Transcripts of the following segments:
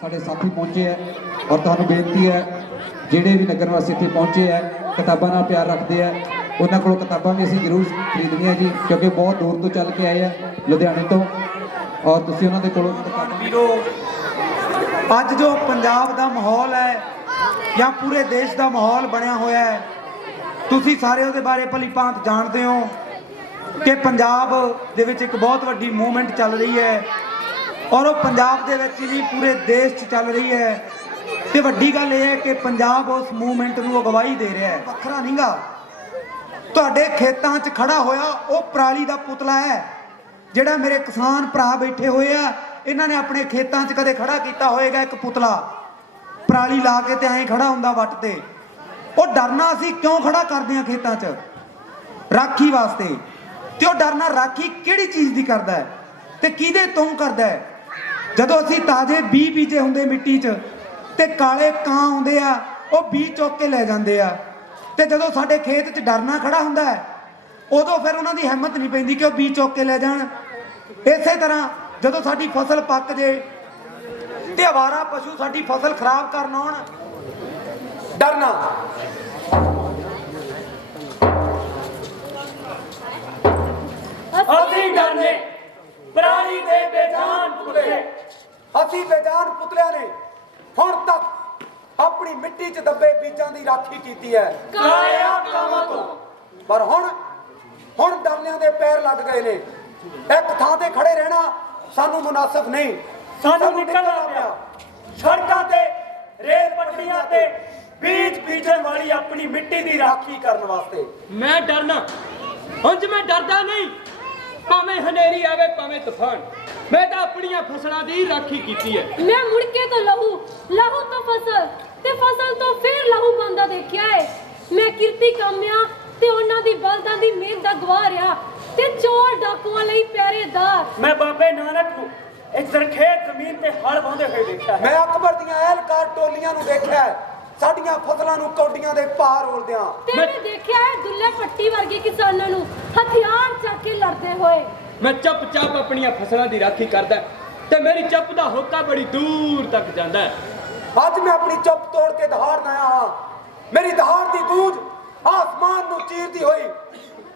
साढ़े साथी पहुंचे है और तुहानू बेनती है जिहड़े भी नगर वासी इत्थे पहुंचे है किताबां नाल प्यार रखते हैं उन्हां कोलों किताबां भी असीं जरूर खरीदणीआं जी क्योंकि बहुत दूर तो चल के आए हैं लुधियाने तो और तुसीं उन्हां दे कोलों वीरो अज जो पंजाब दा माहौल है या पूरे देश दा माहौल बनया होया है तुसीं सारे उहदे बारे भली भांत जानते हो कि पंजाब दे विच एक बहुत वड्डी मूवमेंट चल रही है और वो पंजाब दे विच नहीं पूरे देश च चल रही है तो वड्डी गल यह है कि पंजाब उस मूवमेंट नूं अगवाई दे रहा है वखरा नहींगा तुहाडे खेतां च खड़ा होया वो पराली दा पुतला है जिहड़ा मेरे किसान भरा बैठे हुए आ इन्हां ने अपने खेतां च कदे खड़ा कीता होएगा एक पुतला पराली ला के ते ऐं खड़ा हुंदा वट ते वो डरना असीं क्यों खड़ा करदे हां खेतां च राखी वास्ते ते वो डरना राखी किहड़ी चीज़ दी करदा है ते किहदे तों करदा है जदों असीं ताजे बीज बीजे हुंदे मिट्टी च ते काले ਕਾਂ आउंदे आ वो बीज चुक के लै जांदे आ ते जदों साडे खेत च डरना खड़ा हुंदा है उदों फिर उन्हां दी हिम्मत नहीं पैंदी कि वो बीज चुक के लै जाण इसे तरह जदों साडी फसल पक जे ते आवारा पशु साडी फसल खराब करन आउण डरना ਅਸੀਂ ਡਰਨੇ ਪ੍ਰਾਣੀ ਦੇ ਬੇਜਾਨ ਪੁਤਲੇ ਅਸੀਂ ਬੇਜਾਨ ਪੁਤਲਿਆਂ ਨੇ ਹੁਣ ਤੱਕ ਆਪਣੀ ਮਿੱਟੀ 'ਚ ਦੱਬੇ ਬੀਜਾਂ ਦੀ ਰਾਖੀ ਕੀਤੀ ਹੈ ਕਾਇਆ ਕਾਮਾਂ ਤੋਂ ਪਰ ਹੁਣ ਡਰਨਿਆਂ ਦੇ ਪੈਰ ਲੱਗ ਗਏ ਨੇ ਇੱਕ ਥਾਂ ਤੇ ਖੜੇ ਰਹਿਣਾ ਸਾਨੂੰ ਮੁਨਾਸਬ ਨਹੀਂ ਸਾਨੂੰ ਨਿਕਲਣਾ ਪਿਆ ਸੜਕਾਂ ਤੇ ਰੇਲ ਪਟੜੀਆਂ ਤੇ ਬੀਜ ਬੀਜਣ ਵਾਲੀ ਆਪਣੀ ਮਿੱਟੀ ਦੀ ਰਾਖੀ ਕਰਨ ਵਾਸਤੇ मैं डरना उंज मैं डरदा नहीं भावें हनेरी आवे भावें तूफान मैं तो अपनी फसलों की राखी की है मैं मुड़ के तो लहू तो फसल ते फसल तो फिर लहू बंदा देखिया है मैं किरती कामिया ते उन्हां दी बलदां दी मेहनत दा गवाह रहा ते चोर डाकुआं लई पहरेदार मैं बाबे नानक ਨੂੰ एक ਜ਼ਰਖੇਤ ਜ਼ਮੀਨ ਤੇ ਹਲ ਵਾਉਂਦੇ ਹੋਏ ਦੇਖਿਆ ਹੈ ਮੈਂ ਅਕਬਰ ਦੀਆਂ ਐਲਕਾਰ ਟੋਲੀਆਂ ਨੂੰ ਦੇਖਿਆ ਸਾਡੀਆਂ ਫਸਲਾਂ ਨੂੰ ਕੌਡੀਆਂ ਦੇ ਭਾਰ ਰੋਲਦਿਆਂ ਤੇ ਮੈਂ ਦੇਖਿਆ ਹੈ ਦੁੱਲੇ ਪੱਟੀ ਵਰਗੇ ਕਿਸਾਨਾਂ ਨੂੰ ਹਥਿਆਰ ਚੱਕ ਕੇ ਲੜਦੇ ਹੋਏ मैं चुप-चाप अपनी फसलों की राखी करदा ते मेरी चुप दा होका बड़ी दूर तक जांदा है ਅੱਜ ਮੈਂ ਆਪਣੀ ਚੁੱਪ ਤੋੜ ਕੇ ਦਹਾੜ ਆਇਆ ਹਾਂ ਮੇਰੀ ਦਹਾੜ ਦੀ ਗੂੰਜ ਆਸਮਾਨ ਨੂੰ ਚੀਰਦੀ ਹੋਈ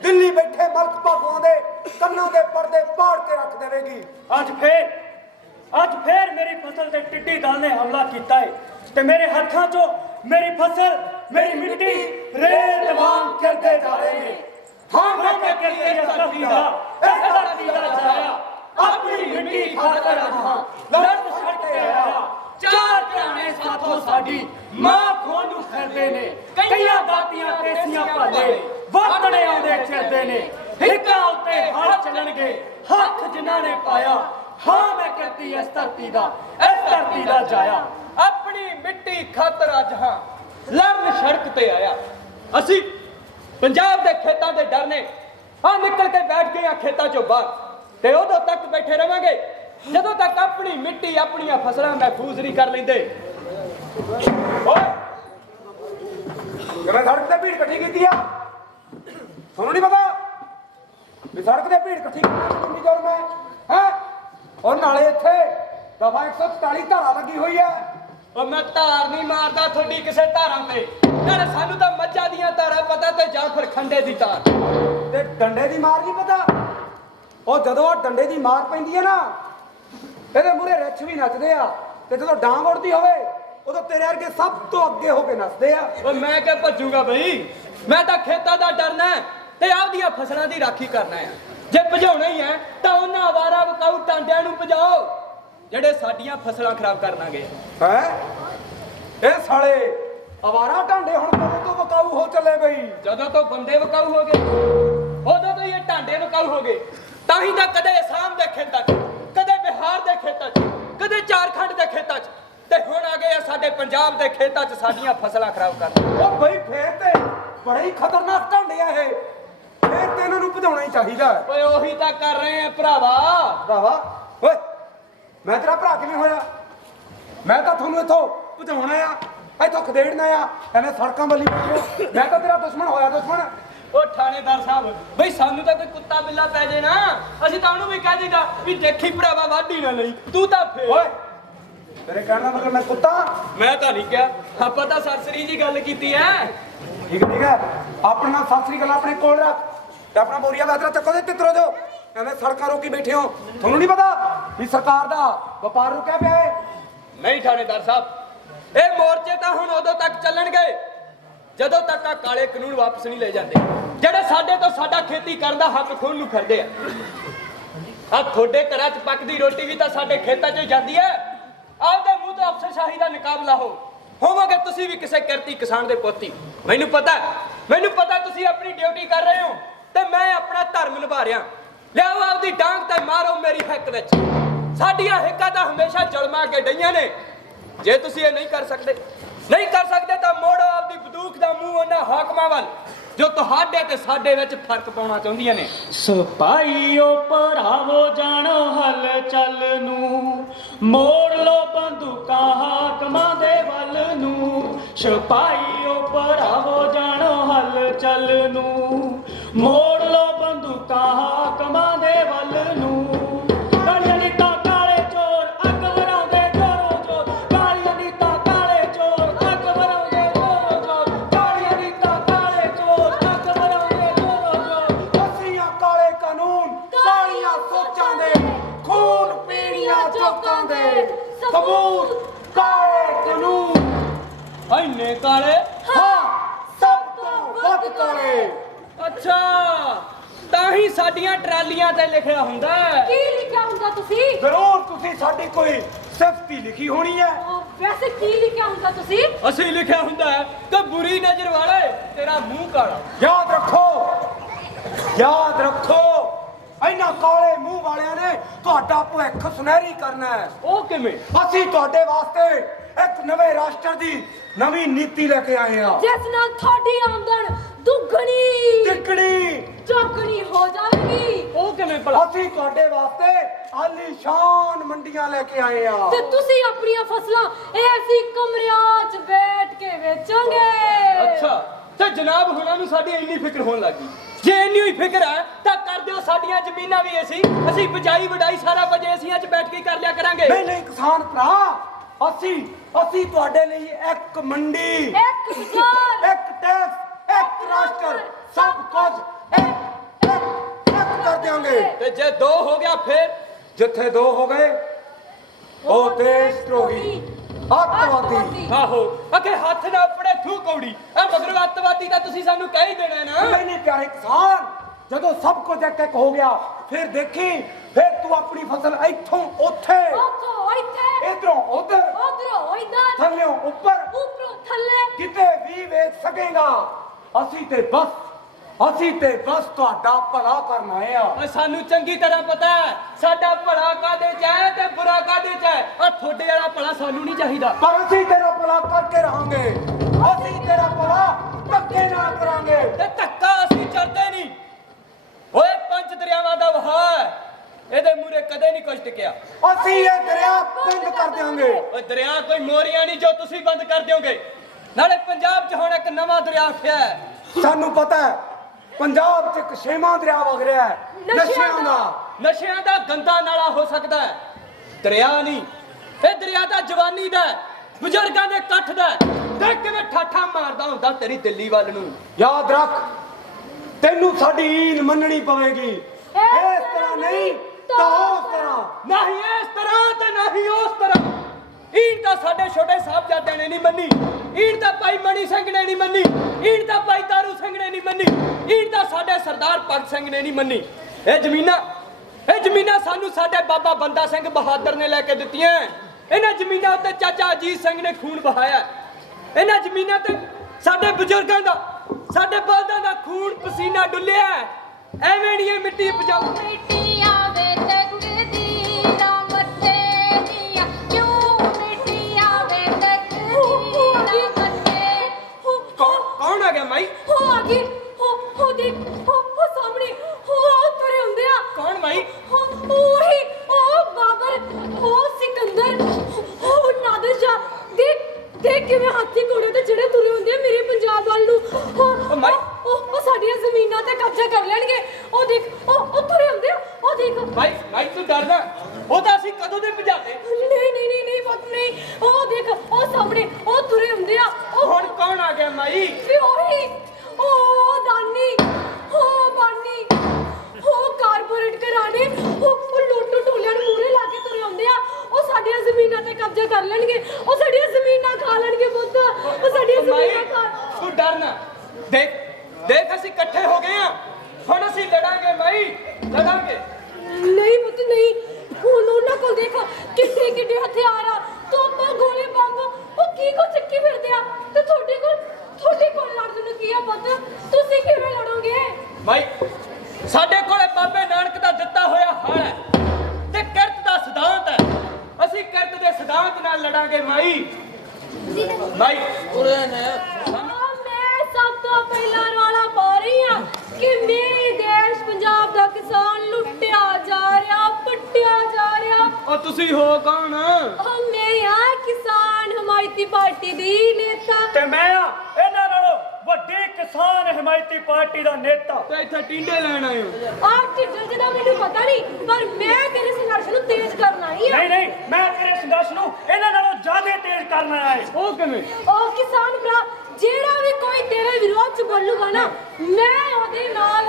ਦਿੱਲੀ ਬੈਠੇ ਮਲਕ ਭਾਗੋਂ ਦੇ ਕੰਨਾਂ ਦੇ ਪਰਦੇ ਪਾੜ ਕੇ ਰੱਖ ਦੇਵੇਗੀ ਅੱਜ ਫੇਰ ਮੇਰੀ ਫਸਲ ਤੇ ਟਿੱਡੀ ਦਲ ਨੇ ਹਮਲਾ ਕੀਤਾ ਹੈ ਤੇ ਮੇਰੇ ਹੱਥਾਂ 'ਚੋਂ ਮੇਰੀ ਫਸਲ ਮੇਰੀ ਮਿੱਟੀ ਰੇਲ ਵਾਂਗ ਚਲਦੇ ਜਾ ਰਹੇ ਨੇ ਹਾਂ ਮੈਂ ਕਿ ਇਸ ਧਰਤੀ ਦਾ ਜਾਇਆ ਆਪਣੀ ਮਿੱਟੀ ਖਾਤਰ ਰਹਾ ਲੜ ਛੱਡ ਕੇ ਆਇਆ ਚਾਰ ਘਰਾਣੇ ਸਾਥੋਂ ਸਾਡੀ ਮਾਂ ਖੋਣ ਨੂੰ ਫਿਰਦੇ ਨੇ ਕਈਆਂ ਦਾਤੀਆਂ ਤੇਸੀਆਂ ਭਾਲੇ ਵਰਤਣੇ ਆਉਂਦੇ ਫਿਰਦੇ ਨੇ ਹਿੱਕਾਂ ਉੱਤੇ ਹੱਥ ਚੱਲਣਗੇ ਹੱਥ ਜਿਨ੍ਹਾਂ ਨੇ ਪਾਇਆ हाँ मैं कहती इस धरती दा जाया अपनी मिट्टी खातर अज हाँ लड़न सड़क ते आया असी पंजाब दे खेतों के डर ने हाँ निकल के बैठ गए खेतों चों बाहर ते उदों तक बैठे रहांगे जदों तक अपनी मिट्टी अपनी फसलां महफूज नहीं कर लेंदे मैं सड़क ते भीड़ इकट्ठी की आ ਤੁਹਾਨੂੰ नहीं पता भी सड़क ते भीड़ इकट्ठी कितनी जोर में है और नाले इत्थे दफा 144 धारा लगी हुई है और मैं धार नहीं मारदा थोड़ी किसे धारां ते नाले सानू तां मੱਝਾਂ ਦੀਆਂ धारां पता ते जां फिर खंडे दी धार ते डंडे दी मार नहीं पता और जदों डंडे दी मार पैंदी है ना ਇਹਦੇ ਮੂਰੇ ਰਿੱਛ ਵੀ ਨੱਚਦੇ ਆ ਤੇ ਜਦੋਂ ਡਾਂਗ ਉੜਦੀ ਹੋਵੇ ਉਦੋਂ ਤੇਰੇ ਵਰਗੇ ਸਭ ਤੋਂ ਅੱਗੇ ਹੋ ਕੇ ਨੱਚਦੇ ਆ और मैं क्या भजूगा बई मैं तां खेतां दा डरना है ते आपदियां फसलां दी राखी करना है जे भजाउणा ही है तां उन्हां आवारा वकाऊ टांडिਆਂ ਨੂੰ ਭਜਾਓ ਜਿਹੜੇ ਸਾਡੀਆਂ ਫਸਲਾਂ ਖਰਾਬ ਕਰਨਾਗੇ ਹੈ ਇਹ ਸਾਲੇ ਆਵਾਰਾ ਢਾਂਡੇ ਹੁਣ ਕਦੋਂ ਤੋਂ ਵਕਾਊ ਹੋ ਚੱਲੇ ਬਈ ਜਦੋਂ ਤੋਂ ਬੰਦੇ ਵਕਾਊ ਹੋ ਗਏ ਉਦੋਂ ਤੋਂ ਇਹ ਢਾਂਡੇ ਵਕਾਊ ਹੋ ਗਏ ਤਾਂ ਹੀ ਤਾਂ ਕਦੇ ਅਸਾਮ ਦੇ ਖੇਤਾਂ 'ਚ ਕਦੇ ਬਿਹਾਰ ਦੇ ਖੇਤਾਂ 'ਚ ਕਦੇ ਝਾਰਖੰਡ ਦੇ ਖੇਤਾਂ 'ਚ ਤੇ ਹੁਣ ਆ ਗਏ ਆ ਸਾਡੇ ਪੰਜਾਬ ਦੇ ਖੇਤਾਂ 'ਚ ਸਾਡੀਆਂ ਫਸਲਾਂ ਖਰਾਬ ਕਰਨ ਉਹ ਬਈ ਫੇਰ ਤੇ ਬੜੇ ਹੀ ਖਤਰਨਾਕ ਢਾਂਡੇ ਆ ਇਹ ਫੇਰ ਤੇ ਇਹਨਾਂ ਨੂੰ ਭਜਾਉਣਾ ਹੀ ਚਾਹੀਦਾ ਓਏ ਉਹੀ ਤਾਂ ਕਰ ਰਹੇ ਆ ਭਰਾਵਾ ਓਏ ਮੈਂ ਤੇਰਾ ਭਰਾ ਕਿਵੇਂ ਹੋਇਆ ਮੈਂ ਤਾਂ ਤੁਹਾਨੂੰ ਇੱਥੋਂ ਭਜਾਉਣਾ ਆ ਇੱਥੋਂ ਖਦੇੜਨਾ ਆ ਐਵੇਂ ਸੜਕਾਂ ਵੱਲੀ ਬੈਠੋ ਮੈਂ ਤਾਂ ਤੇਰਾ ਦੁਸ਼ਮਣ ਹੋਇਆ ਦੁਸ਼ਮਣ ਉਹ ਥਾਣੇਦਾਰ ਸਾਹਿਬ ਬਈ ਸਾਨੂੰ ਤਾਂ ਕੋਈ ਕੁੱਤਾ ਬਿੱਲਾ ਪੈ ਜੇ ਨਾ ਅਸੀਂ ਤਾਂ ਉਹਨੂੰ ਵੀ ਕਹਿ ਦੇਗਾ ਵੀ ਦੇਖੀ ਭਰਾਵਾ ਵਾਢੀ ਨਾ ਲਈ ਤੂੰ ਤਾਂ ਫੇਰ ਓਏ ਤੇਰੇ ਕਹਿਣ ਦਾ ਮਤਲਬ ਮੈਂ ਕੁੱਤਾ? ਮੈਂ ਤਾਂ ਨਹੀਂ ਕਿਹਾ, ਆਪਾਂ ਤਾਂ ਸਰਸਰੀ ਜੀ ਗੱਲ ਕੀਤੀ ਹੈ। ਠੀਕ ਹੈ ਆਪਣਾ ਸਤਿ ਸ੍ਰੀ ਅਕਾਲ ਆਪਣੇ ਕੋਲ ਰੱਖ ਤੇ ਆਪਣਾ ਬੋਰੀਆ ਵੈਦਰਾ ਚੱਕੋ ਤੇ ਤਿੱਤਰੋ ਜੋ ਐਵੇਂ ਸੜਕਾਂ ਰੋਕੀ ਬੈਠੇ ਹੋ। ਤੁਹਾਨੂੰ ਨਹੀਂ ਪਤਾ ਵੀ ਸਰਕਾਰ ਦਾ ਵਪਾਰ ਰੁਕਿਆ ਪਿਆ ਹੈ? ਨਹੀਂ ਥਾਣੇਦਾਰ ਸਾਹਿਬ, ਇਹ ਮੋਰਚੇ ਤਾਂ ਹੁਣ ਉਦੋਂ ਤੱਕ ਚੱਲਣਗੇ ਜਦੋਂ ਤੱਕ ਆ ਕਾਲੇ ਕਾਨੂੰਨ ਵਾਪਸ ਨਹੀਂ ਲੈ ਜਾਂਦੇ, ਜਿਹੜੇ ਸਾਡੇ ਤੋਂ ਸਾਡਾ ਖੇਤੀ ਕਰਨ ਦਾ ਹੱਕ ਖੋਹਣ ਨੂੰ ਫਿਰਦੇ ਆ। ਆ ਤੁਹਾਡੇ ਘਰਾਂ 'ਚ ਪੱਕਦੀ ਰੋਟੀ ਵੀ ਤਾਂ ਸਾਡੇ ਖੇਤਾਂ 'ਚ ਹੀ ਜਾਂਦੀ ਹੈ। ਆਪਦੇ ਮੂੰਹ ਤੋਂ ਅਫਸਰਸ਼ਾਹੀ ਦਾ ਨਿਕਾਬਲਾ ਹੋਵੋਗੇ ਤੁਸੀਂ ਵੀ ਕਿਸੇ ਕਿਰਤੀ ਕਿਸਾਨ ਦੇ ਪੁੱਤੀ। ਮੈਨੂੰ ਪਤਾ ਤੁਸੀਂ ਆਪਣੀ ਡਿਊਟੀ ਕਰ ਰਹੇ ਹੋ ਤੇ ਮੈਂ ਆਪਣਾ ਧਰਮ ਨਿਭਾ ਰਿਹਾ। ਲਿਆਓ ਆਪਦੀ ਡਾਂਗ ਤੇ ਮਾਰੋ ਮੇਰੀ ਹਿੱਕ ਵਿੱਚ। ਸਾਡੀਆਂ ਹਿੱਕਾਂ ਤਾਂ ਹਮੇਸ਼ਾ ਜਲਮਾ ਕੇ ਡਈਆਂ ਨੇ। ਜੇ ਤੁਸੀਂ ਇਹ ਨਹੀਂ ਕਰ ਸਕਦੇ ਤਾਂ ਮੋੜੋ ਆਪਦੀ ਬੰਦੂਕ ਦਾ ਮੂੰਹ ਉਹਨਾਂ ਹਾਕਮਾਂ ਵੱਲ ਜੋ ਤੁਹਾਡੇ ਤੇ ਸਾਡੇ ਵਿੱਚ ਫਰਕ ਪਾਉਣਾ ਚਾਹੁੰਦੀਆਂ ਨੇ। ਸਿਪਾਹੀਓ ਭਰਾਵੋ ਜਾਣੋ ਹਲਚਲ ਨੂੰ, ਮੋੜ ਲੋ ਬੰਦੂਕਾਂ ਹਾਕਮਾਂ ਦੇ ਵੱਲ ਨੂੰ। ਸਿਪਾਹੀਓ ਭਰਾਵੋ ਜਾਣੋ ਹਲਚਲ ਨੂੰ, ਮੋੜ ਲੋ ਬੰਦੂਕਾਂ ਹਾਕਮਾਂ ਦੇ ਵੱਲ ਨੂੰ। ਕਾਲੀਆਂ ਨੀਤਾਂ ਕਾਲੇ ਚੋਰ ਅੱਗ ਵਰਾਉਂਦੇ ਜੋਰੋ ਜੋਰ, ਕਾਲੀਆਂ ਨੀਤਾਂ ਕਾਲੇ ਚੋਰ ਅੱਗ ਵਰਾਉਂਦੇ ਜੋਰੋ ਜੋਰ, ਕਾਲੀਆਂ ਨੀਤਾਂ ਕਾਲੇ ਚੋਰ ਅੱਗ ਵਰਾਉਂਦੇ ਜੋਰੋ ਜੋਰ। ਅਸੀਂ ਕਾਲੇ ਕਾਨੂੰਨ ਕਾਲੀਆਂ ਸੋਚਾਂ ਦੇ, ਖੂਨ ਪੀਣੀਆਂ ਚੌਕਾਂ ਦੇ, ਸਬੂਤ ਕਾਲੇ ਕਾਨੂੰਨ। ਐਨੇ ਕਾਲੇ? ਹਾਂ ਸਭ ਤੋਂ ਵੱਧ ਕਾਲੇ। ਅੱਛਾ, ਤਾਂ ਹੀ ਸਾਡੀਆਂ ਟਰਾਲੀਆਂ ਤੇ ਲਿਖਿਆ ਹੁੰਦਾ ਹੈ। ਕੀ ਲਿਖਿਆ ਹੁੰਦਾ ਤੁਸੀਂ? ਜ਼ਰੂਰ ਤੁਸੀਂ ਸਾਡੀ ਕੋਈ ਸਿਫਤੀ ਲਿਖੀ ਹੋਣੀ ਹੈ। ਵੈਸੇ ਕੀ ਲਿਖਿਆ ਹੁੰਦਾ ਤੁਸੀਂ? ਅਸੀਂ ਲਿਖਿਆ ਹੁੰਦਾ ਹੈ ਕਿ ਬੁਰੀ ਨਜ਼ਰ ਵਾਲੇ ਤੇਰਾ ਮੂੰਹ ਕਾਲਾ। ਯਾਦ ਰੱਖੋ ਇਹਨਾਂ ਕਾਲੇ ਮੂੰਹ ਵਾਲਿਆਂ ਨੇ ਤੁਹਾਡਾ ਭਵਿੱਖ ਸੁਨਹਿਰੀ ਕਰਨਾ ਹੈ। ਉਹ ਕਿਵੇਂ? ਅਸੀਂ ਤੁਹਾਡੇ ਵਾਸਤੇ ਇੱਕ ਨਵੇਂ ਰਾਸ਼ਟਰ ਦੀ ਨਵੀਂ ਨੀਤੀ ਲੈ ਕੇ ਆਏ ਹਾਂ, ਜਿਸ ਨਾਲ ਤੁਹਾਡੀ ਆਮਦਨ ਦੁੱਗਣੀ ਤਿੱਕੜੀ ਚੌਗਣੀ ਹੋ ਜਾਵੇਗੀ। ਉਹ ਕਿਵੇਂ ਭਲਾ? ਅਸੀਂ ਤੁਹਾਡੇ ਵਾਸਤੇ ਆਲੀਸ਼ਾਨ ਮੰਡੀਆਂ ਲੈ ਕੇ ਆਏ ਹਾਂ ਤੇ ਤੁਸੀਂ ਆਪਣੀਆਂ ਫਸਲਾਂ ਐਸੀ ਕਮਰਿਆਂ 'ਚ ਬੈਠ ਕੇ ਵੇਚੋਗੇ। ਅੱਛਾ, ਤੇ ਜਨਾਬ ਹੁਣਾਂ ਨੂੰ ਸਾਡੀ ਇੰਨੀ ਫਿਕਰ ਹੋਣ ਲੱਗੀ। ਜੇ ਇੰਨੀ ਹੀ ਫਿਕਰ ਹੈ ਤਾਂ ਕਰ ਦਿਓ ਸਾਡੀਆਂ ਜ਼ਮੀਨਾਂ ਵੀ ਅਸੀਂ ਬਜਾਈ ਵਡਾਈ ਸਾਰਾ ਕੁਝ ਏਸੀਆਂ 'ਚ ਬੈਠ ਕੇ ਕਰ ਲਿਆ ਕਰਾਂਗੇ। ਨਹੀਂ ਕਿਸਾਨ ਭਰਾ, ਅਸੀਂ ਤੁਹਾਡੇ ਲਈ ਇੱਕ ਮੰਡੀ, ਇੱਕ ਬਾਜ਼ਾਰ, ਇੱਕ ਟੈਕਸ, ਇੱਕ ਰਾਸ਼ਟਰ, ਸਭ ਕੁਝ ਇੱਕ ਕਰ ਦਿਆਂਗੇ। ਤੇ ਜੇ ਦੋ ਹੋ ਗਿਆ ਫਿਰ? ਜਿੱਥੇ ਦੋ ਹੋ ਗਏ ਉਹ ਦੇਸ਼ ਧਰੋਹੀ ਅੱਤਵਾਦੀ। ਆਹੋ, ਅਕੇ ਹੱਥ ਨਾ ਪੜੇ ਥੂ ਕੌੜੀ। ਆ ਮਗਰ ਅੱਤਵਾਦੀ ਤਾਂ ਤੁਸੀਂ ਸਾਨੂੰ ਕਹਿ ਹੀ ਦੇਣਾ ਨਾ। ਨਹੀਂ ਪਿਆਰੇ ਕਿਸਾਨ, ਜਦੋਂ ਸਭ ਕੁਝ ਇੱਕ ਹੋ ਗਿਆ ਫਿਰ ਦੇਖੀ, ਫਿਰ ਤੂੰ ਆਪਣੀ ਫਸਲ ਇੱਥੋਂ ਉੱਥੇ, ਉੱਥੋਂ ਇੱਥੇ, ਇਧਰੋਂ ਉਧਰ, ਉਧਰੋਂ ਇੱਧਰ, ਥੱਲਿਓਂ ਉੱਪਰ, ਉੱਪਰੋਂ ਥੱਲੇ ਕਿਤੇ ਵੀ ਵੇਚ ਸਕੇਗਾ। ਅਸੀਂ ਤੇ ਬਸ ਤੁਹਾਡਾ ਭਲਾ ਕਰਨ ਆਏ ਆ। ਓਏ ਸਾਨੂੰ ਚੰਗੀ ਤਰ੍ਹਾਂ ਪਤਾ ਹੈ ਸਾਡਾ ਭਲਾ ਕਾਦੇ ਚ ਹੈ ਤੇ ਬੁਰਾ ਕਾਦੇ ਚ ਹੈ। ਆ ਤੁਹਾਡੇ ਵਾਲਾ ਭਲਾ ਸਾਨੂੰ ਨਹੀਂ ਚਾਹੀਦਾ। ਪਰ ਅਸੀਂ ਤੇਰਾ ਭਲਾ ਕਰਕੇ ਰਹਾਂਗੇ। ਅਸੀਂ ਤੇਰਾ ਭਲਾ ਧੱਕੇ ਨਾਲ ਕਰਾਂਗੇ। ਤੇ ਧੱਕਾ ਅਸੀਂ ਚੜਦੇ ਨਹੀਂ। ਓਏ ਪੰਜ ਦਰਿਆਵਾਂ ਦਾ ਵਹਾਅ ਹੈ, ਇਹਦੇ ਮੂਰੇ ਕਦੇ ਨਹੀਂ ਕੁਝ ਟਿਕਿਆ। ਅਸੀਂ ਇਹ ਦਰਿਆ ਬੰਦ ਕਰ ਦਿਆਂਗੇ। ਓਏ ਦਰਿਆ ਕੋਈ ਮੋਰੀਆਂ ਨਹੀਂ ਜੋ ਤੁਸੀਂ ਬੰਦ ਕਰ ਦਿਓਗੇ। ਨਾਲੇ ਪੰਜਾਬ 'ਚ ਹੁਣ ਇੱਕ ਨਵਾਂ ਦਰਿਆ ਉੱਠਿਆ ਹੈ। ਸਾਨੂੰ ਪਤਾ ਹੈ ਪੰਜਾਬ 'ਚ ਇੱਕ ਛੇਵਾਂ ਦਰਿਆ ਵਗ ਰਿਹਾ ਹੈ, ਨਸ਼ਿਆਂ ਦਾ ਗੰਦਾ ਨਾਲਾ ਹੋ ਸਕਦਾ ਹੈ। ਦਰਿਆ ਨਹੀਂ, ਇਹ ਦਰਿਆ ਤਾਂ ਜਵਾਨੀ ਦਾ ਹੈ, ਬਜ਼ੁਰਗਾਂ ਦੇ ਇਕੱਠ ਦਾ ਹੈ। ਦੇਖ ਕਿਵੇਂ ਠਾਠਾ ਮਾਰਦਾ ਹੁੰਦਾ ਤੇਰੀ ਦਿੱਲੀ ਵੱਲ ਨੂੰ। ਯਾਦ ਰੱਖ, ਤੈਨੂੰ ਸਾਡੀ ਈਨ ਮੰਨਣੀ ਪਵੇਗੀ। ਇਸ ਤਰ੍ਹਾਂ ਨਹੀਂ ਤਾਂ ਉਸ ਤਰ੍ਹਾਂ। ਨਹੀਂ ਇਸ ਤਰ੍ਹਾਂ ਤੇ ਨਹੀਂ ਉਸ ਤਰ੍ਹਾਂ। ਈਨ ਤਾਂ ਸਾਡੇ ਛੋਟੇ ਸਾਹਿਬਜ਼ਾਦਿਆਂ ਨੇ ਨਹੀਂ ਮੰਨੀ। ਈਨ ਤਾਂ ਭਾਈ ਮਣੀ ਸਿੰਘ ਨੇ ਨਹੀਂ ਮੰਨੀ। ਈਨ ਤਾਂ ਭਾਈ ਤਾਰੂ ਸਿੰਘ ਨੇ ਨਹੀਂ ਮੰਨੀ। ਈਨ ਤਾਂ ਸਾਡੇ ਸਰਦਾਰ ਭਗਤ ਸਿੰਘ ਨੇ ਨਹੀਂ ਮੰਨੀ। ਇਹ ਜ਼ਮੀਨਾਂ ਸਾਨੂੰ ਸਾਡੇ ਬਾਬਾ ਬੰਦਾ ਸਿੰਘ ਬਹਾਦਰ ਨੇ ਲੈ ਕੇ ਦਿੱਤੀਆਂ। ਇਹਨਾਂ ਜ਼ਮੀਨਾਂ ਉੱਤੇ ਚਾਚਾ ਅਜੀਤ ਸਿੰਘ ਨੇ ਖੂਨ ਬਹਾਇਆ। ਇਹਨਾਂ ਜ਼ਮੀਨਾਂ ਤੇ ਸਾਡੇ ਬਜ਼ੁਰਗਾਂ ਦਾ, ਸਾਡੇ ਬਲਦਾਂ ਦਾ ਖੂਨ ਪਸੀਨਾ ਡੁੱਲਿਆ। ਐਵੇਂ ਨਹੀਂ ਇਹ ਮਿੱਟੀ ਪਜਾਉ। ਮਿੱਟੀਆਂ ਵੇ ਤਕਦੀਰਾਂ ਮੱਥੇ ਦੀਆਂ, ਕਿਉਂ ਮਿੱਟੀਆਂ ਵੇ ਤਕਦੀਰਾਂ ਮੱਥੇ। ਕੌਣ ਆ ਗਿਆ ਮਾਈ? ਹੋ ਆ ਗਈ, ਹੋ ਦੇਖ, ਹੋ ਸਾਹਮਣੇ, ਹੋ ਤੁਰੇ ਹੁੰਦੇ ਆ। ਕੌਣ ਮਾਈ? ਉਹੀ, ਉਹ ਬਾਬਰ, ਉਹ ਸਿਕੰਦਰ, ਉਹ ਨਾਦਰ ਸ਼ਾਹ। ਦੇਖ ਕਿਵੇਂ ਹਾਥੀ ਘੋੜੇ ਤੇ ਜਿਹੜੇ ਤੁਰੇ ਹੁੰਦੇ ਆ ਮੇਰੇ ਪੰਜਾਬ ਵੱਲ ਨੂੰ। ਉਹ ਸਾਡੀਆਂ ਜ਼ਮੀਨਾਂ ਤੇ ਕਬਜ਼ਾ ਕਰ ਲੈਣਗੇ। ਉਹ ਦੇਖ, ਉਹ ਤੁਰੇ ਹੁੰਦੇ ਆ। ਉਹ ਦੇਖ ਕਬਜ਼ਾ ਕਰ ਲੈਣਗੇ, ਉਹ ਸਾਡੀਆਂ ਜ਼ਮੀਨਾਂ ਖਾ ਲੈਣਗੇ ਪੁੱਤ, ਉਹ ਸਾਡੀਆਂ ਮਾਈ ਜ਼ਮੀਨਾਂ ਖਾ। ਤੂੰ ਡਰ ਨਾ, ਦੇਖ ਦੇਖ ਅਸੀਂ ਇਕੱਠੇ ਹੋ ਗਏ ਆ, ਹੁਣ ਅਸੀਂ ਲੜਾਂਗੇ ਮਾਈ, ਲੜਾਂਗੇ। ਨਹੀਂ ਪੁੱਤ ਨਹੀਂ, ਹੁਣ ਉਹਨਾਂ ਕੋਲ ਦੇਖ ਕਿੱਡੇ ਕਿੱਡੇ ਹਥਿਆਰ ਆ, ਤੋਪਾਂ ਗੋਲੇ ਬੰਬ, ਉਹ ਕੀ ਕੋ ਚੱਕੀ ਫਿਰਦੇ ਆ, ਤੇ ਤੁਹਾਡੇ ਕੋਲ ਲੜਨ ਨੂੰ ਕੀ ਆ ਪੁੱਤ? ਤੁਸੀਂ ਕਿਵੇਂ ਲੜੋਗੇ? ਮਾਈ ਸਾਡੇ ਕੋਲੇ ਬਾਬੇ ਨਾਨਕ ਦਾ ਦਿੱਤਾ ਹੋਇਆ ਹਲ ਹੈ ਤੇ ਕਿਰਤ ਦਾ ਸਿਧਾਂਤ ਹੈ, ਅਸੀਂ ਕਿਰਤ ਦੇ ਸਿਧਾਂਤ ਨਾਲ ਲੜਾਂਗੇ ਮਾਈ। ਮਾਈ ਮੈਂ ਸਭ ਤੋਂ ਪਹਿਲਾਂ ਰੌਲਾ ਪਾ ਰਹੀ ਹਾਂ ਕਿ ਮੇਰੇ ਦੇਸ਼ ਪੰਜਾਬ ਦਾ ਕਿਸਾਨ ਲੁੱਟਿਆ ਜਾ ਰਿਹਾ, ਪੱਟਿਆ ਜਾ ਰਿਹਾ। ਉਹ ਤੁਸੀਂ ਹੋ ਕੌਣ? ਮੈਂ ਆ ਕਿਸਾਨ ਹਮਾਇਤੀ ਪਾਰਟੀ ਦੀ ਨੇਤਾ। ਤੇ ਮੈਂ ਆ ਇਹਨਾਂ ਨਾਲੋਂ ਵੱਡੀ ਕਿਸਾਨ ਹਮਾਇਤੀ ਪਾਰਟੀ ਦਾ ਨੇਤਾ। ਤੇ ਇੱਥੇ ਟਿੰਡੇ ਲੈਣ ਆਏ ਹੋ? ਆਪ ਢਿੱਡਲ ਜਿਹਦਾ ਮੈਨੂੰ ਪਤਾ ਨਹੀਂ, ਪਰ ਮੈਂ ਤੇਰੇ ਸੰਘਰਸ਼ ਨੂੰ ਤੇਜ਼ ਕਰਨ ਆਈ ਹਾਂ। ਨਹੀਂ ਮੈਂ ਤੇਰੇ ਸੰਘਰਸ਼ ਨੂੰ ਇਹਨਾਂ ਨਾਲੋਂ ਜ਼ਿਆਦਾ ਤੇਜ਼ ਕਰਨਾ ਹੈ। ਉਹ ਕਿਵੇਂ? ਉਹ ਕਿਸਾਨ ਭਰਾ, ਜਿਹੜਾ ਵੀ ਕੋਈ ਤੇਰੇ ਵਿਰੋਧ ਚ ਬੋਲੂਗਾ ਨਾ, ਮੈਂ ਉਹਦੇ ਨਾਲ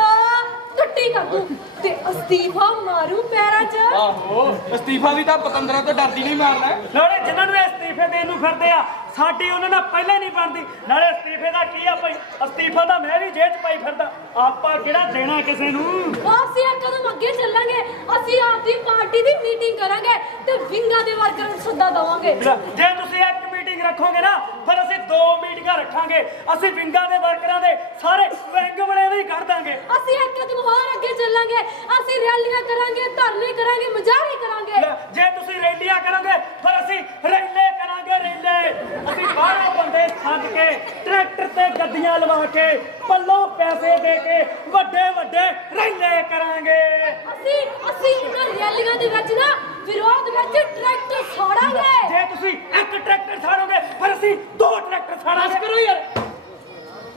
ਟੱਟੀ ਕਰ ਦੂੰ ਤੇ ਅਸਤੀਫਾ ਮਾਰੂ ਪੈਰਾਂ 'ਚ। ਆਹੋ ਅਸਤੀਫਾ ਵੀ ਤਾਂ ਪਤੰਦਰਾਂ ਤੋਂ ਡਰਦੀ ਨਹੀਂ ਮਾਰਨਾ। ਨਾਲੇ ਜਿਨ੍ਹਾਂ ਨੂੰ ਇਹ ਅਸਤੀਫੇ ਦੇਣ ਨੂੰ ਫਿਰਦੇ ਆ, ਸਾਡੀ ਉਹਨਾਂ ਨਾਲ ਪਹਿਲਾਂ ਹੀ ਨਹੀਂ ਬਣਦੀ। ਨਾਲੇ ਅਸਤੀਫੇ ਦਾ ਕੀ ਆ ਭਾਈ, ਅਸਤੀਫਾ ਤਾਂ ਮੈਂ ਵੀ ਜੇਬ 'ਚ ਪਾਈ ਫਿਰਦਾ, ਆਪਾਂ ਕਿਹੜਾ ਦੇਣਾ ਕਿਸੇ ਨੂੰ। ਅਸੀਂ ਇੱਕ ਕਦਮ ਅੱਗੇ ਚੱਲਾਂਗੇ, ਅਸੀਂ ਆਪਦੀ ਪਾਰਟੀ ਦੀ ਮੀਟਿੰਗ ਕਰਾਂਗੇ ਤੇ ਵਿੰਗਾ ਦੇ ਵਰਕਰਾਂ ਨੂੰ ਸੱਦਾ ਦੇਵਾਂਗੇ। ਜੇ ਤੁਸੀਂ ਇੱਕ ਮੀਟਿੰਗ ਰੱਖੋਗੇ ਨਾ, ਫਿਰ ਅਸੀਂ 2 ਮੀਟਿੰਗਾਂ ਰੱਖਾਂਗੇ। ਅਸੀਂ ਵਿੰਗਾ ਦੇ ਵਰਕਰਾਂ ਦੇ ਸਾਰੇ ਵਿੰਗ ਬਣੇ ਵੀ ਕੱਢ ਦਾਂਗੇ। ਅਸੀਂ ਇੱਕ ਕਦਮ ਹੋਰ ਅੱਗੇ ਚੱਲਾਂਗੇ, ਅਸੀਂ ਰੈਲੀਆਂ ਕਰਾਂਗੇ, ਧਰਨੇ ਕਰਾਂਗੇ, ਮੁਜ਼ਾਹਰੇ ਕਰਾਂਗੇ। ਜੇ ਤੁਸੀਂ ਰੈਲੀਆਂ ਕਰੋਗੇ, ਫਿਰ ਅਸੀਂ ਰੈਲੇ ਕਰਾਂਗੇ, ਰੈਲੇ। ਅਸੀਂ ਬਾਹਰੋਂ ਬੰਦੇ ਸੱਦ ਕੇ, ਟਰੈਕਟਰ ਤੇ ਗੱਡੀਆਂ ਲਵਾ ਕੇ, ਪੱਲੋਂ ਪੈਸੇ ਦੇ ਕੇ ਵੱਡੇ ਵੱਡੇ ਰੈਲੇ ਕਰਾਂਗੇ। ਅਸੀਂ ਇਹਨਾਂ ਰੈਲੀਆਂ ਦੇ ਵਿੱਚ ਨਾ ਵਿਰੋਧ ਵਿੱਚ ਟਰੈਕਟਰ ਸਾੜਾਂਗੇ। ਜੇ ਤੁਸੀਂ ਇੱਕ ਟਰੈਕਟਰ ਸਾੜੋਗੇ, ਫਿਰ ਅਸੀਂ 2 ਟਰੈਕਟਰ ਬਸ ਸਾੜਾਂਗੇ। ਕਰੋ ਯਾਰ,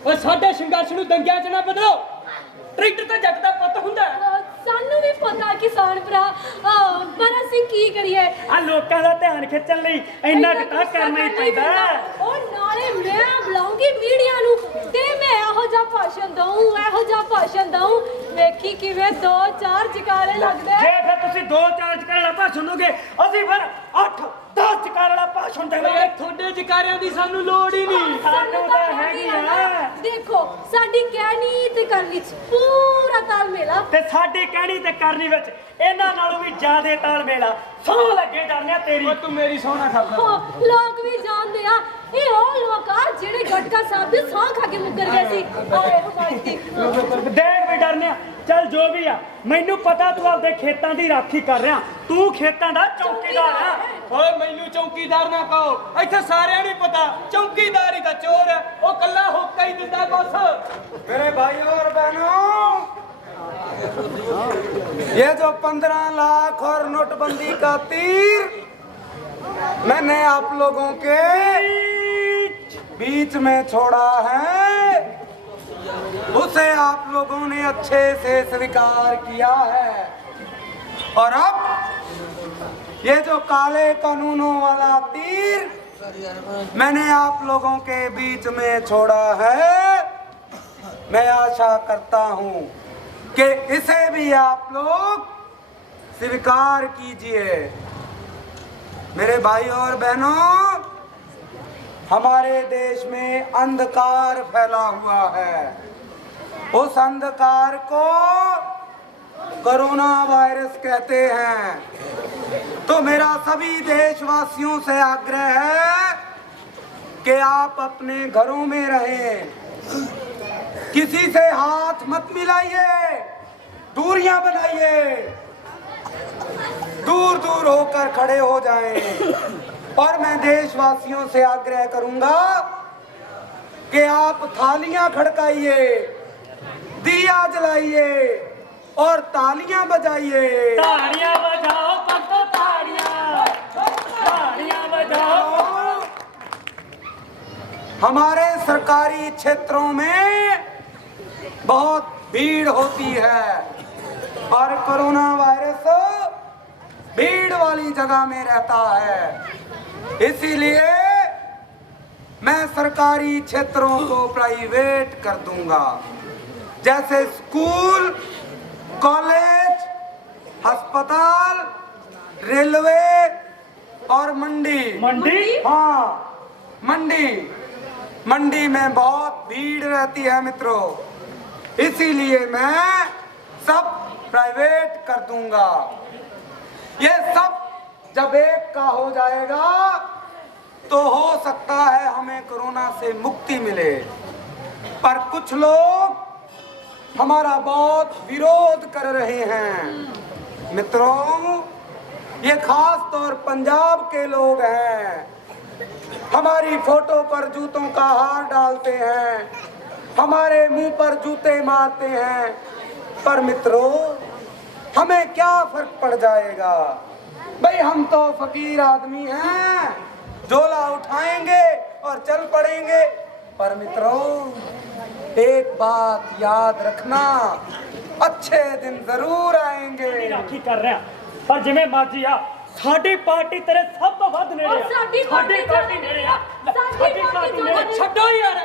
ਉਹ ਸਾਡੇ ਸੰਘਰਸ਼ ਨੂੰ ਦੰਗਿਆਂ 'ਚ ਨਾ ਬਦਲੋ। ਟਰੈਕਟਰ ਤਾਂ ਜੱਟ ਦਾ ਪੁੱਤ ਹੁੰਦਾ ਹੈ। ਸਾਨੂੰ ਵੀ ਪਤਾ ਕਿਸਾਨ ਭਰਾ, ਪਰ ਅਸੀਂ ਕੀ ਕਰੀਏ? ਆ ਲੋਕਾਂ ਦਾ ਧਿਆਨ ਖਿੱਚਣ ਲਈ ਇੰਨਾ ਕੁ ਤਾਂ ਕਰਨਾ ਹੀ ਪੈਂਦਾ। ਉਹ ਨਾਲੇ ਮੈਂ ਬੁਲਾਉਂਗੀ ਮੀਡੀਆ ਨੂੰ ਤੇ ਮੈਂ ਇਹੋ ਜਿਹਾ ਭਾਸ਼ਣ ਦਊਂ, ਵੇਖੀ ਕਿਵੇਂ 2-4 ਜਕਾਰੇ ਲੱਗਦੇ। ਜੇ ਫਿਰ ਤੁਸੀਂ 2-4 ਜਕਾਰੇ ਵਾਲਾ ਭਾਸ਼ਣ ਦੋਗੇ, ਅਸੀਂ ਫਿਰ 8-10 ਜਕਾਰੇ ਵਾਲਾ ਭਾਸ਼ਣ ਦੇਵਾਂਗੇ। ਓਏ ਤੁਹਾਡੇ ਜਕਾਰਿਆਂ ਦੀ ਸਾਨੂੰ ਲੋੜ ਹੀ ਨਹੀਂ। ਸਾਨੂੰ ਤਾਂ ਹੈਗੀ ਆ। ਦੇਖੋ ਸਾਡੀ ਕਹਿਣੀ ਤੇ ਕਰਨੀ ਚ ਪੂਰਾ ਤਾਲਮੇਲ ਆ। ਤੇ ਸਾਡੀ ਕਹਿਣੀ ਤੇ ਕਰਨੀ ਵਿੱਚ ਇਹਨਾਂ ਨਾਲੋਂ ਵੀ ਜ਼ਿਆਦਾ ਤਾਲਮੇਲ ਆ। ਸਹੁੰ ਲੱਗੇ ਡਰਨਿਆ ਤੇਰੀ। ਉਹ ਤੂੰ ਮੇਰੀ ਸੋਹਣਾ ਖੜਨਾ। ਲੋਕ ਵੀ ਜਾਣਦੇ ਆ, ਇਹ ਉਹ ਲੋਕ ਆ ਜਿਹੜੇ ਗਟਕਾ ਸਾਹਿਬ ਦੀ ਸਹੁੰ ਖਾ ਕੇ ਮੁੱਕਰ ਗਏ ਸੀ। ਓਏ ਹਮਾਇਤੀ ਦੇਖ ਵੀ ਡਰਨਿਆ, ਚੱਲ ਜੋ ਵੀ ਆ, ਮੈਨੂੰ ਪਤਾ ਤੂੰ ਆਪਦੇ ਖੇਤਾਂ ਦੀ ਰਾਖੀ ਕਰ ਰਿਹਾ, ਤੂੰ ਖੇਤਾਂ ਦਾ ਚੌਕੀਦਾਰ ਆ। ਓਏ ਮੈਨੂੰ ਚੌਕੀਦਾਰ ਨਾ ਕਹੋ, ਇੱਥੇ ਸਾਰਿਆਂ ਨੂੰ ਪਤਾ ਚੌਕੀਦਾਰੀ ਦਾ ਚੋਰ ਹੈ, ਉਹ ਕੱਲਾ ਹੋਕਾ ਹੀ ਦਿੰਦਾ ਬਸ। मेरे भाइयों और बहनों, ये जो 15 लाख और नोटबंदी का तीर मैंने आप लोगों के बीच में छोड़ा है, उसे आप लोगों ने अच्छे से स्वीकार किया है। और अब ये जो काले कानूनों वाला तीर मैंने आप लोगों के बीच में छोड़ा है, मैं आशा करता हूं कि इसे भी आप लोग स्वीकार कीजिए। मेरे भाई और बहनों, हमारे देश में अंधकार फैला हुआ है, उस अंधकार को कोरोना वायरस कहते हैं। तो मेरा सभी देशवासियों से आग्रह है कि आप अपने घरों में रहें, किसी से हाथ मत मिलाइए, दूरियां बनाइए, दूर दूर होकर खड़े हो जाएं। और मैं देशवासियों से आग्रह करूंगा कि आप थालियां खड़काइए, दिया जलाइए और तालियां बजाइए। तालियां बजाओ भक्तों, तालियां बजाओ। हमारे सरकारी क्षेत्रों में बहुत भीड़ होती है और कोरोना वायरस भीड़ वाली जगह में रहता है, इसीलिए मैं सरकारी क्षेत्रों को प्राइवेट कर दूंगा, जैसे स्कूल, कॉलेज, अस्पताल, रेलवे, और मंडी। मंडी? हाँ मंडी। मंडी में बहुत भीड़ रहती है मित्रों, इसीलिए मैं सब प्राइवेट कर दूंगा। ये सब जब एक का हो जाएगा तो हो सकता है हमें कोरोना से मुक्ति मिले, पर कुछ लोग हमारा बहुत विरोध कर रहे हैं। मित्रों, ये खास तौर पंजाब के लोग हैं, हमारी फोटो पर जूतों का हार डालते हैं, हमारे मुंह पर जूते मारते हैं, पर मित्रों हमें क्या फर्क पड़ जाएगा भाई, हम तो फकीर आदमी हैं, झोला उठाएंगे और चल पड़ेंगे। पर मित्रों एक बात याद रखना, अच्छे दिन जरूर आएंगे। राखी कर रहा पर जिਵੇਂ ਮਰਜੀ ਆ, ਸਾਡੀ ਪਾਰਟੀ ਤੇਰੇ ਸਭ ਤੋਂ ਵੱਧ ਨੇੜੇ ਆ। ਸਾਡੀ ਪਾਰਟੀ ਨੇੜੇ ਆ। ਸਾਡੀ ਪਾਰਟੀ ਨੇੜੇ ਆ। ਛੱਡੋ ਯਾਰ,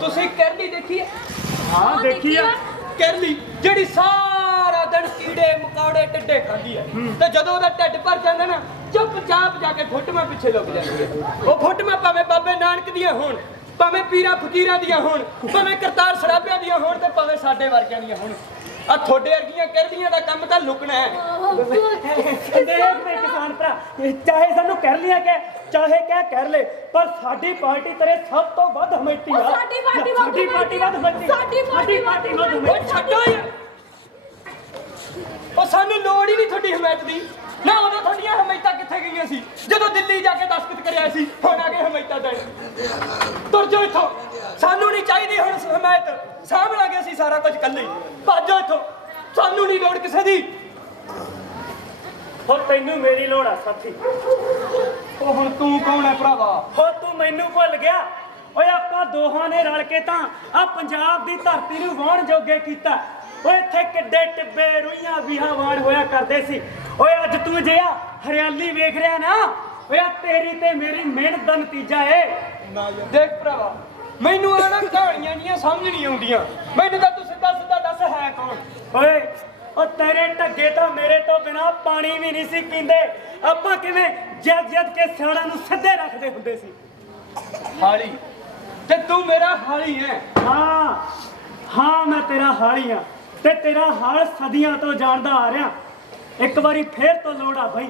ਤੁਸੀਂ ਕਹਿਲੀ ਦੇਖੀ ਹੈ? ਹਾਂ ਦੇਖੀ ਆ। ਕਹਿਲੀ ਜਿਹੜੀ ਸਾਰਾ ਦਿਨ ਕੀੜੇ ਮਕੌੜੇ ਟਿੱਡੇ ਖਾਂਦੀ ਹੈ, ਤੇ ਜਦੋਂ ਉਹਦਾ ਢਿੱਡ ਭਰ ਜਾਂਦਾ ਨਾ, ਚੁੱਪਚਾਪ ਜਾ ਕੇ ਫੁੱਟਵਾਂ ਪਿੱਛੇ ਲੁਕ ਜਾਂਦੀ ਹੈ। ਉਹ ਫੁੱਟਵਾਂ ਭਾਵੇਂ ਬਾਬੇ ਨਾਨਕ ਦੀਆਂ ਹੋਣ, ਭਾਵੇਂ ਪੀਰਾਂ ਫਕੀਰਾਂ ਦੀਆਂ ਹੋਣ, ਭਾਵੇਂ ਕਰਤਾਰ ਸਰਾਬਿਆਂ ਦੀਆਂ ਹੋਣ, ਤੇ ਭਾਵੇਂ ਸਾਡੇ ਵਰਗਿਆਂ ਦੀਆਂ ਹੋਣ। ਆ ਤੁਹਾਡੇ ਵਰਗੀਆਂ ਕਹਿਲੀਆਂ ਦਾ ਕੰਮ ਤਾਂ ਲੁਕਣਾ ਹੈ। ਦੇਖ ਵੇ ਕਿਸਾਨ ਭਰਾ, ਚਾਹੇ ਸਾਨੂੰ ਕਹਿ ਲਿਆ ਕਿ ਚਾਹੇ ਕਹਿ ਲੈ, ਪਰ ਸਾਡੀ ਪਾਰਟੀ ਤੇਰੇ ਸਭ ਤੋਂ ਵੱਧ ਹਮਾਇਤੀ ਆ। ਸਾਡੀ ਪਾਰਟੀ ਵੱਧ ਹਮਾਇਤੀ। ਸਾਡੀ ਪਾਰਟੀ ਵੱਧ ਹਮਾਇਤੀ। ਉਹ ਛੱਡੋ ਯਾਰ, ਉਹ ਸਾਨੂੰ ਲੋੜ ਹੀ ਨਹੀਂ ਤੁਹਾਡੀ ਹਮਾਇਤ ਦੀ। ਨਾ ਉਦੋਂ ਤੁਹਾਡੀਆਂ ਹਮਾਇਤਾਂ ਕਿੱਥੇ ਗਈਆਂ ਸੀ ਜਦੋਂ ਦਿੱਲੀ ਜਾ ਕੇ ਦਸਤਖਤ ਕਰਿਆ ਸੀ? ਹੁਣ ਆ ਗਏ ਹਮਾਇਤਾਂ ਦੇਣ। ਤੁਰ ਜਾਓ ਇੱਥੋਂ, ਸਾਨੂੰ ਨਹੀਂ ਚਾਹੀਦੀ ਹੁਣ ਹਮਾਇਤ, ਸਾਂਭ ਲਾਂਗੇ ਅਸੀਂ ਸਾਰਾ ਕੁਝ ਇਕੱਲੇ। ਭੱਜ ਜਾਓ ਇੱਥੋਂ, ਸਾਨੂੰ ਨਹੀਂ ਲੋੜ ਕਿਸੇ ਦੀ। ਹੋ ਤੈਨੂੰ ਮੇਰੀ ਲੋੜ ਆ ਸਾਥੀ। ਉਹ ਹੁਣ ਤੂੰ ਕੌਣ ਹੈ ਭਰਾਵਾ? ਹੋ ਤੂੰ ਮੈਨੂੰ ਭੁੱਲ ਗਿਆ? ਓਏ ਆਪਾਂ ਦੋਹਾਂ ਨੇ ਰਲ ਕੇ ਤਾਂ ਆ ਪੰਜਾਬ ਦੀ ਧਰਤੀ ਨੂੰ ਵਾਹਣ ਜੋਗੇ ਕੀਤਾ। ਓਏ ਇੱਥੇ ਕਿੱਡੇ ਟਿੱਬੇ ਰੂਈਆਂ ਵੀਹਾਂ ਵਾਣ ਹੋਇਆ ਕਰਦੇ ਸੀ। ਓਏ ਅੱਜ ਤੂੰ ਜਿਹਾ ਹਰਿਆਲੀ ਵੇਖ ਰਿਹਾ ਨਾ, ਓਏ ਤੇਰੀ ਤੇ ਮੇਰੀ ਮਿਹਨਤ ਦਾ ਨਤੀਜਾ ਏ। ਦੇਖ ਭਰਾਵਾ, ਮੈਨੂੰ ਆ ਨਾ ਕਹਾਣੀਆਂ ਜੀਆਂ ਸਮਝ ਨਹੀਂ ਆਉਂਦੀਆਂ। ਮੈਨੂੰ ਤਾਂ ਤੂੰ ਸਿੱਧਾ ਸਿੱਧਾ ਦੱਸ ਹੈ ਕੌਣ? ਓਏ ਉਹ ਤੇਰੇ ਢੱਗੇ ਤਾਂ ਮੇਰੇ ਤੋਂ ਬਿਨਾ ਪਾਣੀ ਵੀ ਨਹੀਂ ਸੀ ਪੀਂਦੇ। ਆਪਾਂ ਕਿਵੇਂ ਜੱਜ ਕੇ ਸਿਆਣਾਂ ਨੂੰ ਸਿੱਧੇ ਰੱਖਦੇ ਹੁੰਦੇ ਸੀ। ਹਾਲੀ, ਤੇ ਤੂੰ ਮੇਰਾ ਹਾਲੀ ਹੈ। ਹਾਂ ਮੈਂ ਤੇਰਾ ਹਾਲੀ ਆ, ਤੇ ਤੇਰਾ ਹਾਲ ਸਦੀਆਂ ਤੋਂ ਜਾਣਦਾ ਆ ਰਿਹਾ। ਇੱਕ ਵਾਰੀ ਫੇਰ ਤੋਂ ਲੋੜ ਆ ਭਾਈ,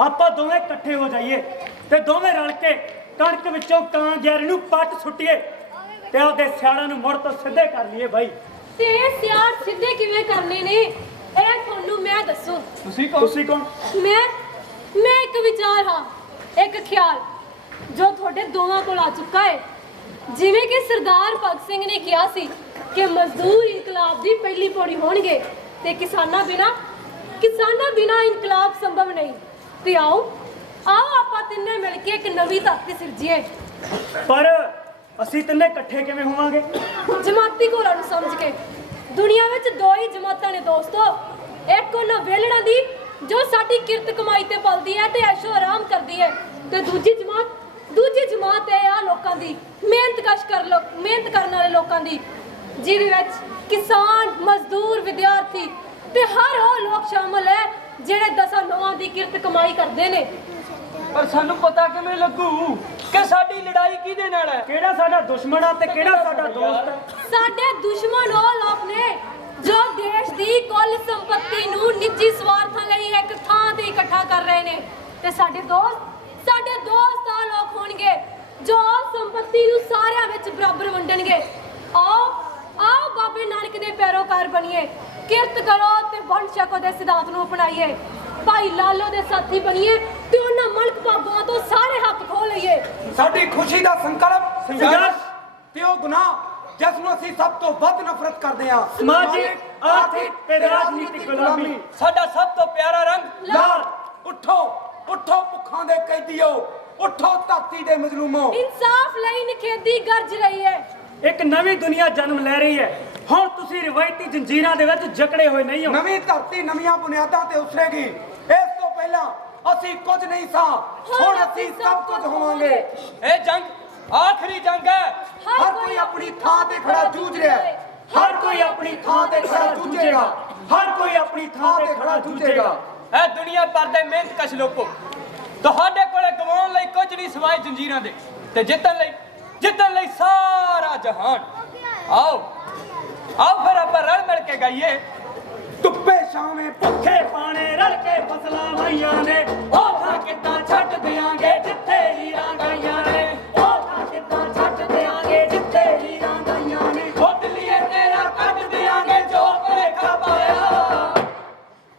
ਆਪਾਂ ਦੋਵੇਂ ਇਕੱਠੇ ਹੋ ਜਾਈਏ ਤੇ ਦੋਵੇਂ ਰਲ ਕੇ ਕਣਕ ਵਿੱਚੋਂ ਕਾਂ ਗਿਆਰੀ ਨੂੰ ਪੱਟ ਸੁੱਟੀਏ ਤੇ ਉਹਦੇ ਸਿਆੜਾਂ ਨੂੰ ਮੁੜ ਤੋਂ ਸਿੱਧੇ ਕਰ ਲਈਏ ਭਾਈ। ਤੇ ਇਹ ਸਿਆੜ ਸਿੱਧੇ ਕਿਵੇਂ ਕਰਨੇ ਨੇ, ਇਹ ਤੁਹਾਨੂੰ ਮੈਂ ਦੱਸੂ। ਤੁਸੀਂ ਕੌਣ? ਮੈਂ ਇੱਕ ਵਿਚਾਰ ਹਾਂ, ਇੱਕ ਖਿਆਲ ਜੋ ਤੁਹਾਡੇ ਦੋਵਾਂ ਕੋਲ ਆ ਚੁੱਕਾ ਹੈ। ਜਿਵੇਂ ਕਿ ਸਰਦਾਰ ਭਗਤ ਸਿੰਘ ਨੇ ਕਿਹਾ ਸੀ ਕਿ ਮਜ਼ਦੂਰ ਇਨਕਲਾਬ ਦੀ ਪਹਿਲੀ ਪੌੜੀ ਹੋਣਗੇ ਤੇ ਕਿਸਾਨਾਂ ਬਿਨਾ ਇਨਕਲਾਬ ਸੰਭਵ ਨਹੀਂ। ਤੇ ਆਓ ਆਪਾਂ ਤਿੰਨੇ ਮਿਲ ਕੇ ਇੱਕ ਨਵੀਂ ਧਰਤੀ ਸਿਰਜੀਏ। ਪਰ ਅਸੀਂ ਤਿੰਨੇ ਇਕੱਠੇ ਕਿਵੇਂ ਹੋਵਾਂਗੇ? ਜਮਾਤੀ ਘੋਲਾਂ ਨੂੰ ਸਮਝ ਕੇ। ਦੁਨੀਆ ਵਿੱਚ ਦੋ ਹੀ ਜਮਾਤਾਂ ਨੇ ਦੋਸਤੋ, ਇੱਕ ਉਹਨਾਂ ਵੇਲੜਾਂ ਦੀ ਜੋ ਸਾਡੀ ਕਿਰਤ ਕਮਾਈ ਤੇ ਪਲਦੀ ਹੈ ਤੇ ਐਸ਼ੋ ਆਰਾਮ ਕਰਦੀ ਹੈ, ਤੇ ਦੂਜੀ ਜਮਾਤ ਹੈ ਆ ਲੋਕਾਂ ਦੀ, ਮਿਹਨਤ ਕਰਨ ਵਾਲੇ ਲੋਕਾਂ ਦੀ, ਜਿਹਦੇ ਵਿੱਚ ਕਿਸਾਨ, ਮਜ਼ਦੂਰ, ਵਿਦਿਆਰਥੀ ਤੇ ਹਰ ਉਹ ਲੋਕ ਸ਼ਾਮਲ ਹੈ ਜਿਹੜੇ 10 ਦੀ ਕਿਰਤ ਕਮਾਈ ਕਰਦੇ ਨੇ। ਪਰ ਸਾਨੂੰ ਪਤਾ ਕਿਵੇਂ ਲੱਗੂ ਕਿ ਸਾਡੀ ਲੜਾਈ ਕਿਹਦੇ ਨਾਲ ਹੈ? ਕਿਹੜਾ ਸਾਡਾ ਦੁਸ਼ਮਣ ਆ ਤੇ ਕਿਹੜਾ ਸਾਡਾ ਦੋਸਤ ਹੈ? ਸਾਡੇ ਦੁਸ਼ਮਣ ਉਹ ਲੋਕ ਨੇ ਜੋ ਦੇਸ਼ ਦੀ ਕੁੱਲ ਸੰਪਤੀ ਨੂੰ ਨਿੱਜੀ ਸਵਾਰਥਾਂ ਲਈ ਇੱਕ ਥਾਂ ਤੇ ਇਕੱਠਾ ਕਰ ਰਹੇ ਨੇ, ਤੇ ਸਾਡੇ ਦੋਸਤ ਆ ਲੋਕ ਹੋਣਗੇ ਜੋ ਸੰਪਤੀ ਨੂੰ ਸਾਰਿਆਂ ਵਿੱਚ ਬਰਾਬਰ ਵੰਡਣਗੇ। ਆਓ ਬਾਬੇ ਨਾਨਕ ਦੇ ਪੈਰੋਕਾਰ ਬਣੀਏ, ਕਿਰਤ ਕਰੋ ਤੇ ਵੰਡ ਛਕੋ ਦੇ ਸਿਧਾਂਤ ਨੂੰ ਅਪਣਾਈਏ, ਭਾਈ ਲਾਲੋ ਦੇ ਸਾਥੀ ਬਣੀਏ ਤੇ ਉਹਨਾਂ ਮਲਕ ਭਾਗਾਂ ਤੋਂ ਸਾਰੇ ਹੱਕ ਖੋਹ ਲਈਏ। ਸਾਡੀ ਖੁਸ਼ੀ ਦਾ ਸੰਘਰਸ਼ ਤੇ ਉਹ ਗੁਨਾਹ ਜਿਸ ਨੂੰ ਅਸੀਂ ਸਭ ਤੋਂ ਵੱਧ ਨਫ਼ਰਤ ਕਰਦੇ ਹਾਂ, ਸਮਾਜਿਕ, ਆਰਥਿਕ ਤੇ ਰਾਜਨੀਤਿਕ ਗੁਲਾਮੀ। ਸਾਡਾ ਸਭ ਤੋਂ ਪਿਆਰਾ ਰੰਗ ਲਾਲ। ਉੱਠੋ ਭੁੱਖਾਂ ਦੇ ਕੈਦੀਓ, ਉੱਠੋ ਧਰਤੀ ਦੇ ਮਜ਼ਲੂਮੋ। ਇਨਸਾਫ ਲਈ ਨਿਖੇਧੀ ਗਰਜ ਰਹੀ ਹੈ। ਇੱਕ ਨਵੀਂ ਦੁਨੀਆ ਜਨਮ ਲੈ ਰਹੀ ਹੈ। ਹੁਣ ਤੁਸੀਂ ਰਿਵਾਇਤੀ ਜੰਜੀਰਾਂ ਦੇ ਵਿੱਚ ਜਕੜੇ ਹੋਏ ਨਹੀਂ ਹੋ। ਨਵੀਂ ਧਰਤੀ ਨਵੀਆਂ ਬੁਨਿਆਦਾਂ ਤੇ ਉਸਰੇਗੀ। ਇਸ ਤੋਂ ਪਹਿਲਾਂ ਅਸੀਂ ਕੁਝ ਨਹੀਂ ਸਾਂ, ਹੁਣ ਅਸੀਂ ਸਭ ਕੁਝ ਹੋਵਾਂਗੇ। ਇਹ ਜੰਗ ਆਖਰੀ ਜੰਗ ਹੈ। ਹਰ ਕੋਈ ਆਪਣੀ ਥਾਂ ਤੇ ਖੜਾ ਜੂਝ ਰਿਹਾ ਹੈ। ਹਰ ਕੋਈ ਆਪਣੀ ਥਾਂ ਤੇ ਖੜਾ ਜੂਝੇਗਾ। ਹਰ ਕੋਈ ਆਪਣੀ ਥਾਂ ਤੇ ਖੜਾ ਜੂਝੇਗਾ। ਐ ਦੁਨੀਆ ਭਰ ਦੇ ਮਿਹਨਤਕਸ਼ ਲੋਕੋ, ਤੁਹਾਡੇ ਕੋਲੇ ਗਵਾਉਣ ਲਈ ਕੁਝ ਨਹੀਂ ਸਿਵਾਏ ਜੰਜੀਰਾਂ ਦੇ, ਤੇ ਜਿੱਤਣ ਲਈ ਸਾਰਾ ਜਹਾਨ। ਆਓ ਫਿਰ ਆਪਾਂ ਰਲ ਮਿਲ ਕੇ ਗਾਈਏ। ਧੁੱਪੇ ਛਾਵੇਂ ਭੁੱਖੇ ਪਾਣੇ ਰਲ ਕੇ ਫਸਲਾਂ ਵਾਈਆਂ ਨੇ, ਉਹ ਥਾਂ ਕਿੱਦਾਂ ਛੱਡ ਦਿਆਂਗੇ ਜਿੱਥੇ ਹੀਰਾਂ ਗਾਈਆਂ ਨੇ, ਉਹ ਥਾਂ ਕਿੱਦਾਂ ਛੱਡ ਦਿਆਂਗੇ ਜਿੱਥੇ ਹੀਰਾਂ ਗਾਈਆਂ ਨੇ। ਉਹ ਦਿੱਲੀਏ ਤੇਰਾ ਕੱਢ ਦਿਆਂਗੇ ਜੋ ਭੁਲੇਖਾ ਪਾਇਆ,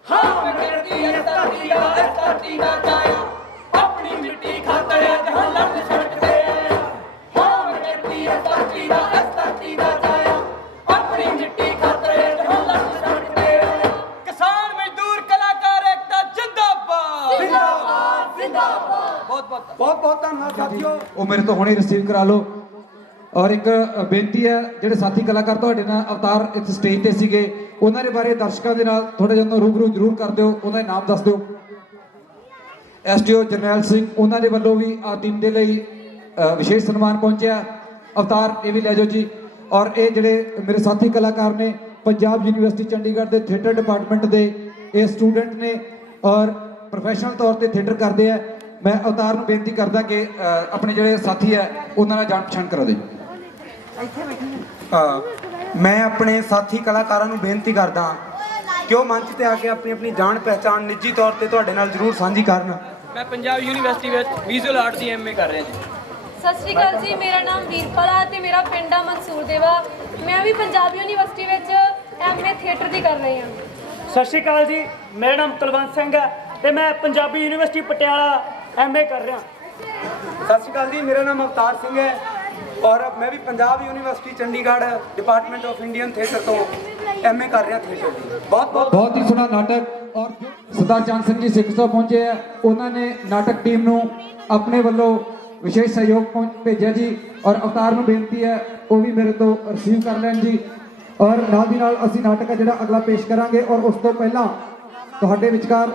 ਹਾਂ ਕਰਦੀ ਐ ਧਰਤੀ ਦਾ ਜਾਇਆ, ਆਪਣੀ ਮਿੱਟੀ ਖਾਤਰ ਜਹਾਂ ਲੜ ਛੜਕਦੇ ਆਇਆ, ਹਾਂ ਕਰਦੀ ਐ ਧਰਤੀ ਦਾ ਜਾਇਆ, ਆਪਣੀ ਮਿੱਟੀ ਖਾਤਰ ਜਹਾਂ ਲੜ ਛੜਕਦੇ ਆਇਆ। ਕਿਸਾਨ ਮਜ਼ਦੂਰ ਕਲਾਕਾਰ ਏਕਤਾ ਜਿੰਦਾਬਾਦ ਜਿੰਦਾਬਾਦ ਜਿੰਦਾਬਾਦ। ਬਹੁਤ ਧੰਨਵਾਦ ਸਾਥੀਓ। ਉਹ ਮੇਰੇ ਤੋਂ ਹੁਣੇ ਰਿਸੀਵ ਕਰਾ ਲਓ। ਔਰ ਇੱਕ ਬੇਨਤੀ ਹੈ, ਜਿਹੜੇ ਸਾਥੀ ਕਲਾਕਾਰ ਤੁਹਾਡੇ ਨਾਲ ਅਵਤਾਰ ਇਸ ਸਟੇਜ ਤੇ ਸੀਗੇ, ਉਹਨਾਂ ਦੇ ਬਾਰੇ ਦਰਸ਼ਕਾਂ ਦੇ ਨਾਲ ਥੋੜਾ ਜਿਹਾ ਰੂਬਰੂ ਜ਼ਰੂਰ ਕਰ ਦਿਓ, ਉਹਨਾਂ ਦੇ ਨਾਮ ਦੱਸ ਦਿਓ। ਐਸਟੀਓ ਜਰਨੈਲ ਸਿੰਘ, ਉਹਨਾਂ ਦੇ ਵੱਲੋਂ ਵੀ ਆ ਟੀਮ ਦੇ ਲਈ ਵਿਸ਼ੇਸ਼ ਸਨਮਾਨ ਪਹੁੰਚਿਆ। ਅਵਤਾਰ ਇਹ ਵੀ ਲੈ ਜਾਓ ਜੀ। ਔਰ ਇਹ ਜਿਹੜੇ ਮੇਰੇ ਸਾਥੀ ਕਲਾਕਾਰ ਨੇ, ਪੰਜਾਬ ਯੂਨੀਵਰਸਿਟੀ ਚੰਡੀਗੜ੍ਹ ਦੇ ਥੀਏਟਰ ਡਿਪਾਰਟਮੈਂਟ ਦੇ ਇਹ ਸਟੂਡੈਂਟ ਨੇ ਔਰ ਪ੍ਰੋਫੈਸ਼ਨਲ ਤੌਰ ਤੇ ਥੀਏਟਰ ਕਰਦੇ ਆ। ਮੈਂ ਅਵਤਾਰ ਨੂੰ ਬੇਨਤੀ ਕਰਦਾ ਕਿ ਆਪਣੇ ਜਿਹੜੇ ਸਾਥੀ ਹੈ ਉਹਨਾਂ ਨਾਲ ਜਾਣ ਪਛਾਣ ਕਰਾ ਦੇ। ਮੈਂ ਆਪਣੇ ਸਾਥੀ ਕਲਾਕਾਰਾਂ ਨੂੰ ਬੇਨਤੀ ਕਰਦਾ ਕਿ ਉਹ ਮੰਚ ਤੇ ਆ ਕੇ ਆਪਣੀ ਜਾਣ ਪਹਿਚਾਣ ਨਿੱਜੀ ਤੌਰ ਤੇ ਤੁਹਾਡੇ ਨਾਲ ਜ਼ਰੂਰ ਸਾਂਝੀ ਕਰਨ। ਮੈਂ ਪੰਜਾਬ ਯੂਨੀਵਰਸਿਟੀ ਵਿੱਚ ਵਿਜ਼ੂਅਲ ਆਰਟ ਦੀ ਐਮਏ ਕਰ ਰਿਹਾ ਜੀ। ਸਤਿ ਸ਼੍ਰੀ ਅਕਾਲ ਜੀ, ਮੇਰਾ ਨਾਮ ਵੀਰਪਾਲ ਆ ਤੇ ਮੇਰਾ ਪਿੰਡ ਆ ਮਨਸੂਰ ਦੇਵਾ। ਮੈਂ ਵੀ ਪੰਜਾਬ ਯੂਨੀਵਰਸਿਟੀ ਵਿੱਚ ਐਮਏ ਥੀਏਟਰ ਦੀ ਕਰ ਰਹੀ ਹਾਂ। ਸਤਿ ਸ਼੍ਰੀ ਅਕਾਲ ਜੀ, ਮੇਰਾ ਨਾਮ ਕੁਲਵੰਤ ਸਿੰਘ ਹੈ ਤੇ ਮੈਂ ਪੰਜਾਬੀ ਯੂਨੀਵਰਸਿਟੀ ਪਟਿਆਲਾ ਐਮਏ ਕਰ ਰਿਹਾ। ਸਤਿ ਸ਼੍ਰੀ ਅਕਾਲ ਜੀ, ਮੇਰਾ ਨਾਮ ਅਵਤਾਰ ਸਿੰਘ ਹੈ ਔਰ ਮੈਂ ਵੀ Punjab university Chandigarh department of Indian theatre ਤੋਂ ਐਮਏ ਕਰ ਰਿਹਾ ਥੀਏਟਰ ਦੀ। ਬਹੁਤ ਹੀ ਸੋਹਣਾ ਨਾਟਕ। ਔਰ ਸਰਦਾਰ ਚੰਦ ਸਿੰਘ ਜੀ ਸਿੱਖ ਸਾਹਿਬ ਪਹੁੰਚੇ ਆ, ਉਹਨਾਂ ਨੇ ਨਾਟਕ ਟੀਮ ਨੂੰ ਆਪਣੇ ਵੱਲੋਂ ਵਿਸ਼ੇਸ਼ ਸਹਿਯੋਗ ਭੇਜਿਆ ਜੀ। ਔਰ ਅਵਤਾਰ ਨੂੰ ਬੇਨਤੀ ਹੈ ਉਹ ਵੀ ਮੇਰੇ ਤੋਂ ਰਿਸੀਵ ਕਰ ਲੈਣ ਜੀ। ਔਰ ਨਾਲ ਦੀ ਨਾਲ ਅਸੀਂ ਨਾਟਕ ਜਿਹੜਾ ਅਗਲਾ ਪੇਸ਼ ਕਰਾਂਗੇ। ਔਰ ਉਸ ਤੋਂ ਪਹਿਲਾਂ ਤੁਹਾਡੇ ਵਿਚਕਾਰ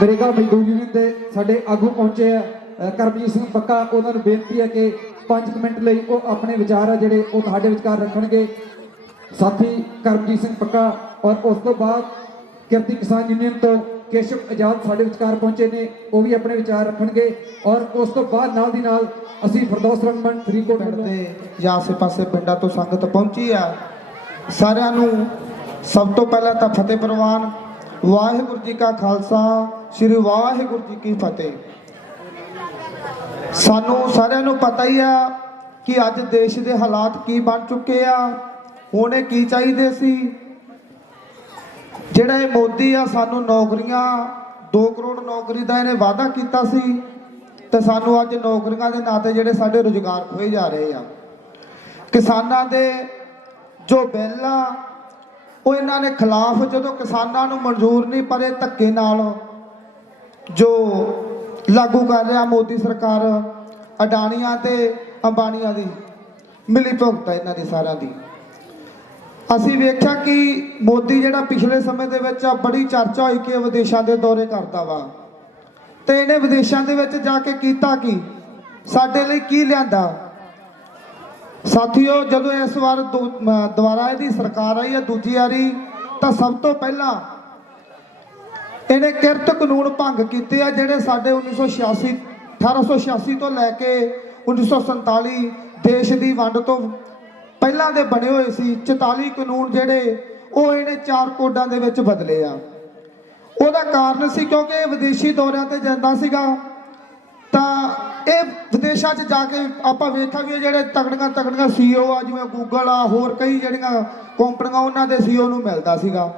ਨਰੇਗਾ ਮਜ਼ਦੂਰ ਯੂਨੀਅਨ ਦੇ ਸਾਡੇ ਆਗੂ ਪਹੁੰਚੇ ਆ, ਕਰਮਜੀਤ ਸਿੰਘ ਪੱਕਾ। ਉਹਨਾਂ ਨੂੰ ਬੇਨਤੀ ਹੈ ਕਿ 5 ਮਿੰਟ ਲਈ ਉਹ ਆਪਣੇ ਵਿਚਾਰ ਆ ਜਿਹੜੇ ਉਹ ਤੁਹਾਡੇ ਵਿਚਕਾਰ ਰੱਖਣਗੇ। ਸਾਥੀ ਕਰਮਜੀਤ ਸਿੰਘ ਪੱਕਾ। ਔਰ ਉਸ ਤੋਂ ਬਾਅਦ ਕਿਰਤੀ ਕਿਸਾਨ ਯੂਨੀਅਨ ਤੋਂ ਕੇਸ਼ਵ ਆਜ਼ਾਦ ਸਾਡੇ ਵਿਚਕਾਰ ਪਹੁੰਚੇ ਨੇ, ਉਹ ਵੀ ਆਪਣੇ ਵਿਚਾਰ ਰੱਖਣਗੇ। ਔਰ ਉਸ ਤੋਂ ਬਾਅਦ ਨਾਲ ਦੀ ਨਾਲ ਅਸੀਂ ਫਿਰਦੌਸ ਰੰਗਮੰਚ ਫਰੀਦਕੋਟ ਦੇ ਜਾਂ ਆਸੇ-ਪਾਸੇ ਪਿੰਡਾਂ ਤੋਂ ਸੰਗਤ ਪਹੁੰਚੀ ਆ। ਸਾਰਿਆਂ ਨੂੰ ਸਭ ਤੋਂ ਪਹਿਲਾਂ ਤਾਂ ਫਤਿਹ ਪ੍ਰਵਾਨ। ਵਾਹਿਗੁਰੂ ਜੀ ਕਾ ਖਾਲਸਾ, ਸ੍ਰੀ ਵਾਹਿਗੁਰੂ ਜੀ ਕੀ ਫਤਿਹ। ਸਾਨੂੰ ਸਾਰਿਆਂ ਨੂੰ ਪਤਾ ਹੀ ਆ ਕਿ ਅੱਜ ਦੇਸ਼ ਦੇ ਹਾਲਾਤ ਕੀ ਬਣ ਚੁੱਕੇ ਆ। ਹੁਣ ਇਹ ਕੀ ਚਾਹੀਦੇ ਸੀ, ਜਿਹੜਾ ਇਹ ਮੋਦੀ ਆ ਸਾਨੂੰ ਨੌਕਰੀਆਂ 2 ਕਰੋੜ ਨੌਕਰੀ ਦਾ ਇਹਨੇ ਵਾਅਦਾ ਕੀਤਾ ਸੀ, ਤੇ ਸਾਨੂੰ ਅੱਜ ਨੌਕਰੀਆਂ ਦੇ ਨਾਂ ਤੇ ਜਿਹੜੇ ਸਾਡੇ ਰੁਜ਼ਗਾਰ ਖੋਏ ਜਾ ਰਹੇ ਆ। ਕਿਸਾਨਾਂ ਦੇ ਜੋ ਬਿੱਲ ਆ ਉਹ ਇਹਨਾਂ ਨੇ ਖਿਲਾਫ, ਜਦੋਂ ਕਿਸਾਨਾਂ ਨੂੰ ਮਨਜ਼ੂਰ ਨਹੀਂ ਪਰ ਇਹ ਧੱਕੇ ਨਾਲ ਜੋ ਲਾਗੂ ਕਰ ਰਿਹਾ ਮੋਦੀ ਸਰਕਾਰ, ਅਡਾਣੀਆਂ ਤੇ ਅੰਬਾਨੀਆਂ ਦੀ ਮਿਲੀ ਭੁਗਤ ਹੈ ਇਹਨਾਂ ਦੀ ਸਾਰਿਆਂ ਦੀ। ਅਸੀਂ ਵੇਖਿਆ ਕਿ ਮੋਦੀ ਜਿਹੜਾ ਪਿਛਲੇ ਸਮੇਂ ਦੇ ਵਿੱਚ ਬੜੀ ਚਰਚਾ ਹੋਈ ਕਿ ਵਿਦੇਸ਼ਾਂ ਦੇ ਦੌਰੇ ਕਰਦਾ ਵਾ, ਤੇ ਇਹਨੇ ਵਿਦੇਸ਼ਾਂ ਦੇ ਵਿੱਚ ਜਾ ਕੇ ਕੀਤਾ ਕੀ, ਸਾਡੇ ਲਈ ਕੀ ਲਿਆਂਦਾ। ਸਾਥੀਓ, ਜਦੋਂ ਇਸ ਵਾਰ ਦੁਬਾਰਾ ਇਹਦੀ ਸਰਕਾਰ ਆਈ ਹੈ ਦੂਜੀ ਵਾਰੀ, ਤਾਂ ਸਭ ਤੋਂ ਪਹਿਲਾਂ ਇਹਨੇ ਕਿਰਤ ਕਾਨੂੰਨ ਭੰਗ ਕੀਤੇ ਆ ਜਿਹੜੇ ਸਾਡੇ 1886 ਤੋਂ ਲੈ ਕੇ 1947 ਦੇਸ਼ ਦੀ ਵੰਡ ਤੋਂ ਪਹਿਲਾਂ ਦੇ ਬਣੇ ਹੋਏ ਸੀ 44 ਕਾਨੂੰਨ ਜਿਹੜੇ ਉਹ ਇਹਨੇ 4 ਕੋਡਾਂ ਦੇ ਵਿੱਚ ਬਦਲੇ ਆ। ਉਹਦਾ ਕਾਰਨ ਸੀ ਕਿਉਂਕਿ ਇਹ ਵਿਦੇਸ਼ੀ ਦੌਰਿਆਂ ਤੇ ਜਾਂਦਾ ਸੀਗਾ, ਤਾਂ ਇਹ ਵਿਦੇਸ਼ਾਂ 'ਚ ਜਾ ਕੇ ਆਪਾਂ ਵੇਖਿਆ ਵੀ ਜਿਹੜੇ ਤਗੜੀਆਂ CEO ਆ, ਜਿਵੇਂ ਗੂਗਲ ਆ, ਹੋਰ ਕਈ ਜਿਹੜੀਆਂ ਕੰਪਨੀਆਂ, ਉਹਨਾਂ ਦੇ CEO ਨੂੰ ਮਿਲਦਾ ਸੀਗਾ।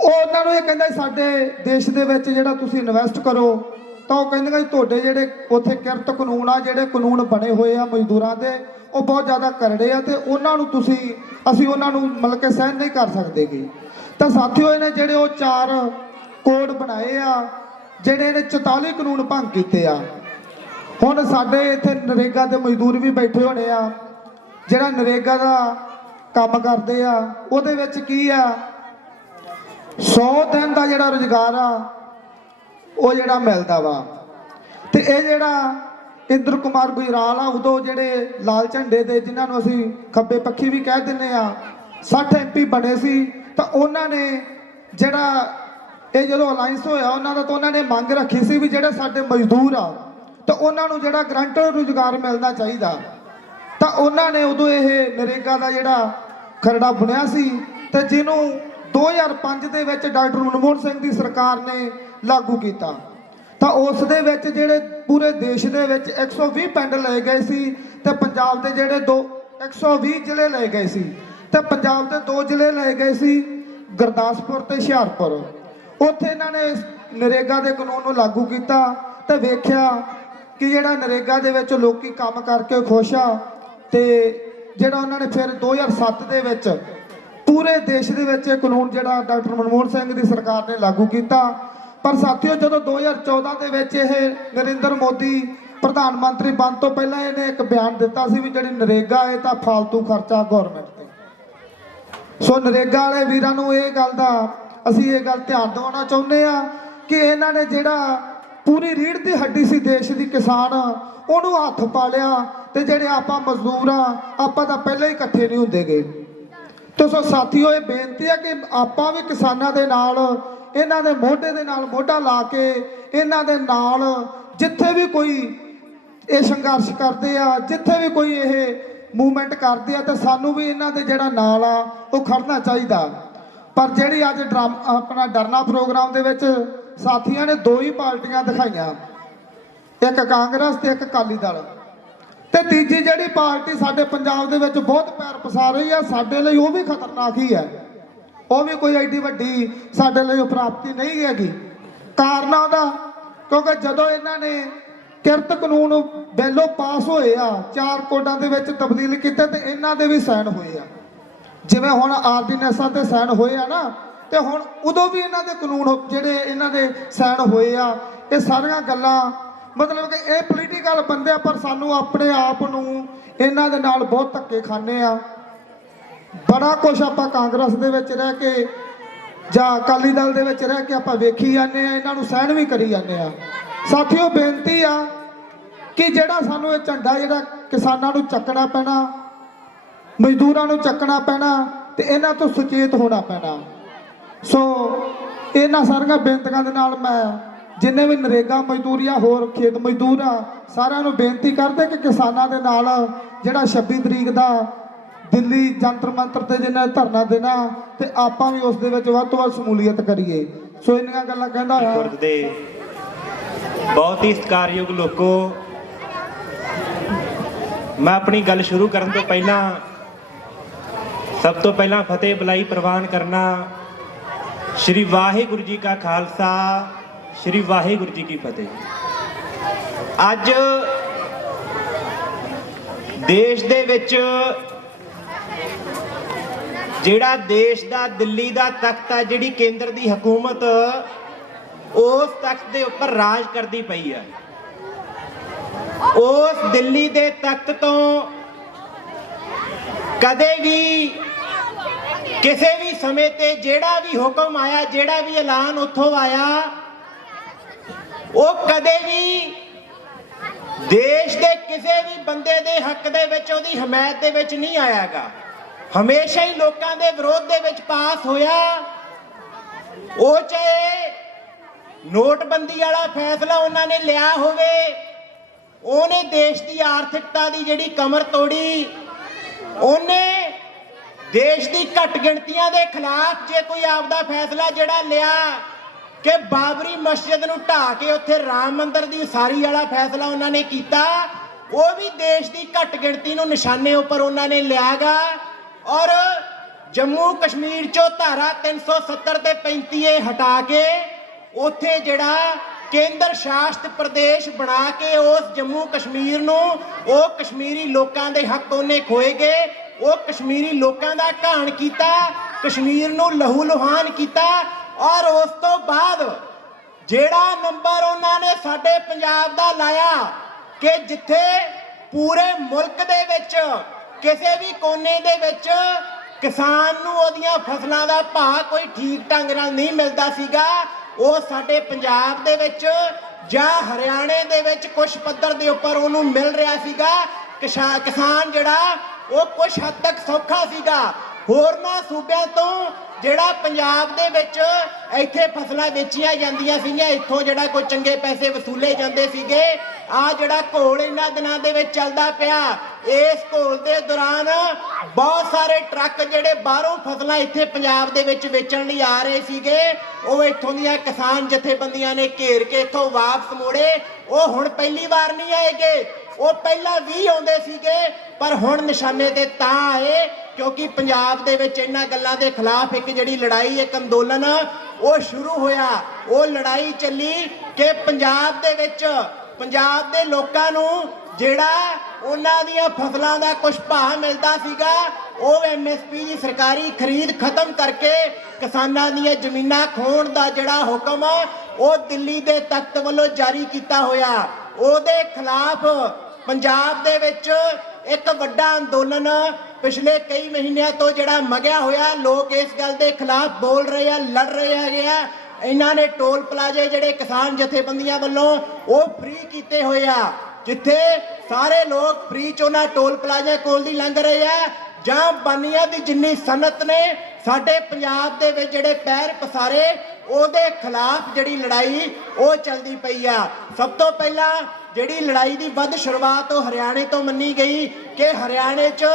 ਉਹ ਉਹਨਾਂ ਨੂੰ ਇਹ ਕਹਿੰਦਾ ਸਾਡੇ ਦੇਸ਼ ਦੇ ਵਿੱਚ ਜਿਹੜਾ ਤੁਸੀਂ ਇਨਵੈਸਟ ਕਰੋ, ਤਾਂ ਉਹ ਕਹਿੰਦੇ ਤੁਹਾਡੇ ਜਿਹੜੇ ਉੱਥੇ ਕਿਰਤ ਕਾਨੂੰਨ ਆ, ਜਿਹੜੇ ਕਾਨੂੰਨ ਬਣੇ ਹੋਏ ਆ ਮਜ਼ਦੂਰਾਂ ਦੇ, ਉਹ ਬਹੁਤ ਜ਼ਿਆਦਾ ਕਰੜੇ ਆ, ਤੇ ਉਹਨਾਂ ਨੂੰ ਅਸੀਂ ਉਹਨਾਂ ਨੂੰ ਮਤਲਬ ਕਿ ਸਹਿਣ ਨਹੀਂ ਕਰ ਸਕਦੇਗੇ। ਤਾਂ ਸਾਥੀਓ, ਇਹਨੇ ਜਿਹੜੇ ਉਹ 4 ਕੋਡ ਬਣਾਏ ਆ, ਜਿਹੜੇ ਇਹਨੇ 44 ਕਾਨੂੰਨ ਭੰਗ ਕੀਤੇ ਆ। ਹੁਣ ਸਾਡੇ ਇੱਥੇ ਨਰੇਗਾ ਦੇ ਮਜ਼ਦੂਰ ਵੀ ਬੈਠੇ ਹੋਣੇ ਆ, ਜਿਹੜਾ ਨਰੇਗਾ ਦਾ ਕੰਮ ਕਰਦੇ ਆ, ਉਹਦੇ ਵਿੱਚ ਕੀ ਆ 100 ਦਿਨ ਦਾ ਜਿਹੜਾ ਰੁਜ਼ਗਾਰ ਆ ਉਹ ਜਿਹੜਾ ਮਿਲਦਾ ਵਾ। ਤੇ ਇਹ ਜਿਹੜਾ ਇੰਦਰ ਕੁਮਾਰ ਗੁਜਰਾਲ ਆ, ਉਦੋਂ ਜਿਹੜੇ ਲਾਲ ਝੰਡੇ ਦੇ, ਜਿਨ੍ਹਾਂ ਨੂੰ ਅਸੀਂ ਖੱਬੇ ਪੱਖੀ ਵੀ ਕਹਿ ਦਿੰਦੇ ਆ, 60 MP ਬਣੇ ਸੀ, ਤਾਂ ਉਹਨਾਂ ਨੇ ਜਿਹੜਾ ਇਹ ਜਦੋਂ ਅਲਾਈਅੰਸ ਹੋਇਆ ਉਹਨਾਂ ਦਾ, ਤਾਂ ਉਹਨਾਂ ਨੇ ਮੰਗ ਰੱਖੀ ਸੀ ਵੀ ਜਿਹੜੇ ਸਾਡੇ ਮਜ਼ਦੂਰ ਆ ਤਾਂ ਉਹਨਾਂ ਨੂੰ ਜਿਹੜਾ ਗਰੰਟਡ ਰੁਜ਼ਗਾਰ ਮਿਲਣਾ ਚਾਹੀਦਾ। ਤਾਂ ਉਹਨਾਂ ਨੇ ਉਦੋਂ ਇਹ ਨਰੇਗਾ ਦਾ ਜਿਹੜਾ ਖਰੜਾ ਬੁਣਿਆ ਸੀ ਤੇ ਜਿਹਨੂੰ 2005 ਦੇ ਵਿੱਚ ਡਾਕਟਰ ਮਨਮੋਹਨ ਸਿੰਘ ਦੀ ਸਰਕਾਰ ਨੇ ਲਾਗੂ ਕੀਤਾ। ਤਾਂ ਉਸ ਦੇ ਵਿੱਚ ਜਿਹੜੇ ਪੂਰੇ ਦੇਸ਼ ਦੇ ਵਿੱਚ 120 ਪਿੰਡ ਲਏ ਗਏ ਸੀ ਤੇ ਪੰਜਾਬ ਦੇ ਜਿਹੜੇ 120 ਜ਼ਿਲ੍ਹੇ ਲਏ ਗਏ ਸੀ ਤੇ ਪੰਜਾਬ ਦੇ 2 ਜ਼ਿਲ੍ਹੇ ਲਏ ਗਏ ਸੀ, ਗੁਰਦਾਸਪੁਰ ਤੇ ਹੁਸ਼ਿਆਰਪੁਰ। ਉੱਥੇ ਇਹਨਾਂ ਨੇ ਇਸ ਨਰੇਗਾ ਦੇ ਕਾਨੂੰਨ ਨੂੰ ਲਾਗੂ ਕੀਤਾ ਤੇ ਵੇਖਿਆ ਕਿ ਜਿਹੜਾ ਨਰੇਗਾ ਦੇ ਵਿੱਚ ਲੋਕੀ ਕੰਮ ਕਰਕੇ ਖੁਸ਼ ਆ। ਤੇ ਜਿਹੜਾ ਉਹਨਾਂ ਨੇ ਫਿਰ 2007 ਦੇ ਵਿੱਚ ਪੂਰੇ ਦੇਸ਼ ਦੇ ਵਿੱਚ ਇਹ ਕਾਨੂੰਨ ਜਿਹੜਾ ਡਾਕਟਰ ਮਨਮੋਹਨ ਸਿੰਘ ਦੀ ਸਰਕਾਰ ਨੇ ਲਾਗੂ ਕੀਤਾ। ਪਰ ਸਾਥੀਓ, ਜਦੋਂ 2014 ਦੇ ਵਿੱਚ ਇਹ ਨਰਿੰਦਰ ਮੋਦੀ ਪ੍ਰਧਾਨ ਮੰਤਰੀ ਬਣਨ ਤੋਂ ਪਹਿਲਾਂ ਇਹਨੇ ਇੱਕ ਬਿਆਨ ਦਿੱਤਾ ਸੀ ਵੀ ਜਿਹੜੀ ਨਰੇਗਾ ਇਹ ਤਾਂ ਫਾਲਤੂ ਖਰਚਾ ਗਵਰਨਮੈਂਟ ਤੇ। ਸੋ ਨਰੇਗਾ ਵਾਲੇ ਵੀਰਾਂ ਨੂੰ ਇਹ ਗੱਲ ਦਾ ਅਸੀਂ ਇਹ ਗੱਲ ਧਿਆਨ ਦਿਵਾਉਣਾ ਚਾਹੁੰਦੇ ਆ ਕਿ ਇਹਨਾਂ ਨੇ ਜਿਹੜਾ ਪੂਰੀ ਰੀੜ੍ਹ ਦੀ ਹੱਡੀ ਸੀ ਦੇਸ਼ ਦੀ ਕਿਸਾਨ, ਉਹਨੂੰ ਹੱਥ ਪਾ ਲਿਆ ਤੇ ਜਿਹੜੇ ਆਪਾਂ ਮਜ਼ਦੂਰ ਆ ਆਪਾਂ ਤਾਂ ਪਹਿਲਾਂ ਹੀ ਇਕੱਠੇ ਨਹੀਂ ਹੁੰਦੇ ਗਏ। ਤੇ ਸੋ ਸਾਥੀਓ, ਇਹ ਬੇਨਤੀ ਹੈ ਕਿ ਆਪਾਂ ਵੀ ਕਿਸਾਨਾਂ ਦੇ ਨਾਲ, ਇਹਨਾਂ ਦੇ ਮੋਢੇ ਦੇ ਨਾਲ ਮੋਢਾ ਲਾ ਕੇ ਇਹਨਾਂ ਦੇ ਨਾਲ ਜਿੱਥੇ ਵੀ ਕੋਈ ਇਹ ਸੰਘਰਸ਼ ਕਰਦੇ ਆ, ਜਿੱਥੇ ਵੀ ਕੋਈ ਇਹ ਮੂਵਮੈਂਟ ਕਰਦੇ ਆ, ਤੇ ਸਾਨੂੰ ਵੀ ਇਹਨਾਂ ਦੇ ਜਿਹੜਾ ਨਾਲ ਆ ਉਹ ਖੜਨਾ ਚਾਹੀਦਾ। ਪਰ ਜਿਹੜੀ ਅੱਜ ਆਪਣਾ ਡਰਨਾ ਪ੍ਰੋਗਰਾਮ ਦੇ ਵਿੱਚ ਸਾਥੀਆਂ ਨੇ 2 ਹੀ ਪਾਰਟੀਆਂ ਦਿਖਾਈਆਂ, ਇੱਕ ਕਾਂਗਰਸ ਤੇ ਇੱਕ ਅਕਾਲੀ ਦਲ, ਤੇ ਤੀਜੀ ਜਿਹੜੀ ਪਾਰਟੀ ਸਾਡੇ ਪੰਜਾਬ ਦੇ ਵਿੱਚ ਬਹੁਤ ਪੈਰ ਪਸਾਰ ਰਹੀ ਆ, ਸਾਡੇ ਲਈ ਉਹ ਵੀ ਖਤਰਨਾਕ ਹੀ ਹੈ। ਉਹ ਵੀ ਕੋਈ ਐਡੀ ਵੱਡੀ ਸਾਡੇ ਲਈ ਪ੍ਰਾਪਤੀ ਨਹੀਂ ਹੈਗੀ। ਕਾਰਨ ਉਹਦਾ ਕਿਉਂਕਿ ਜਦੋਂ ਇਹਨਾਂ ਨੇ ਕਿਰਤ ਕਾਨੂੰਨ ਬਿੱਲੋਂ ਪਾਸ ਹੋਏ ਆ, 4 ਕੋਡਾਂ ਦੇ ਵਿੱਚ ਤਬਦੀਲ ਕੀਤੇ ਤੇ ਇਹਨਾਂ ਦੇ ਵੀ ਸਾਈਨ ਹੋਏ ਆ। ਜਿਵੇਂ ਹੁਣ ਆਰਡੀਨੈਂਸਾਂ ਤੇ ਸਾਈਨ ਹੋਏ ਆ ਨਾ, ਤੇ ਹੁਣ ਉਦੋਂ ਵੀ ਇਹਨਾਂ ਦੇ ਕਾਨੂੰਨ ਜਿਹੜੇ ਇਹਨਾਂ ਦੇ ਸਾਈਨ ਹੋਏ ਆ। ਇਹ ਸਾਰੀਆਂ ਗੱਲਾਂ ਮਤਲਬ ਕਿ ਇਹ ਪੋਲੀਟੀਕਲ ਬੰਦੇ ਆ, ਪਰ ਸਾਨੂੰ ਆਪਣੇ ਆਪ ਨੂੰ ਇਹਨਾਂ ਦੇ ਨਾਲ ਬਹੁਤ ਧੱਕੇ ਖਾਣੇ ਆ। ਬੜਾ ਕੁਛ ਆਪਾਂ ਕਾਂਗਰਸ ਦੇ ਵਿੱਚ ਰਹਿ ਕੇ ਜਾਂ ਅਕਾਲੀ ਦਲ ਦੇ ਵਿੱਚ ਰਹਿ ਕੇ ਆਪਾਂ ਵੇਖੀ ਜਾਂਦੇ ਆ, ਇਹਨਾਂ ਨੂੰ ਸਹਿਣ ਵੀ ਕਰੀ ਜਾਂਦੇ ਆ। ਸਾਥੀਓ, ਬੇਨਤੀ ਆ ਕਿ ਜਿਹੜਾ ਸਾਨੂੰ ਇਹ ਝੰਡਾ ਜਿਹੜਾ ਕਿਸਾਨਾਂ ਨੂੰ ਚੱਕਣਾ ਪੈਣਾ, ਮਜ਼ਦੂਰਾਂ ਨੂੰ ਚੱਕਣਾ ਪੈਣਾ ਤੇ ਇਹਨਾਂ ਤੋਂ ਸੁਚੇਤ ਹੋਣਾ ਪੈਣਾ। ਸੋ ਇਹਨਾਂ ਸਾਰੀਆਂ ਬੇਨਤੀਆਂ ਦੇ ਨਾਲ ਮੈਂ ਜਿੰਨੇ ਵੀ ਨਰੇਗਾ ਮਜ਼ਦੂਰ ਜਾਂ ਹੋਰ ਖੇਤ ਮਜ਼ਦੂਰ ਆ, ਸਾਰਿਆਂ ਨੂੰ ਬੇਨਤੀ ਕਰਦੇ ਕਿ ਕਿਸਾਨਾਂ ਦੇ ਨਾਲ ਜਿਹੜਾ 26 ਤਰੀਕ ਦਾ ਦਿੱਲੀ ਜੰਤਰ ਮੰਤਰ ਤੇ ਜਿਹਨੇ ਧਰਨਾ ਦੇਣਾ ਤੇ ਆਪਾਂ ਵੀ ਉਸ ਦੇ ਵਿੱਚ ਵੱਧ ਤੋਂ ਵੱਧ ਸ਼ਮੂਲੀਅਤ ਕਰੀਏ। ਸੋ ਇੰਨੀਆਂ ਗੱਲਾਂ ਕਹਿੰਦਾ ਆ। ਗੁਰਦ ਦੇ ਬਹੁਤ ਹੀ ਸਤਿਕਾਰਯੋਗ ਲੋਕੋ, ਮੈਂ ਆਪਣੀ ਗੱਲ ਸ਼ੁਰੂ ਕਰਨ ਤੋਂ ਪਹਿਲਾਂ ਸਭ ਤੋਂ ਪਹਿਲਾਂ ਫਤਿਹ ਬੁਲਾਈ ਪ੍ਰਵਾਨ ਕਰਨਾ। ਸ਼੍ਰੀ ਵਾਹਿਗੁਰੂ ਜੀ ਕਾ ਖਾਲਸਾ, ਸ਼੍ਰੀ ਵਾਹਿਗੁਰੂ ਜੀ ਕੀ ਫਤਿਹ। ਅੱਜ ਦੇਸ਼ ਦੇ ਵਿੱਚ ਜਿਹੜਾ ਦੇਸ਼ ਦਾ ਦਿੱਲੀ ਦਾ ਤਖਤ ਹੈ, ਜਿਹੜੀ ਕੇਂਦਰ ਦੀ ਹਕੂਮਤ ਉਸ ਤਖਤ ਦੇ ਉੱਪਰ ਰਾਜ ਕਰਦੀ ਪਈ ਹੈ। ਉਸ ਦਿੱਲੀ ਦੇ ਤਖਤ ਤੋਂ ਕਦੇ ਵੀ ਕਿਸੇ ਵੀ ਸਮੇਂ ਤੇ ਜਿਹੜਾ ਵੀ ਹੁਕਮ ਆਇਆ, ਜਿਹੜਾ ਵੀ ਐਲਾਨ ਉੱਥੋਂ ਆਇਆ, ਉਹ ਕਦੇ ਵੀ ਦੇਸ਼ ਦੇ ਕਿਸੇ ਵੀ ਬੰਦੇ ਦੇ ਹੱਕ ਦੇ ਵਿੱਚ, ਉਹਦੀ ਹਮਾਇਤ ਦੇ ਵਿੱਚ ਨਹੀਂ ਆਇਆਗਾ। ਹਮੇਸ਼ਾ ਹੀ ਲੋਕਾਂ ਦੇ ਵਿਰੋਧ ਦੇ ਵਿੱਚ ਪਾਸ ਹੋਇਆ। ਉਹ ਚਾਹੇ ਨੋਟਬੰਦੀ ਵਾਲਾ ਫੈਸਲਾ ਉਹਨਾਂ ਨੇ ਲਿਆ ਹੋਵੇ, ਉਹਨੇ ਦੇਸ਼ ਦੀ ਆਰਥਿਕਤਾ ਦੀ ਜਿਹੜੀ ਕਮਰ ਤੋੜੀ, ਉਹਨੇ ਦੇਸ਼ ਦੀ ਘੱਟ ਗਿਣਤੀਆਂ ਦੇ ਖਿਲਾਫ ਜੇ ਕੋਈ ਆਪਦਾ ਫੈਸਲਾ ਜਿਹੜਾ ਲਿਆ ਕਿ ਬਾਬਰੀ ਮਸਜਿਦ ਨੂੰ ਢਾਹ ਕੇ ਉੱਥੇ ਰਾਮ ਮੰਦਿਰ ਦੀ ਉਸਾਰੀ ਵਾਲਾ ਫੈਸਲਾ ਉਹਨਾਂ ਨੇ ਕੀਤਾ, ਉਹ ਵੀ ਦੇਸ਼ ਦੀ ਘੱਟ ਗਿਣਤੀ ਨੂੰ ਨਿਸ਼ਾਨੇ ਉੱਪਰ ਉਹਨਾਂ ਨੇ ਲਿਆਗਾ। ਔਰ ਜੰਮੂ ਕਸ਼ਮੀਰ ਚੋਂ ਧਾਰਾ 370 ਤੇ 35A ਹਟਾ ਕੇ ਉੱਥੇ ਜਿਹੜਾ ਕੇਂਦਰ ਸ਼ਾਸਿਤ ਪ੍ਰਦੇਸ਼ ਬਣਾ ਕੇ ਉਸ ਜੰਮੂ ਕਸ਼ਮੀਰ ਨੂੰ, ਉਹ ਕਸ਼ਮੀਰੀ ਲੋਕਾਂ ਦੇ ਹੱਕ ਉਹਨੇ ਖੋਏ ਗਏ। ਉਹ ਕਸ਼ਮੀਰੀ ਲੋਕਾਂ ਦਾ ਘਾਣ ਕੀਤਾ, ਕਸ਼ਮੀਰ ਨੂੰ ਲਹੂ ਲੁਹਾਨ ਕੀਤਾ। ਔਰ ਉਸ ਤੋਂ ਬਾਅਦ ਜਿਹੜਾ ਨੰਬਰ ਉਹਨਾਂ ਨੇ ਸਾਡੇ ਪੰਜਾਬ ਦਾ ਲਾਇਆ ਕਿ ਜਿੱਥੇ ਪੂਰੇ ਮੁਲਕ ਦੇ ਵਿੱਚ ਕਿਸੇ ਵੀ ਕੋਨੇ ਦੇ ਵਿੱਚ ਕਿਸਾਨ ਨੂੰ ਉਹਦੀਆਂ ਫਸਲਾਂ ਦਾ ਭਾਅ ਕੋਈ ਠੀਕ ਢੰਗ ਨਾਲ ਨਹੀਂ ਮਿਲਦਾ ਸੀਗਾ, ਉਹ ਸਾਡੇ ਪੰਜਾਬ ਦੇ ਵਿੱਚ ਜਾਂ ਹਰਿਆਣੇ ਦੇ ਵਿੱਚ ਕੁਝ ਪੱਧਰ ਦੇ ਉੱਪਰ ਉਹਨੂੰ ਮਿਲ ਰਿਹਾ ਸੀਗਾ। ਕਿਸਾਨ ਜਿਹੜਾ ਉਹ ਕੁਝ ਹੱਦ ਤੱਕ ਸੌਖਾ ਸੀਗਾ। ਹੋਰਨਾਂ ਸੂਬਿਆਂ ਤੋਂ ਜਿਹੜਾ ਪੰਜਾਬ ਦੇ ਵਿੱਚ ਇੱਥੇ ਫਸਲਾਂ ਵੇਚੀਆਂ ਜਾਂਦੀਆਂ ਸੀਗੀਆਂ, ਇੱਥੋਂ ਜਿਹੜਾ ਕੋਈ ਚੰਗੇ ਪੈਸੇ ਵਸੂਲੇ ਜਾਂਦੇ ਸੀਗੇ। ਆ ਜਿਹੜਾ ਘੋਲ ਇਹਨਾਂ ਦਿਨਾਂ ਦੇ ਵਿੱਚ ਚੱਲਦਾ ਪਿਆ, ਇਸ ਘੋਲ ਦੇ ਦੌਰਾਨ ਬਹੁਤ ਸਾਰੇ ਟਰੱਕ ਜਿਹੜੇ ਬਾਹਰੋਂ ਫਸਲਾਂ ਇੱਥੇ ਪੰਜਾਬ ਦੇ ਵਿੱਚ ਵੇਚਣ ਲਈ ਆ ਰਹੇ ਸੀਗੇ, ਉਹ ਇੱਥੋਂ ਦੀਆਂ ਕਿਸਾਨ ਜਥੇਬੰਦੀਆਂ ਨੇ ਘੇਰ ਕੇ ਇੱਥੋਂ ਵਾਪਸ ਮੋੜੇ। ਉਹ ਹੁਣ ਪਹਿਲੀ ਵਾਰ ਨਹੀਂ ਆਏਗੇ, ਉਹ ਪਹਿਲਾਂ ਵੀ ਆਉਂਦੇ ਸੀਗੇ, ਪਰ ਹੁਣ ਨਿਸ਼ਾਨੇ ਤੇ ਤਾਂ ਆਏ ਕਿਉਂਕਿ ਪੰਜਾਬ ਦੇ ਵਿੱਚ ਇਹਨਾਂ ਗੱਲਾਂ ਦੇ ਖਿਲਾਫ ਇੱਕ ਜਿਹੜੀ ਲੜਾਈ, ਇੱਕ ਅੰਦੋਲਨ ਉਹ ਸ਼ੁਰੂ ਹੋਇਆ। ਉਹ ਲੜਾਈ ਚੱਲੀ ਕਿ ਪੰਜਾਬ ਦੇ ਵਿੱਚ ਪੰਜਾਬ ਦੇ ਲੋਕਾਂ ਨੂੰ ਜਿਹੜਾ ਉਹਨਾਂ ਦੀਆਂ ਫਸਲਾਂ ਦਾ ਕੁਝ ਭਾਅ ਮਿਲਦਾ ਸੀਗਾ, ਉਹ MSP ਦੀ ਸਰਕਾਰੀ ਖਰੀਦ ਖਤਮ ਕਰਕੇ ਕਿਸਾਨਾਂ ਦੀਆਂ ਜ਼ਮੀਨਾਂ ਖੋਹਣ ਦਾ ਜਿਹੜਾ ਹੁਕਮ ਉਹ ਦਿੱਲੀ ਦੇ ਤਖਤ ਵੱਲੋਂ ਜਾਰੀ ਕੀਤਾ ਹੋਇਆ। ਉਹਦੇ ਖਿਲਾਫ ਪੰਜਾਬ ਦੇ ਵਿੱਚ ਇੱਕ ਵੱਡਾ ਅੰਦੋਲਨ ਪਿਛਲੇ ਕਈ ਮਹੀਨਿਆਂ ਤੋਂ ਜਿਹੜਾ ਮਗਿਆ ਹੋਇਆ। ਲੋਕ ਇਸ ਗੱਲ ਦੇ ਖਿਲਾਫ ਬੋਲ ਰਹੇ ਆ, ਲੜ ਰਹੇ ਹੈਗੇ ਆ। ਇਹਨਾਂ ਨੇ ਟੋਲ ਪਲਾਜ਼ੇ ਜਿਹੜੇ ਕਿਸਾਨ ਜਥੇਬੰਦੀਆਂ ਵੱਲੋਂ ਉਹ ਫ੍ਰੀ ਕੀਤੇ ਹੋਏ ਆ, ਜਿੱਥੇ ਸਾਰੇ ਲੋਕ ਫ੍ਰੀ ਚ ਉਹਨਾਂ ਟੋਲ ਪਲਾਜ਼ੇ ਕੋਲ ਦੀ ਲੰਘ ਰਹੇ ਆ। ਜਾਂ ਬਾਨੀਆਂ ਦੀ ਜਿੰਨੀ ਸਨਅਤ ਨੇ ਸਾਡੇ ਪੰਜਾਬ ਦੇ ਵਿੱਚ ਜਿਹੜੇ ਪੈਰ ਪਸਾਰੇ, ਉਹਦੇ ਖਿਲਾਫ ਜਿਹੜੀ ਲੜਾਈ ਉਹ ਚੱਲਦੀ ਪਈ ਆ। ਸਭ ਤੋਂ ਪਹਿਲਾਂ ਜਿਹੜੀ ਲੜਾਈ ਦੀ ਵੱਧ ਸ਼ੁਰੂਆਤ ਉਹ ਹਰਿਆਣੇ ਤੋਂ ਮੰਨੀ ਗਈ ਕਿ ਹਰਿਆਣੇ 'ਚ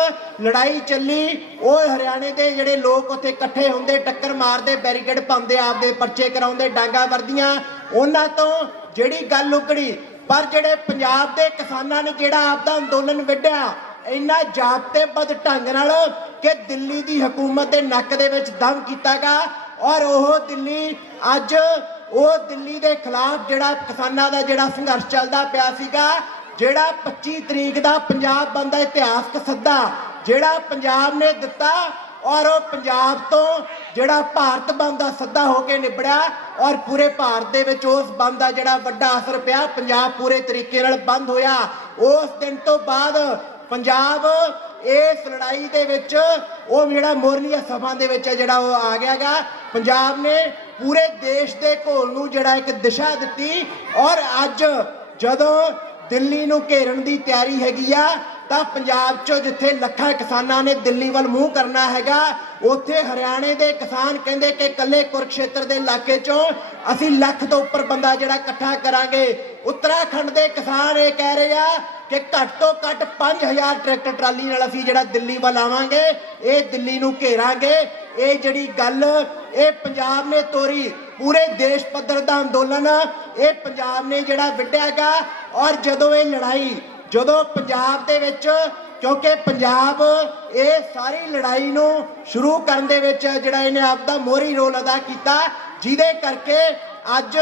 ਲੜਾਈ ਚੱਲੀ। ਉਹ ਹਰਿਆਣੇ ਦੇ ਜਿਹੜੇ ਲੋਕ ਉੱਥੇ ਇਕੱਠੇ ਹੁੰਦੇ, ਟੱਕਰ ਮਾਰਦੇ, ਬੈਰੀਕੇਡ ਪਾਉਂਦੇ, ਆਪਦੇ ਪਰਚੇ ਕਰਾਉਂਦੇ, ਡਾਂਗਾ ਵਰਦੀਆਂ, ਉਹਨਾਂ ਤੋਂ ਜਿਹੜੀ ਗੱਲ ਉਕੜੀ। ਪਰ ਜਿਹੜੇ ਪੰਜਾਬ ਦੇ ਕਿਸਾਨਾਂ ਨੇ ਜਿਹੜਾ ਆਪਦਾ ਅੰਦੋਲਨ ਵਿੱਢਿਆ ਇੰਨਾ ਜ਼ਾਬਤੇਬੱਧ ਢੰਗ ਨਾਲ ਕਿ ਦਿੱਲੀ ਦੀ ਹਕੂਮਤ ਦੇ ਨੱਕ ਦੇ ਵਿੱਚ ਦਮ ਕੀਤਾਗਾ। ਔਰ ਉਹ ਦਿੱਲੀ ਅੱਜ ਉਹ ਦਿੱਲੀ ਦੇ ਖਿਲਾਫ ਜਿਹੜਾ ਕਿਸਾਨਾਂ ਦਾ ਜਿਹੜਾ ਸੰਘਰਸ਼ ਚੱਲਦਾ ਪਿਆ ਸੀਗਾ, ਜਿਹੜਾ 25 ਤਰੀਕ ਦਾ ਪੰਜਾਬ ਬੰਦ ਦਾ ਇਤਿਹਾਸਕ ਸੱਦਾ ਜਿਹੜਾ ਪੰਜਾਬ ਨੇ ਦਿੱਤਾ, ਔਰ ਉਹ ਪੰਜਾਬ ਤੋਂ ਜਿਹੜਾ ਭਾਰਤ ਬੰਦ ਦਾ ਸੱਦਾ ਹੋ ਕੇ ਨਿਬੜਿਆ। ਔਰ ਪੂਰੇ ਭਾਰਤ ਦੇ ਵਿੱਚ ਉਸ ਬੰਦ ਦਾ ਜਿਹੜਾ ਵੱਡਾ ਅਸਰ ਪਿਆ, ਪੰਜਾਬ ਪੂਰੇ ਤਰੀਕੇ ਨਾਲ ਬੰਦ ਹੋਇਆ। ਉਸ ਦਿਨ ਤੋਂ ਬਾਅਦ ਪੰਜਾਬ ਇਸ ਲੜਾਈ ਦੇ ਵਿੱਚ ਉਹ ਜਿਹੜਾ ਮੋਰਨੀਆ ਸਭਾ ਦੇ ਵਿੱਚ ਜਿਹੜਾ ਉਹ ਆ ਗਿਆਗਾ। ਪੰਜਾਬ ਨੇ ਪੂਰੇ ਦੇਸ਼ ਦੇ ਘੋਲ ਨੂੰ ਜਿਹੜਾ ਇੱਕ ਦਿਸ਼ਾ ਦਿੱਤੀ। ਔਰ ਅੱਜ ਜਦੋਂ ਦਿੱਲੀ ਨੂੰ ਘੇਰਨ ਦੀ ਤਿਆਰੀ ਹੈਗੀ ਆ, ਤਾਂ ਪੰਜਾਬ 'ਚੋਂ ਜਿੱਥੇ ਲੱਖਾਂ ਕਿਸਾਨਾਂ ਨੇ ਦਿੱਲੀ ਵੱਲ ਮੂੰਹ ਕਰਨਾ ਹੈਗਾ, ਉੱਥੇ ਹਰਿਆਣੇ ਦੇ ਕਿਸਾਨ ਕਹਿੰਦੇ ਕਿ ਇਕੱਲੇ ਕੁਰਕਸ਼ੇਤਰ ਦੇ ਇਲਾਕੇ 'ਚੋਂ ਅਸੀਂ ਲੱਖ ਤੋਂ ਉੱਪਰ ਬੰਦਾ ਜਿਹੜਾ ਇਕੱਠਾ ਕਰਾਂਗੇ। ਉੱਤਰਾਖੰਡ ਦੇ ਕਿਸਾਨ ਇਹ ਕਹਿ ਰਹੇ ਆ ਕਿ ਘੱਟ ਤੋਂ ਘੱਟ 5000 ਟਰੈਕਟਰ ਟਰਾਲੀ ਨਾਲ ਅਸੀਂ ਜਿਹੜਾ ਦਿੱਲੀ ਵੱਲ ਆਵਾਂਗੇ, ਇਹ ਦਿੱਲੀ ਨੂੰ ਘੇਰਾਂਗੇ। ਇਹ ਜਿਹੜੀ ਗੱਲ ਇਹ ਪੰਜਾਬ ਨੇ ਤੋਰੀ, ਪੂਰੇ ਦੇਸ਼ ਪੱਧਰ ਦਾ ਅੰਦੋਲਨ ਇਹ ਪੰਜਾਬ ਨੇ ਜਿਹੜਾ ਵਿੱਢਿਆਗਾ। ਔਰ ਜਦੋਂ ਇਹ ਲੜਾਈ ਜਦੋਂ ਪੰਜਾਬ ਦੇ ਵਿੱਚ, ਕਿਉਂਕਿ ਪੰਜਾਬ ਇਹ ਸਾਰੀ ਲੜਾਈ ਨੂੰ ਸ਼ੁਰੂ ਕਰਨ ਦੇ ਵਿੱਚ ਜਿਹੜਾ ਇਹਨੇ ਆਪਦਾ ਮੋਹਰੀ ਰੋਲ ਅਦਾ ਕੀਤਾ, ਜਿਹਦੇ ਕਰਕੇ ਅੱਜ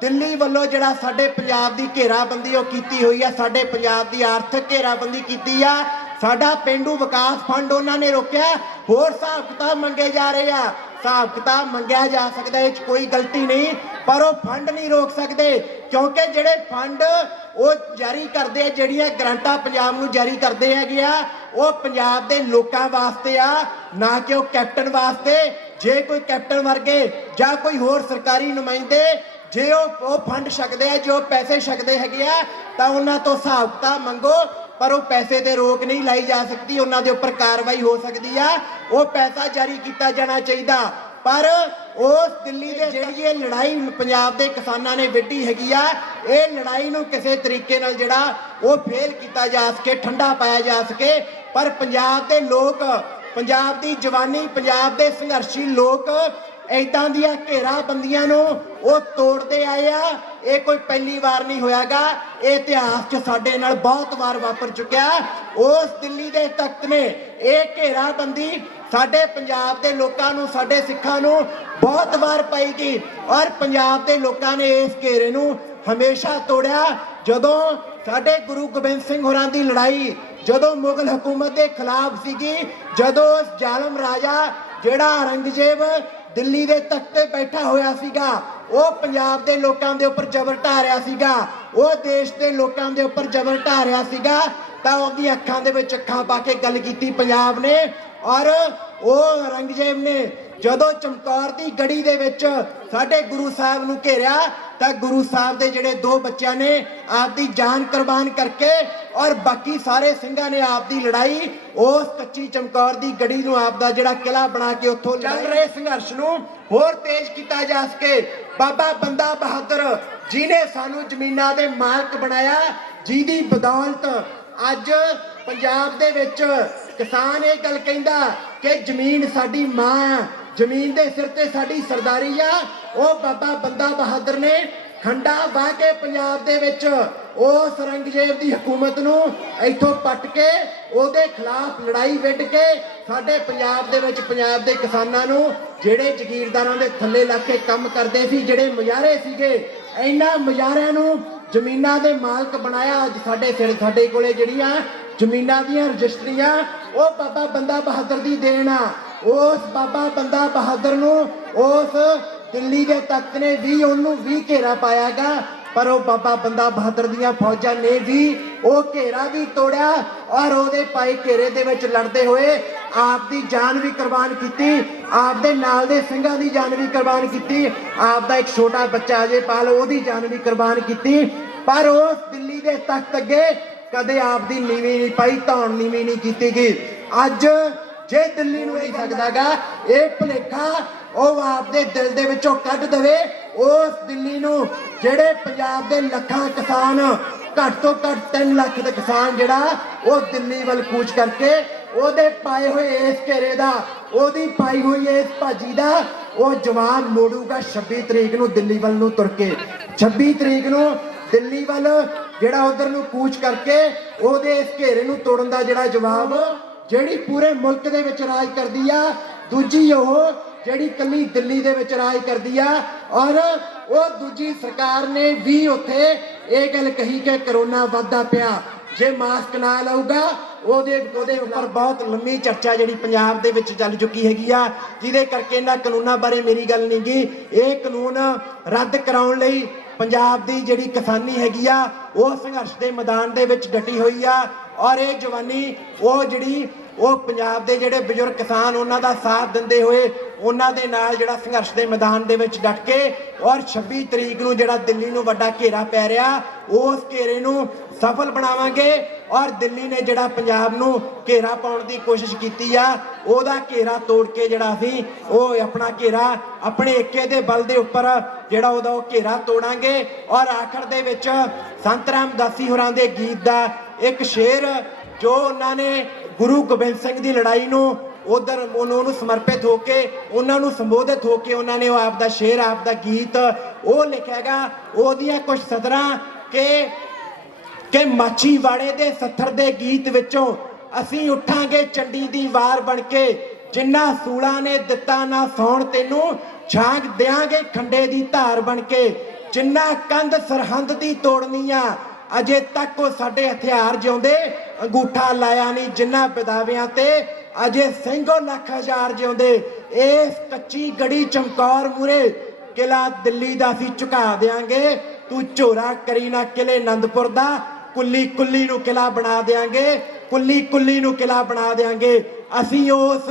ਦਿੱਲੀ ਵੱਲੋਂ ਜਿਹੜਾ ਸਾਡੇ ਪੰਜਾਬ ਦੀ ਘੇਰਾਬੰਦੀ ਉਹ ਕੀਤੀ ਹੋਈ ਆ, ਸਾਡੇ ਪੰਜਾਬ ਦੀ ਆਰਥਿਕ ਘੇਰਾਬੰਦੀ ਕੀਤੀ ਆ। ਸਾਡਾ ਪੇਂਡੂ ਵਿਕਾਸ ਫੰਡ ਉਹਨਾਂ ਨੇ ਰੋਕਿਆ। ਹੋਰ ਹਿਸਾਬ ਕਿਤਾਬ ਮੰਗੇ ਜਾ ਰਹੇ ਆ, ਹਿਸਾਬ ਕਿਤਾਬ ਮੰਗਿਆ ਜਾ ਸਕਦਾ, ਇਹ 'ਚ ਕੋਈ ਗਲਤੀ ਨਹੀਂ, ਪਰ ਉਹ ਫੰਡ ਨਹੀਂ ਰੋਕ ਸਕਦੇ। ਕਿਉਂਕਿ ਜਿਹੜੇ ਫੰਡ ਉਹ ਜਾਰੀ ਕਰਦੇ ਆ, ਜਿਹੜੀਆਂ ਗ੍ਰਾਂਟਾਂ ਪੰਜਾਬ ਨੂੰ ਜਾਰੀ ਕਰਦੇ ਹੈਗੇ ਆ, ਉਹ ਪੰਜਾਬ ਦੇ ਲੋਕਾਂ ਵਾਸਤੇ ਆ, ਨਾ ਕਿ ਉਹ ਕੈਪਟਨ ਵਾਸਤੇ। ਜੇ ਕੋਈ ਕੈਪਟਨ ਵਰਗੇ ਜਾਂ ਕੋਈ ਹੋਰ ਸਰਕਾਰੀ ਨੁਮਾਇੰਦੇ ਜੇ ਉਹ ਫੰਡ ਛਕਦੇ ਆ, ਜੋ ਪੈਸੇ ਛਕਦੇ ਹੈਗੇ ਆ, ਤਾਂ ਉਹਨਾਂ ਤੋਂ ਹਿਸਾਬ ਕਿਤਾਬ ਮੰਗੋ। ਪਰ ਉਹ ਪੈਸੇ ਤੇ ਰੋਕ ਨਹੀਂ ਲਾਈ ਜਾ ਸਕਦੀ, ਉਹਨਾਂ ਦੇ ਉੱਪਰ ਕਾਰਵਾਈ ਹੋ ਸਕਦੀ ਆ। ਉਹ ਪੈਸਾ ਜਾਰੀ ਕੀਤਾ ਜਾਣਾ ਚਾਹੀਦਾ। ਪਰ ਉਸ ਦਿੱਲੀ ਦੇ ਜਿਹੜੀ ਇਹ ਲੜਾਈ ਪੰਜਾਬ ਦੇ ਕਿਸਾਨਾਂ ਨੇ ਵਿੱਢੀ ਹੈਗੀ ਆ, ਇਹ ਲੜਾਈ ਨੂੰ ਕਿਸੇ ਤਰੀਕੇ ਨਾਲ ਜਿਹੜਾ ਉਹ ਫੇਲ ਕੀਤਾ ਜਾ ਸਕੇ, ਠੰਡਾ ਪਾਇਆ ਜਾ ਸਕੇ। ਪਰ ਪੰਜਾਬ ਦੇ ਲੋਕ, ਪੰਜਾਬ ਦੀ ਜਵਾਨੀ, ਪੰਜਾਬ ਦੇ ਸੰਘਰਸ਼ੀ ਲੋਕ ਏਦਾਂ ਦੀਆਂ ਘੇਰਾਬੰਦੀਆਂ ਨੂੰ ਉਹ ਤੋੜਦੇ ਆਏ ਆ। ਇਹ ਕੋਈ ਪਹਿਲੀ ਵਾਰ ਨਹੀਂ ਹੋਇਆਗਾ, ਇਹ ਇਤਿਹਾਸ 'ਚ ਸਾਡੇ ਨਾਲ ਬਹੁਤ ਵਾਰ ਵਾਪਰ ਚੁੱਕਿਆ। ਉਸ ਦਿੱਲੀ ਦੇ ਤਖਤ ਨੇ ਇਹ ਘੇਰਾਬੰਦੀ ਸਾਡੇ ਪੰਜਾਬ ਦੇ ਲੋਕਾਂ ਨੂੰ, ਸਾਡੇ ਸਿੱਖਾਂ ਨੂੰ ਬਹੁਤ ਵਾਰ ਪਾਈ ਗਈ। ਔਰ ਪੰਜਾਬ ਦੇ ਲੋਕਾਂ ਨੇ ਇਸ ਘੇਰੇ ਨੂੰ ਹਮੇਸ਼ਾ ਤੋੜਿਆ। ਜਦੋਂ ਸਾਡੇ ਗੁਰੂ ਗੋਬਿੰਦ ਸਿੰਘ ਹੋਰਾਂ ਦੀ ਲੜਾਈ ਜਦੋਂ ਮੁਗਲ ਹਕੂਮਤ ਦੇ ਖਿਲਾਫ ਸੀਗੀ, ਜਦੋਂ ਉਸ ਜ਼ਾਲਮ ਰਾਜਾ ਜਿਹੜਾ ਔਰੰਗਜ਼ੇਬ ਦਿੱਲੀ ਦੇ ਤਖਤ ਤੇ ਬੈਠਾ ਹੋਇਆ ਸੀਗਾ, ਉਹ ਪੰਜਾਬ ਦੇ ਲੋਕਾਂ ਦੇ ਉੱਪਰ ਜ਼ਬਰ ਢਾ ਰਿਹਾ ਸੀਗਾ, ਉਹ ਦੇਸ਼ ਦੇ ਲੋਕਾਂ ਦੇ ਉੱਪਰ ਜ਼ਬਰ ਢਾ ਰਿਹਾ ਸੀਗਾ, ਤਾਂ ਉਹਦੀ ਅੱਖਾਂ ਦੇ ਵਿੱਚ ਅੱਖਾਂ ਪਾ ਕੇ ਗੱਲ ਕੀਤੀ ਪੰਜਾਬ ਨੇ। ਔਰ ਉਹ ਔਰੰਗਜ਼ੇਬ ਨੇ ਜਦੋਂ ਚਮਕੌਰ ਦੀ ਗੜੀ ਦੇ ਵਿੱਚ ਸਾਡੇ ਗੁਰੂ ਸਾਹਿਬ ਨੂੰ ਘੇਰਿਆ, ਤਾਂ ਗੁਰੂ ਸਾਹਿਬ ਦੇ ਜਿਹੜੇ 2 ਬੱਚਿਆਂ ਨੇ ਆਪਦੀ ਜਾਨ ਕੁਰਬਾਨ ਕਰਕੇ ਔਰ ਬਾਕੀ ਸਾਰੇ ਸਿੰਘਾਂ ਨੇ ਆਪਦੀ ਲੜਾਈ ਉਸ ਕੱਚੀ ਚਮਕੌਰ ਦੀ ਗੜੀ ਨੂੰ ਆਪਦਾ ਜਿਹੜਾ ਕਿਲਾ ਬਣਾ ਕੇ ਉੱਥੋਂ ਚੱਲ ਰਹੇ ਸੰਘਰਸ਼ ਨੂੰ ਹੋਰ ਤੇਜ਼ ਕੀਤਾ ਜਾ ਸਕੇ। ਬਾਬਾ ਬੰਦਾ ਬਹਾਦਰ ਜਿਹਨੇ ਸਾਨੂੰ ਜ਼ਮੀਨਾਂ ਦੇ ਮਾਲਕ ਬਣਾਇਆ, ਜਿਹਦੀ ਬਦੌਲਤ ਅੱਜ ਪੰਜਾਬ ਦੇ ਵਿੱਚ ਕਿਸਾਨ ਇਹ ਗੱਲ ਕਹਿੰਦਾ ਕਿ ਜ਼ਮੀਨ ਸਾਡੀ ਮਾਂ ਆ, ਜ਼ਮੀਨ ਦੇ ਸਿਰ ਤੇ ਸਾਡੀ ਸਰਦਾਰੀ ਆ। ਉਹ ਬਾਬਾ ਬੰਦਾ ਬਹਾਦਰ ਨੇ ਖੰਡਾ ਵਾਹ ਕੇ ਪੰਜਾਬ ਦੇ ਵਿੱਚ ਉਸ ਔਰੰਗਜ਼ੇਬ ਦੀ ਹਕੂਮਤ ਨੂੰ ਇੱਥੋਂ ਪੱਟ ਕੇ ਉਹਦੇ ਖਿਲਾਫ ਲੜਾਈ ਵਿੱਢ ਕੇ ਸਾਡੇ ਪੰਜਾਬ ਦੇ ਵਿੱਚ ਪੰਜਾਬ ਦੇ ਕਿਸਾਨਾਂ ਨੂੰ, ਜਿਹੜੇ ਜ਼ਗੀਰਦਾਰਾਂ ਦੇ ਥੱਲੇ ਲੱਗ ਕੇ ਕੰਮ ਕਰਦੇ ਸੀ, ਜਿਹੜੇ ਮੁਜ਼ਾਹਰੇ ਸੀਗੇ, ਇਹਨਾਂ ਮੁਜ਼ਾਹਰਿਆਂ ਨੂੰ ਜ਼ਮੀਨਾਂ ਦੇ ਮਾਲਕ ਬਣਾਇਆ। ਅੱਜ ਸਾਡੇ ਕੋਲੇ ਜਿਹੜੀਆਂ ਜ਼ਮੀਨਾਂ ਦੀਆਂ ਰਜਿਸਟਰੀਆਂ ਉਹ ਬਾਬਾ ਬੰਦਾ ਬਹਾਦਰ ਦੀ ਦੇਣ ਆ। ਉਸ ਬਾਬਾ ਬੰਦਾ ਬਹਾਦਰ ਨੂੰ ਉਸ ਦਿੱਲੀ ਦੇ ਤਖਤ ਨੇ ਵੀ ਉਹਨੂੰ ਵੀ ਘੇਰਾ ਪਾਇਆਗਾ, ਪਰ ਉਹ ਬਾਬਾ ਬੰਦਾ ਬਹਾਦਰ ਦੀਆਂ ਫੌਜਾਂ ਨੇ ਵੀ ਉਹ ਘੇਰਾ ਵੀ ਤੋੜਿਆ ਔਰ ਉਹਦੇ ਪਾਏ ਘੇਰੇ ਦੇ ਵਿੱਚ ਲੜਦੇ ਹੋਏ ਆਪ ਦੀ ਜਾਨ ਵੀ ਕੁਰਬਾਨ ਕੀਤੀ, ਆਪ ਦੇ ਨਾਲ ਦੇ ਸਿੰਘਾਂ ਦੀ ਜਾਨ ਵੀ ਕੁਰਬਾਨ ਕੀਤੀ, ਆਪ ਦਾ ਇੱਕ ਛੋਟਾ ਬੱਚਾ ਅਜੇਪਾਲ ਉਹਦੀ ਜਾਨ ਵੀ ਕੁਰਬਾਨ ਕੀਤੀ। ਪਰ ਉਸ ਦਿੱਲੀ ਦੇ ਤਖਤ ਅੱਗੇ ਕਦੇ ਆਪ ਦੀ ਨੀਵੀਂ ਨਹੀਂ ਪਾਈ, ਧੌਣ ਨੀਵੀਂ ਨਹੀਂ ਕੀਤੀ ਗਈ। ਅੱਜ ਜੇ ਦਿੱਲੀ ਨੂੰ ਨਹੀਂ ਸਕਦਾਗਾ ਇਹ ਭੁਲੇਖਾ ਉਹ ਆਪਦੇ ਦਿਲ ਦੇ ਵਿੱਚੋਂ ਕੱਢ ਦੇਵੇ। ਉਸ ਦਿੱਲੀ ਨੂੰ ਜਿਹੜੇ ਪੰਜਾਬ ਦੇ ਲੱਖਾਂ ਕਿਸਾਨ, ਘੱਟ ਤੋਂ ਘੱਟ 3 ਲੱਖ ਦੇ ਕਿਸਾਨ ਜਿਹੜਾ ਉਹ ਦਿੱਲੀ ਵੱਲ ਕੂਚ ਕਰਕੇ ਉਹਦੇ ਪਾਏ ਹੋਏ ਇਸ ਘੇਰੇ ਦਾ, ਉਹਦੀ ਪਾਈ ਹੋਈ ਇਸ ਭਾਜੀ ਦਾ ਉਹ ਜਵਾਨ ਮੋੜੂਗਾ 26 ਤਰੀਕ ਨੂੰ ਦਿੱਲੀ ਵੱਲ ਨੂੰ ਤੁਰ ਕੇ। 26 ਤਰੀਕ ਨੂੰ ਦਿੱਲੀ ਵੱਲ ਜਿਹੜਾ ਉਧਰ ਨੂੰ ਕੂਚ ਕਰਕੇ ਉਹਦੇ ਇਸ ਘੇਰੇ ਨੂੰ ਤੋੜਨ ਦਾ ਜਿਹੜਾ ਜਵਾਬ, ਜਿਹੜੀ ਪੂਰੇ ਮੁਲਕ ਦੇ ਵਿੱਚ ਰਾਜ ਕਰਦੀ ਆ, ਦੂਜੀ ਉਹ ਜਿਹੜੀ ਕੱਲੀ ਦਿੱਲੀ ਦੇ ਵਿੱਚ ਰਾਜ ਕਰਦੀ ਆ। ਔਰ ਉਹ ਦੂਜੀ ਸਰਕਾਰ ਨੇ ਵੀ ਉੱਥੇ ਇਹ ਗੱਲ ਕਹੀ ਕਿ ਕਰੋਨਾ ਵੱਧਦਾ ਪਿਆ, ਜੇ ਮਾਸਕ ਨਾ ਲਾਊਗਾ ਉਹਦੇ ਉੱਪਰ ਬਹੁਤ ਲੰਮੀ ਚਰਚਾ ਜਿਹੜੀ ਪੰਜਾਬ ਦੇ ਵਿੱਚ ਚੱਲ ਚੁੱਕੀ ਹੈਗੀ ਆ, ਜਿਹਦੇ ਕਰਕੇ ਇਹਨਾਂ ਕਾਨੂੰਨਾਂ ਬਾਰੇ ਮੇਰੀ ਗੱਲ ਨਹੀਂ ਗੀ। ਇਹ ਕਾਨੂੰਨ ਰੱਦ ਕਰਾਉਣ ਲਈ ਪੰਜਾਬ ਦੀ ਜਿਹੜੀ ਕਿਸਾਨੀ ਹੈਗੀ ਆ ਉਹ ਸੰਘਰਸ਼ ਦੇ ਮੈਦਾਨ ਦੇ ਵਿੱਚ ਡਟੀ ਹੋਈ ਆ। ਔਰ ਇਹ ਜਵਾਨੀ ਉਹ ਪੰਜਾਬ ਦੇ ਜਿਹੜੇ ਬਜ਼ੁਰਗ ਕਿਸਾਨ ਉਹਨਾਂ ਦਾ ਸਾਥ ਦਿੰਦੇ ਹੋਏ ਉਹਨਾਂ ਦੇ ਨਾਲ ਜਿਹੜਾ ਸੰਘਰਸ਼ ਦੇ ਮੈਦਾਨ ਦੇ ਵਿੱਚ ਡਟ ਕੇ ਔਰ 26 ਤਰੀਕ ਨੂੰ ਜਿਹੜਾ ਦਿੱਲੀ ਨੂੰ ਵੱਡਾ ਘੇਰਾ ਪੈ ਰਿਹਾ ਉਸ ਘੇਰੇ ਨੂੰ ਸਫਲ ਬਣਾਵਾਂਗੇ। ਔਰ ਦਿੱਲੀ ਨੇ ਜਿਹੜਾ ਪੰਜਾਬ ਨੂੰ ਘੇਰਾ ਪਾਉਣ ਦੀ ਕੋਸ਼ਿਸ਼ ਕੀਤੀ ਆ ਉਹਦਾ ਘੇਰਾ ਤੋੜ ਕੇ ਜਿਹੜਾ ਅਸੀਂ ਉਹ ਆਪਣਾ ਘੇਰਾ ਆਪਣੇ ਏਕੇ ਦੇ ਬਲ ਦੇ ਉੱਪਰ ਜਿਹੜਾ ਉਹਦਾ ਉਹ ਘੇਰਾ ਤੋੜਾਂਗੇ। ਔਰ ਆਖਰ ਦੇ ਵਿੱਚ ਸੰਤ ਰਾਮਦਾਸੀ ਹੋਰਾਂ ਦੇ ਗੀਤ ਦਾ ਇੱਕ ਸ਼ੇਰ ਜੋ ਉਹਨਾਂ ਨੇ ਗੁਰੂ ਗੋਬਿੰਦ ਸਿੰਘ ਦੀ ਲੜਾਈ ਨੂੰ ਉਧਰ ਉਹਨੂੰ ਸਮਰਪਿਤ ਹੋ ਕੇ ਉਹਨਾਂ ਨੂੰ ਸੰਬੋਧਿਤ ਹੋ ਕੇ ਉਹਨਾਂ ਨੇ ਉਹ ਆਪ ਦਾ ਸ਼ੇਰ, ਆਪ ਦਾ ਗੀਤ ਉਹ ਲਿਖਿਆਗਾ। ਉਹਦੀਆਂ ਕੁਝ ਸਤਰਾਂ ਕਿ ਮਾਛੀਵਾੜੇ ਦੇ ਸੱਥਰ ਦੇ ਗੀਤ ਵਿੱਚੋਂ ਅਸੀਂ ਉੱਠਾਂਗੇ ਚੰਡੀ ਦੀ ਵਾਰ ਬਣ ਕੇ, ਜਿੰਨਾ ਸੂਲਾ ਨੇ ਦਿੱਤਾ ਨਾ ਸੌਣ ਤੈਨੂੰ ਛਾਂਗ ਦਿਆਂਗੇ ਖੰਡੇ ਦੀ ਧਾਰ ਬਣ ਕੇ, ਜਿੰਨਾ ਕੰਧ ਸਰਹੰਦ ਦੀ ਤੋੜਨੀ ਆ ਅਜੇ ਤੱਕ ਉਹ ਸਾਡੇ ਹਥਿਆਰ ਜਿਉਂਦੇ ਅੰਗੂਠਾ ਲਾਇਆ ਨਹੀਂ, ਜਿੰਨਾ ਵਿਦਾਵਿਆਂ ਤੇ ਅਜੇ ਸਿੰਘੋ ਲੱਖ ਹਜ਼ਾਰ ਜਿਉਂਦੇ, ਇਸ ਕੱਚੀ ਗੜੀ ਚਮਕੌਰ ਮੂਰੇ ਕਿਲਾ ਦਿੱਲੀ ਦਾ ਅਸੀਂ ਝੁਕਾ ਦਿਆਂਗੇ, ਤੂੰ ਝੋਰਾ ਕਰੀ ਨਾ ਕਿਲੇ ਆਨੰਦਪੁਰ ਦਾ, ਕੁੱਲੀ ਕੁੱਲੀ ਨੂੰ ਕਿਲਾ ਬਣਾ ਦਿਆਂਗੇ, ਕੁੱਲੀ ਕੁੱਲੀ ਨੂੰ ਕਿਲਾ ਬਣਾ ਦਿਆਂਗੇ। ਅਸੀਂ ਉਸ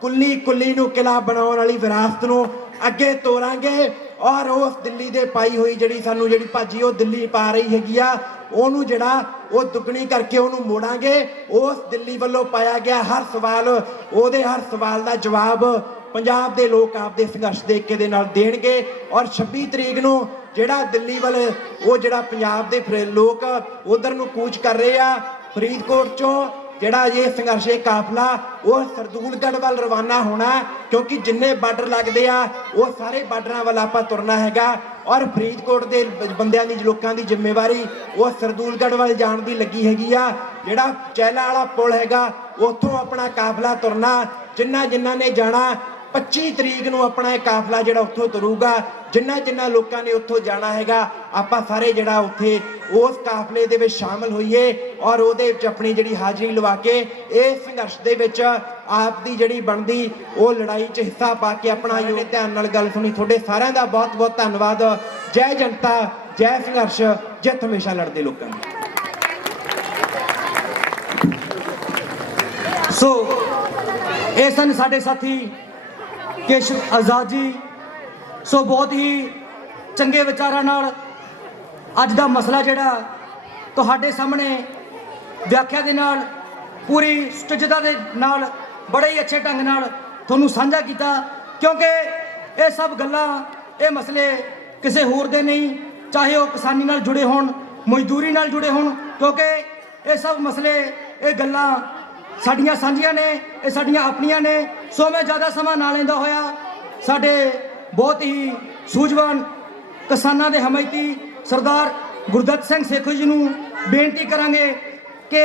ਕੁੱਲੀ ਕੁੱਲੀ ਨੂੰ ਕਿਲਾ ਬਣਾਉਣ ਵਾਲੀ ਵਿਰਾਸਤ ਨੂੰ ਅੱਗੇ ਤੋਰਾਂਗੇ ਔਰ ਉਸ ਦਿੱਲੀ ਦੇ ਪਾਈ ਹੋਈ ਜਿਹੜੀ ਭਾਜੀ ਉਹ ਦਿੱਲੀ ਪਾ ਰਹੀ ਹੈਗੀ ਆ ਉਹਨੂੰ ਜਿਹੜਾ ਉਹ ਦੁੱਗਣੀ ਕਰਕੇ ਉਹਨੂੰ ਮੋੜਾਂਗੇ। ਉਸ ਦਿੱਲੀ ਵੱਲੋਂ ਪਾਇਆ ਗਿਆ ਹਰ ਸਵਾਲ, ਉਹਦੇ ਹਰ ਸਵਾਲ ਦਾ ਜਵਾਬ ਪੰਜਾਬ ਦੇ ਲੋਕ ਆਪਦੇ ਸੰਘਰਸ਼ ਦੇ ਏਕੇ ਦੇ ਨਾਲ ਦੇਣਗੇ। ਔਰ 26 ਤਰੀਕ ਨੂੰ ਜਿਹੜਾ ਦਿੱਲੀ ਵੱਲ ਉਹ ਜਿਹੜਾ ਪੰਜਾਬ ਦੇ ਲੋਕ ਉਧਰ ਨੂੰ ਕੂਚ ਕਰ ਰਹੇ ਆ, ਫਰੀਦਕੋਟ ਚੋਂ ਜਿਹੜਾ ਇਹ ਸੰਘਰਸ਼ ਇਹ ਕਾਫਲਾ ਉਹ ਸਰਦੂਲਗੜ੍ਹ ਵੱਲ ਰਵਾਨਾ ਹੋਣਾ, ਕਿਉਂਕਿ ਜਿੰਨੇ ਬਾਰਡਰ ਲੱਗਦੇ ਆ ਉਹ ਸਾਰੇ ਬਾਰਡਰਾਂ ਵੱਲ ਆਪਾਂ ਤੁਰਨਾ ਹੈਗਾ। ਔਰ ਫਰੀਦਕੋਟ ਦੇ ਬੰਦਿਆਂ ਦੀ ਲੋਕਾਂ ਦੀ ਜ਼ਿੰਮੇਵਾਰੀ ਉਹ ਸਰਦੂਲਗੜ੍ਹ ਵੱਲ ਜਾਣ ਦੀ ਲੱਗੀ ਹੈਗੀ ਆ। ਜਿਹੜਾ ਚਹਿਲਾ ਵਾਲਾ ਪੁਲ ਹੈਗਾ ਉੱਥੋਂ ਆਪਣਾ ਕਾਫਲਾ ਤੁਰਨਾ, ਜਿਨ੍ਹਾਂ ਨੇ ਜਾਣਾ 25 ਤਰੀਕ ਨੂੰ ਆਪਣਾ ਇਹ ਕਾਫਲਾ ਜਿਹੜਾ ਉੱਥੋਂ ਤੁਰੂਗਾ, ਜਿਨ੍ਹਾਂ ਲੋਕਾਂ ਨੇ ਉੱਥੋਂ ਜਾਣਾ ਹੈਗਾ ਆਪਾਂ ਸਾਰੇ ਜਿਹੜਾ ਉੱਥੇ ਉਸ ਕਾਫਲੇ ਦੇ ਵਿੱਚ ਸ਼ਾਮਲ ਹੋਈਏ ਔਰ ਉਹਦੇ ਵਿੱਚ ਆਪਣੀ ਜਿਹੜੀ ਹਾਜ਼ਰੀ ਲਵਾ ਕੇ ਇਸ ਸੰਘਰਸ਼ ਦੇ ਵਿੱਚ ਆਪ ਦੀ ਜਿਹੜੀ ਬਣਦੀ ਉਹ ਲੜਾਈ 'ਚ ਹਿੱਸਾ ਪਾ ਕੇ ਆਪਣਾ ਧਿਆਨ ਨਾਲ ਗੱਲ ਸੁਣੀ। ਤੁਹਾਡੇ ਸਾਰਿਆਂ ਦਾ ਬਹੁਤ ਬਹੁਤ ਧੰਨਵਾਦ। ਜੈ ਜਨਤਾ, ਜੈ ਸੰਘਰਸ਼, ਜਿੱਤ ਹਮੇਸ਼ਾ ਲੜਦੇ ਲੋਕਾਂ ਦੀ। ਸੋ ਇਹ ਸਨ ਸਾਡੇ ਸਾਥੀ ਕੇਸ਼ਵ ਆਜ਼ਾਦ ਜੀ। ਸੋ ਬਹੁਤ ਹੀ ਚੰਗੇ ਵਿਚਾਰਾਂ ਨਾਲ ਅੱਜ ਦਾ ਮਸਲਾ ਜਿਹੜਾ ਤੁਹਾਡੇ ਸਾਹਮਣੇ ਵਿਆਖਿਆ ਦੇ ਨਾਲ ਪੂਰੀ ਸੁਚੱਜਤਾ ਦੇ ਨਾਲ ਬੜੇ ਹੀ ਅੱਛੇ ਢੰਗ ਨਾਲ ਤੁਹਾਨੂੰ ਸਾਂਝਾ ਕੀਤਾ, ਕਿਉਂਕਿ ਇਹ ਸਭ ਗੱਲਾਂ ਇਹ ਮਸਲੇ ਕਿਸੇ ਹੋਰ ਦੇ ਨਹੀਂ, ਚਾਹੇ ਉਹ ਕਿਸਾਨੀ ਨਾਲ ਜੁੜੇ ਹੋਣ, ਮਜ਼ਦੂਰੀ ਨਾਲ ਜੁੜੇ ਹੋਣ, ਕਿਉਂਕਿ ਇਹ ਸਭ ਮਸਲੇ ਇਹ ਗੱਲਾਂ ਸਾਡੀਆਂ ਸਾਂਝੀਆਂ ਨੇ, ਇਹ ਸਾਡੀਆਂ ਆਪਣੀਆਂ ਨੇ। ਸੋ ਮੈਂ ਜ਼ਿਆਦਾ ਸਮਾਂ ਨਾ ਲੈਂਦਾ ਹੋਇਆ ਸਾਡੇ ਬਹੁਤ ਹੀ ਸੂਝਵਾਨ ਕਿਸਾਨਾਂ ਦੇ ਹਮਾਇਤੀ ਸਰਦਾਰ ਗੁਰਦੱਤ ਸਿੰਘ ਸੇਖੋਂ ਜੀ ਨੂੰ ਬੇਨਤੀ ਕਰਾਂਗੇ ਕਿ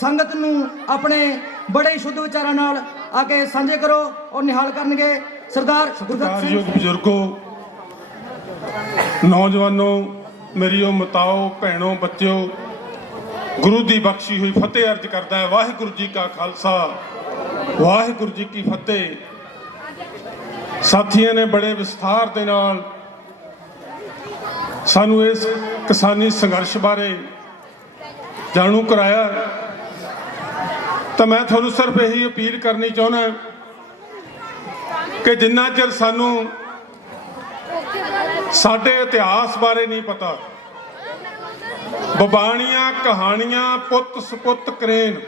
ਸੰਗਤ ਨੂੰ ਆਪਣੇ ਬੜੇ ਹੀ ਸ਼ੁੱਧ ਵਿਚਾਰਾਂ ਨਾਲ ਆ ਕੇ ਸਾਂਝੇ ਕਰੋ ਔਰ ਨਿਹਾਲ ਕਰਨਗੇ। ਸਰਦਾਰ ਗੁਰਦੱਤ ਸਿੰਘ ਸਤਿਕਾਰਯੋਗ ਬਜ਼ੁਰਗੋ, ਨੌਜਵਾਨੋ, ਮੇਰੀਓ ਮਤਾਓ, ਭੈਣੋ, ਬੱਚਿਓ, ਗੁਰੂ ਦੀ ਬਖਸ਼ੀ ਹੋਈ ਫਤਿਹ ਅਰਜ ਕਰਦਾ ਹੈ। ਵਾਹਿਗੁਰੂ ਜੀ ਕਾ ਖਾਲਸਾ, ਵਾਹਿਗੁਰੂ ਜੀ ਕੀ ਫਤਿਹ। ਸਾਥੀਆਂ ਨੇ ਬੜੇ ਵਿਸਥਾਰ ਦੇ ਨਾਲ ਸਾਨੂੰ ਇਸ ਕਿਸਾਨੀ ਸੰਘਰਸ਼ ਬਾਰੇ ਜਾਣੂ ਕਰਾਇਆ, ਤਾਂ ਮੈਂ ਤੁਹਾਨੂੰ ਸਿਰਫ ਇਹੀ ਅਪੀਲ ਕਰਨੀ ਚਾਹੁੰਦਾ ਕਿ ਜਿੰਨਾ ਚਿਰ ਸਾਨੂੰ ਸਾਡੇ ਇਤਿਹਾਸ ਬਾਰੇ ਨਹੀਂ ਪਤਾ, ਬਬਾਣੀਆਂ ਕਹਾਣੀਆਂ ਪੁੱਤ ਸਪੁੱਤ ਕਰੇਨ,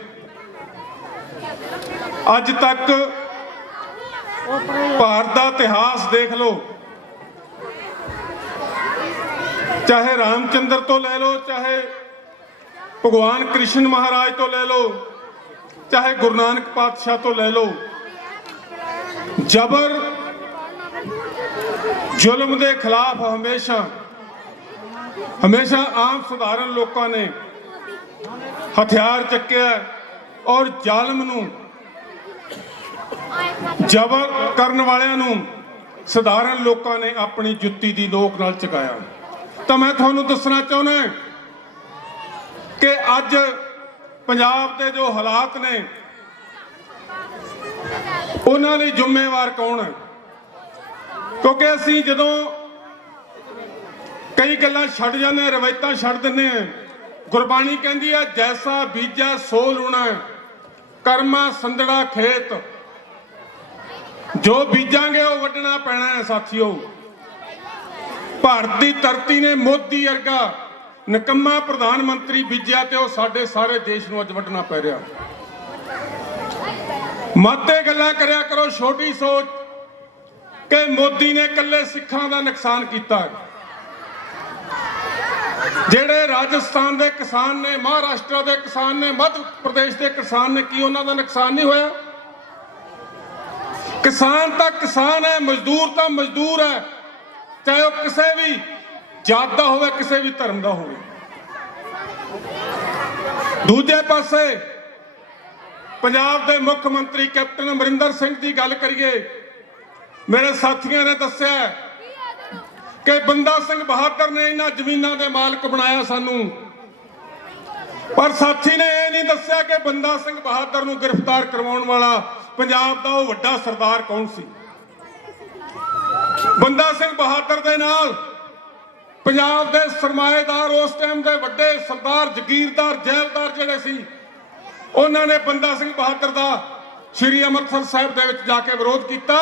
ਅੱਜ ਤੱਕ ਭਾਰਤ ਦਾ ਇਤਿਹਾਸ ਦੇਖ ਲਓ, ਚਾਹੇ ਰਾਮਚੰਦਰ ਤੋਂ ਲੈ ਲਓ, ਚਾਹੇ ਭਗਵਾਨ ਕ੍ਰਿਸ਼ਨ ਮਹਾਰਾਜ ਤੋਂ ਲੈ ਲਓ, ਚਾਹੇ ਗੁਰੂ ਨਾਨਕ ਪਾਤਸ਼ਾਹ ਤੋਂ ਲੈ ਲਓ, ਜ਼ਬਰ ਜ਼ੁਲਮ ਦੇ ਖਿਲਾਫ ਹਮੇਸ਼ਾ ਆਮ ਸਧਾਰਨ ਲੋਕਾਂ ਨੇ ਹਥਿਆਰ ਚੱਕਿਆ ਔਰ ਜ਼ਾਲਮ ਨੂੰ, ਜ਼ਬਰ ਕਰਨ ਵਾਲਿਆਂ ਨੂੰ ਸਧਾਰਨ ਲੋਕਾਂ ਨੇ ਆਪਣੀ ਜੁੱਤੀ ਦੀ ਨੋਕ ਨਾਲ ਚੁਕਾਇਆ। ਤਾਂ ਮੈਂ ਤੁਹਾਨੂੰ ਦੱਸਣਾ ਚਾਹੁੰਦਾ ਕਿ ਅੱਜ ਪੰਜਾਬ ਦੇ ਜੋ ਹਾਲਾਤ ਨੇ ਉਹਨਾਂ ਲਈ ਜ਼ਿੰਮੇਵਾਰ ਕੌਣ ਹੈ? ਕਿਉਂਕਿ ਅਸੀਂ ਜਦੋਂ ਕਈ ਗੱਲਾਂ ਛੱਡ ਜਾਂਦੇ ਹਾਂ, ਰਵਾਇਤਾਂ ਛੱਡ ਦਿੰਦੇ ਹਾਂ। ਗੁਰਬਾਣੀ ਕਹਿੰਦੀ ਹੈ ਜੈਸਾ ਬੀਜੈ ਸੋ ਲੂਣਾ, ਕਰਮਾ ਸੰਦੜਾ ਖੇਤ। ਜੋ ਬੀਜਾਂਗੇ ਉਹ ਵੱਢਣਾ ਪੈਣਾ ਹੈ ਸਾਥੀਓ। ਭਾਰਤ ਦੀ ਧਰਤੀ ਨੇ ਮੋਦੀ ਵਰਗਾ ਨਿਕੰਮਾ ਪ੍ਰਧਾਨ ਮੰਤਰੀ ਬੀਜਿਆ ਤੇ ਉਹ ਸਾਡੇ ਸਾਰੇ ਦੇਸ਼ ਨੂੰ ਅੱਜ ਵੱਢਣਾ ਪੈ ਰਿਹਾ। ਮਾਤੇ ਗੱਲਾਂ ਕਰਿਆ ਕਰੋ ਛੋਟੀ ਸੋਚ ਕਿ ਮੋਦੀ ਨੇ ਇਕੱਲੇ ਸਿੱਖਾਂ ਦਾ ਨੁਕਸਾਨ ਕੀਤਾ। ਜਿਹੜੇ ਰਾਜਸਥਾਨ ਦੇ ਕਿਸਾਨ ਨੇ, ਮਹਾਰਾਸ਼ਟਰ ਦੇ ਕਿਸਾਨ ਨੇ, ਮੱਧ ਪ੍ਰਦੇਸ਼ ਦੇ ਕਿਸਾਨ ਨੇ, ਕੀ ਉਹਨਾਂ ਦਾ ਨੁਕਸਾਨ ਨਹੀਂ ਹੋਇਆ? ਕਿਸਾਨ ਤਾਂ ਕਿਸਾਨ ਹੈ, ਮਜ਼ਦੂਰ ਤਾਂ ਮਜ਼ਦੂਰ ਹੈ, ਚਾਹੇ ਉਹ ਕਿਸੇ ਵੀ ਜਾਤ ਦਾ ਹੋਵੇ, ਕਿਸੇ ਵੀ ਧਰਮ ਦਾ ਹੋਵੇ। ਦੂਜੇ ਪਾਸੇ ਪੰਜਾਬ ਦੇ ਮੁੱਖ ਮੰਤਰੀ ਕੈਪਟਨ ਅਮਰਿੰਦਰ ਸਿੰਘ ਦੀ ਗੱਲ ਕਰੀਏ, ਮੇਰੇ ਸਾਥੀਆਂ ਨੇ ਦੱਸਿਆ ਕਿ ਬੰਦਾ ਸਿੰਘ ਬਹਾਦਰ ਨੇ ਇਹਨਾਂ ਜ਼ਮੀਨਾਂ ਦੇ ਮਾਲਕ ਬਣਾਇਆ ਸਾਨੂੰ, ਪਰ ਸਾਥੀ ਨੇ ਇਹ ਨਹੀਂ ਦੱਸਿਆ ਕਿ ਬੰਦਾ ਸਿੰਘ ਬਹਾਦਰ ਨੂੰ ਗ੍ਰਿਫਤਾਰ ਕਰਵਾਉਣ ਵਾਲਾ ਪੰਜਾਬ ਦਾ ਉਹ ਵੱਡਾ ਸਰਦਾਰ ਕੌਣ ਸੀ। ਬੰਦਾ ਸਿੰਘ ਬਹਾਦਰ ਦੇ ਨਾਲ ਪੰਜਾਬ ਦੇ ਸਰਮਾਏਦਾਰ, ਉਸ ਟਾਈਮ ਦੇ ਵੱਡੇ ਸਰਦਾਰ, ਜ਼ਗੀਰਦਾਰ, ਜੈਲਦਾਰ ਜਿਹੜੇ ਸੀ, ਉਹਨਾਂ ਨੇ ਬੰਦਾ ਸਿੰਘ ਬਹਾਦਰ ਦਾ ਸ੍ਰੀ ਅੰਮ੍ਰਿਤਸਰ ਸਾਹਿਬ ਦੇ ਵਿੱਚ ਜਾ ਕੇ ਵਿਰੋਧ ਕੀਤਾ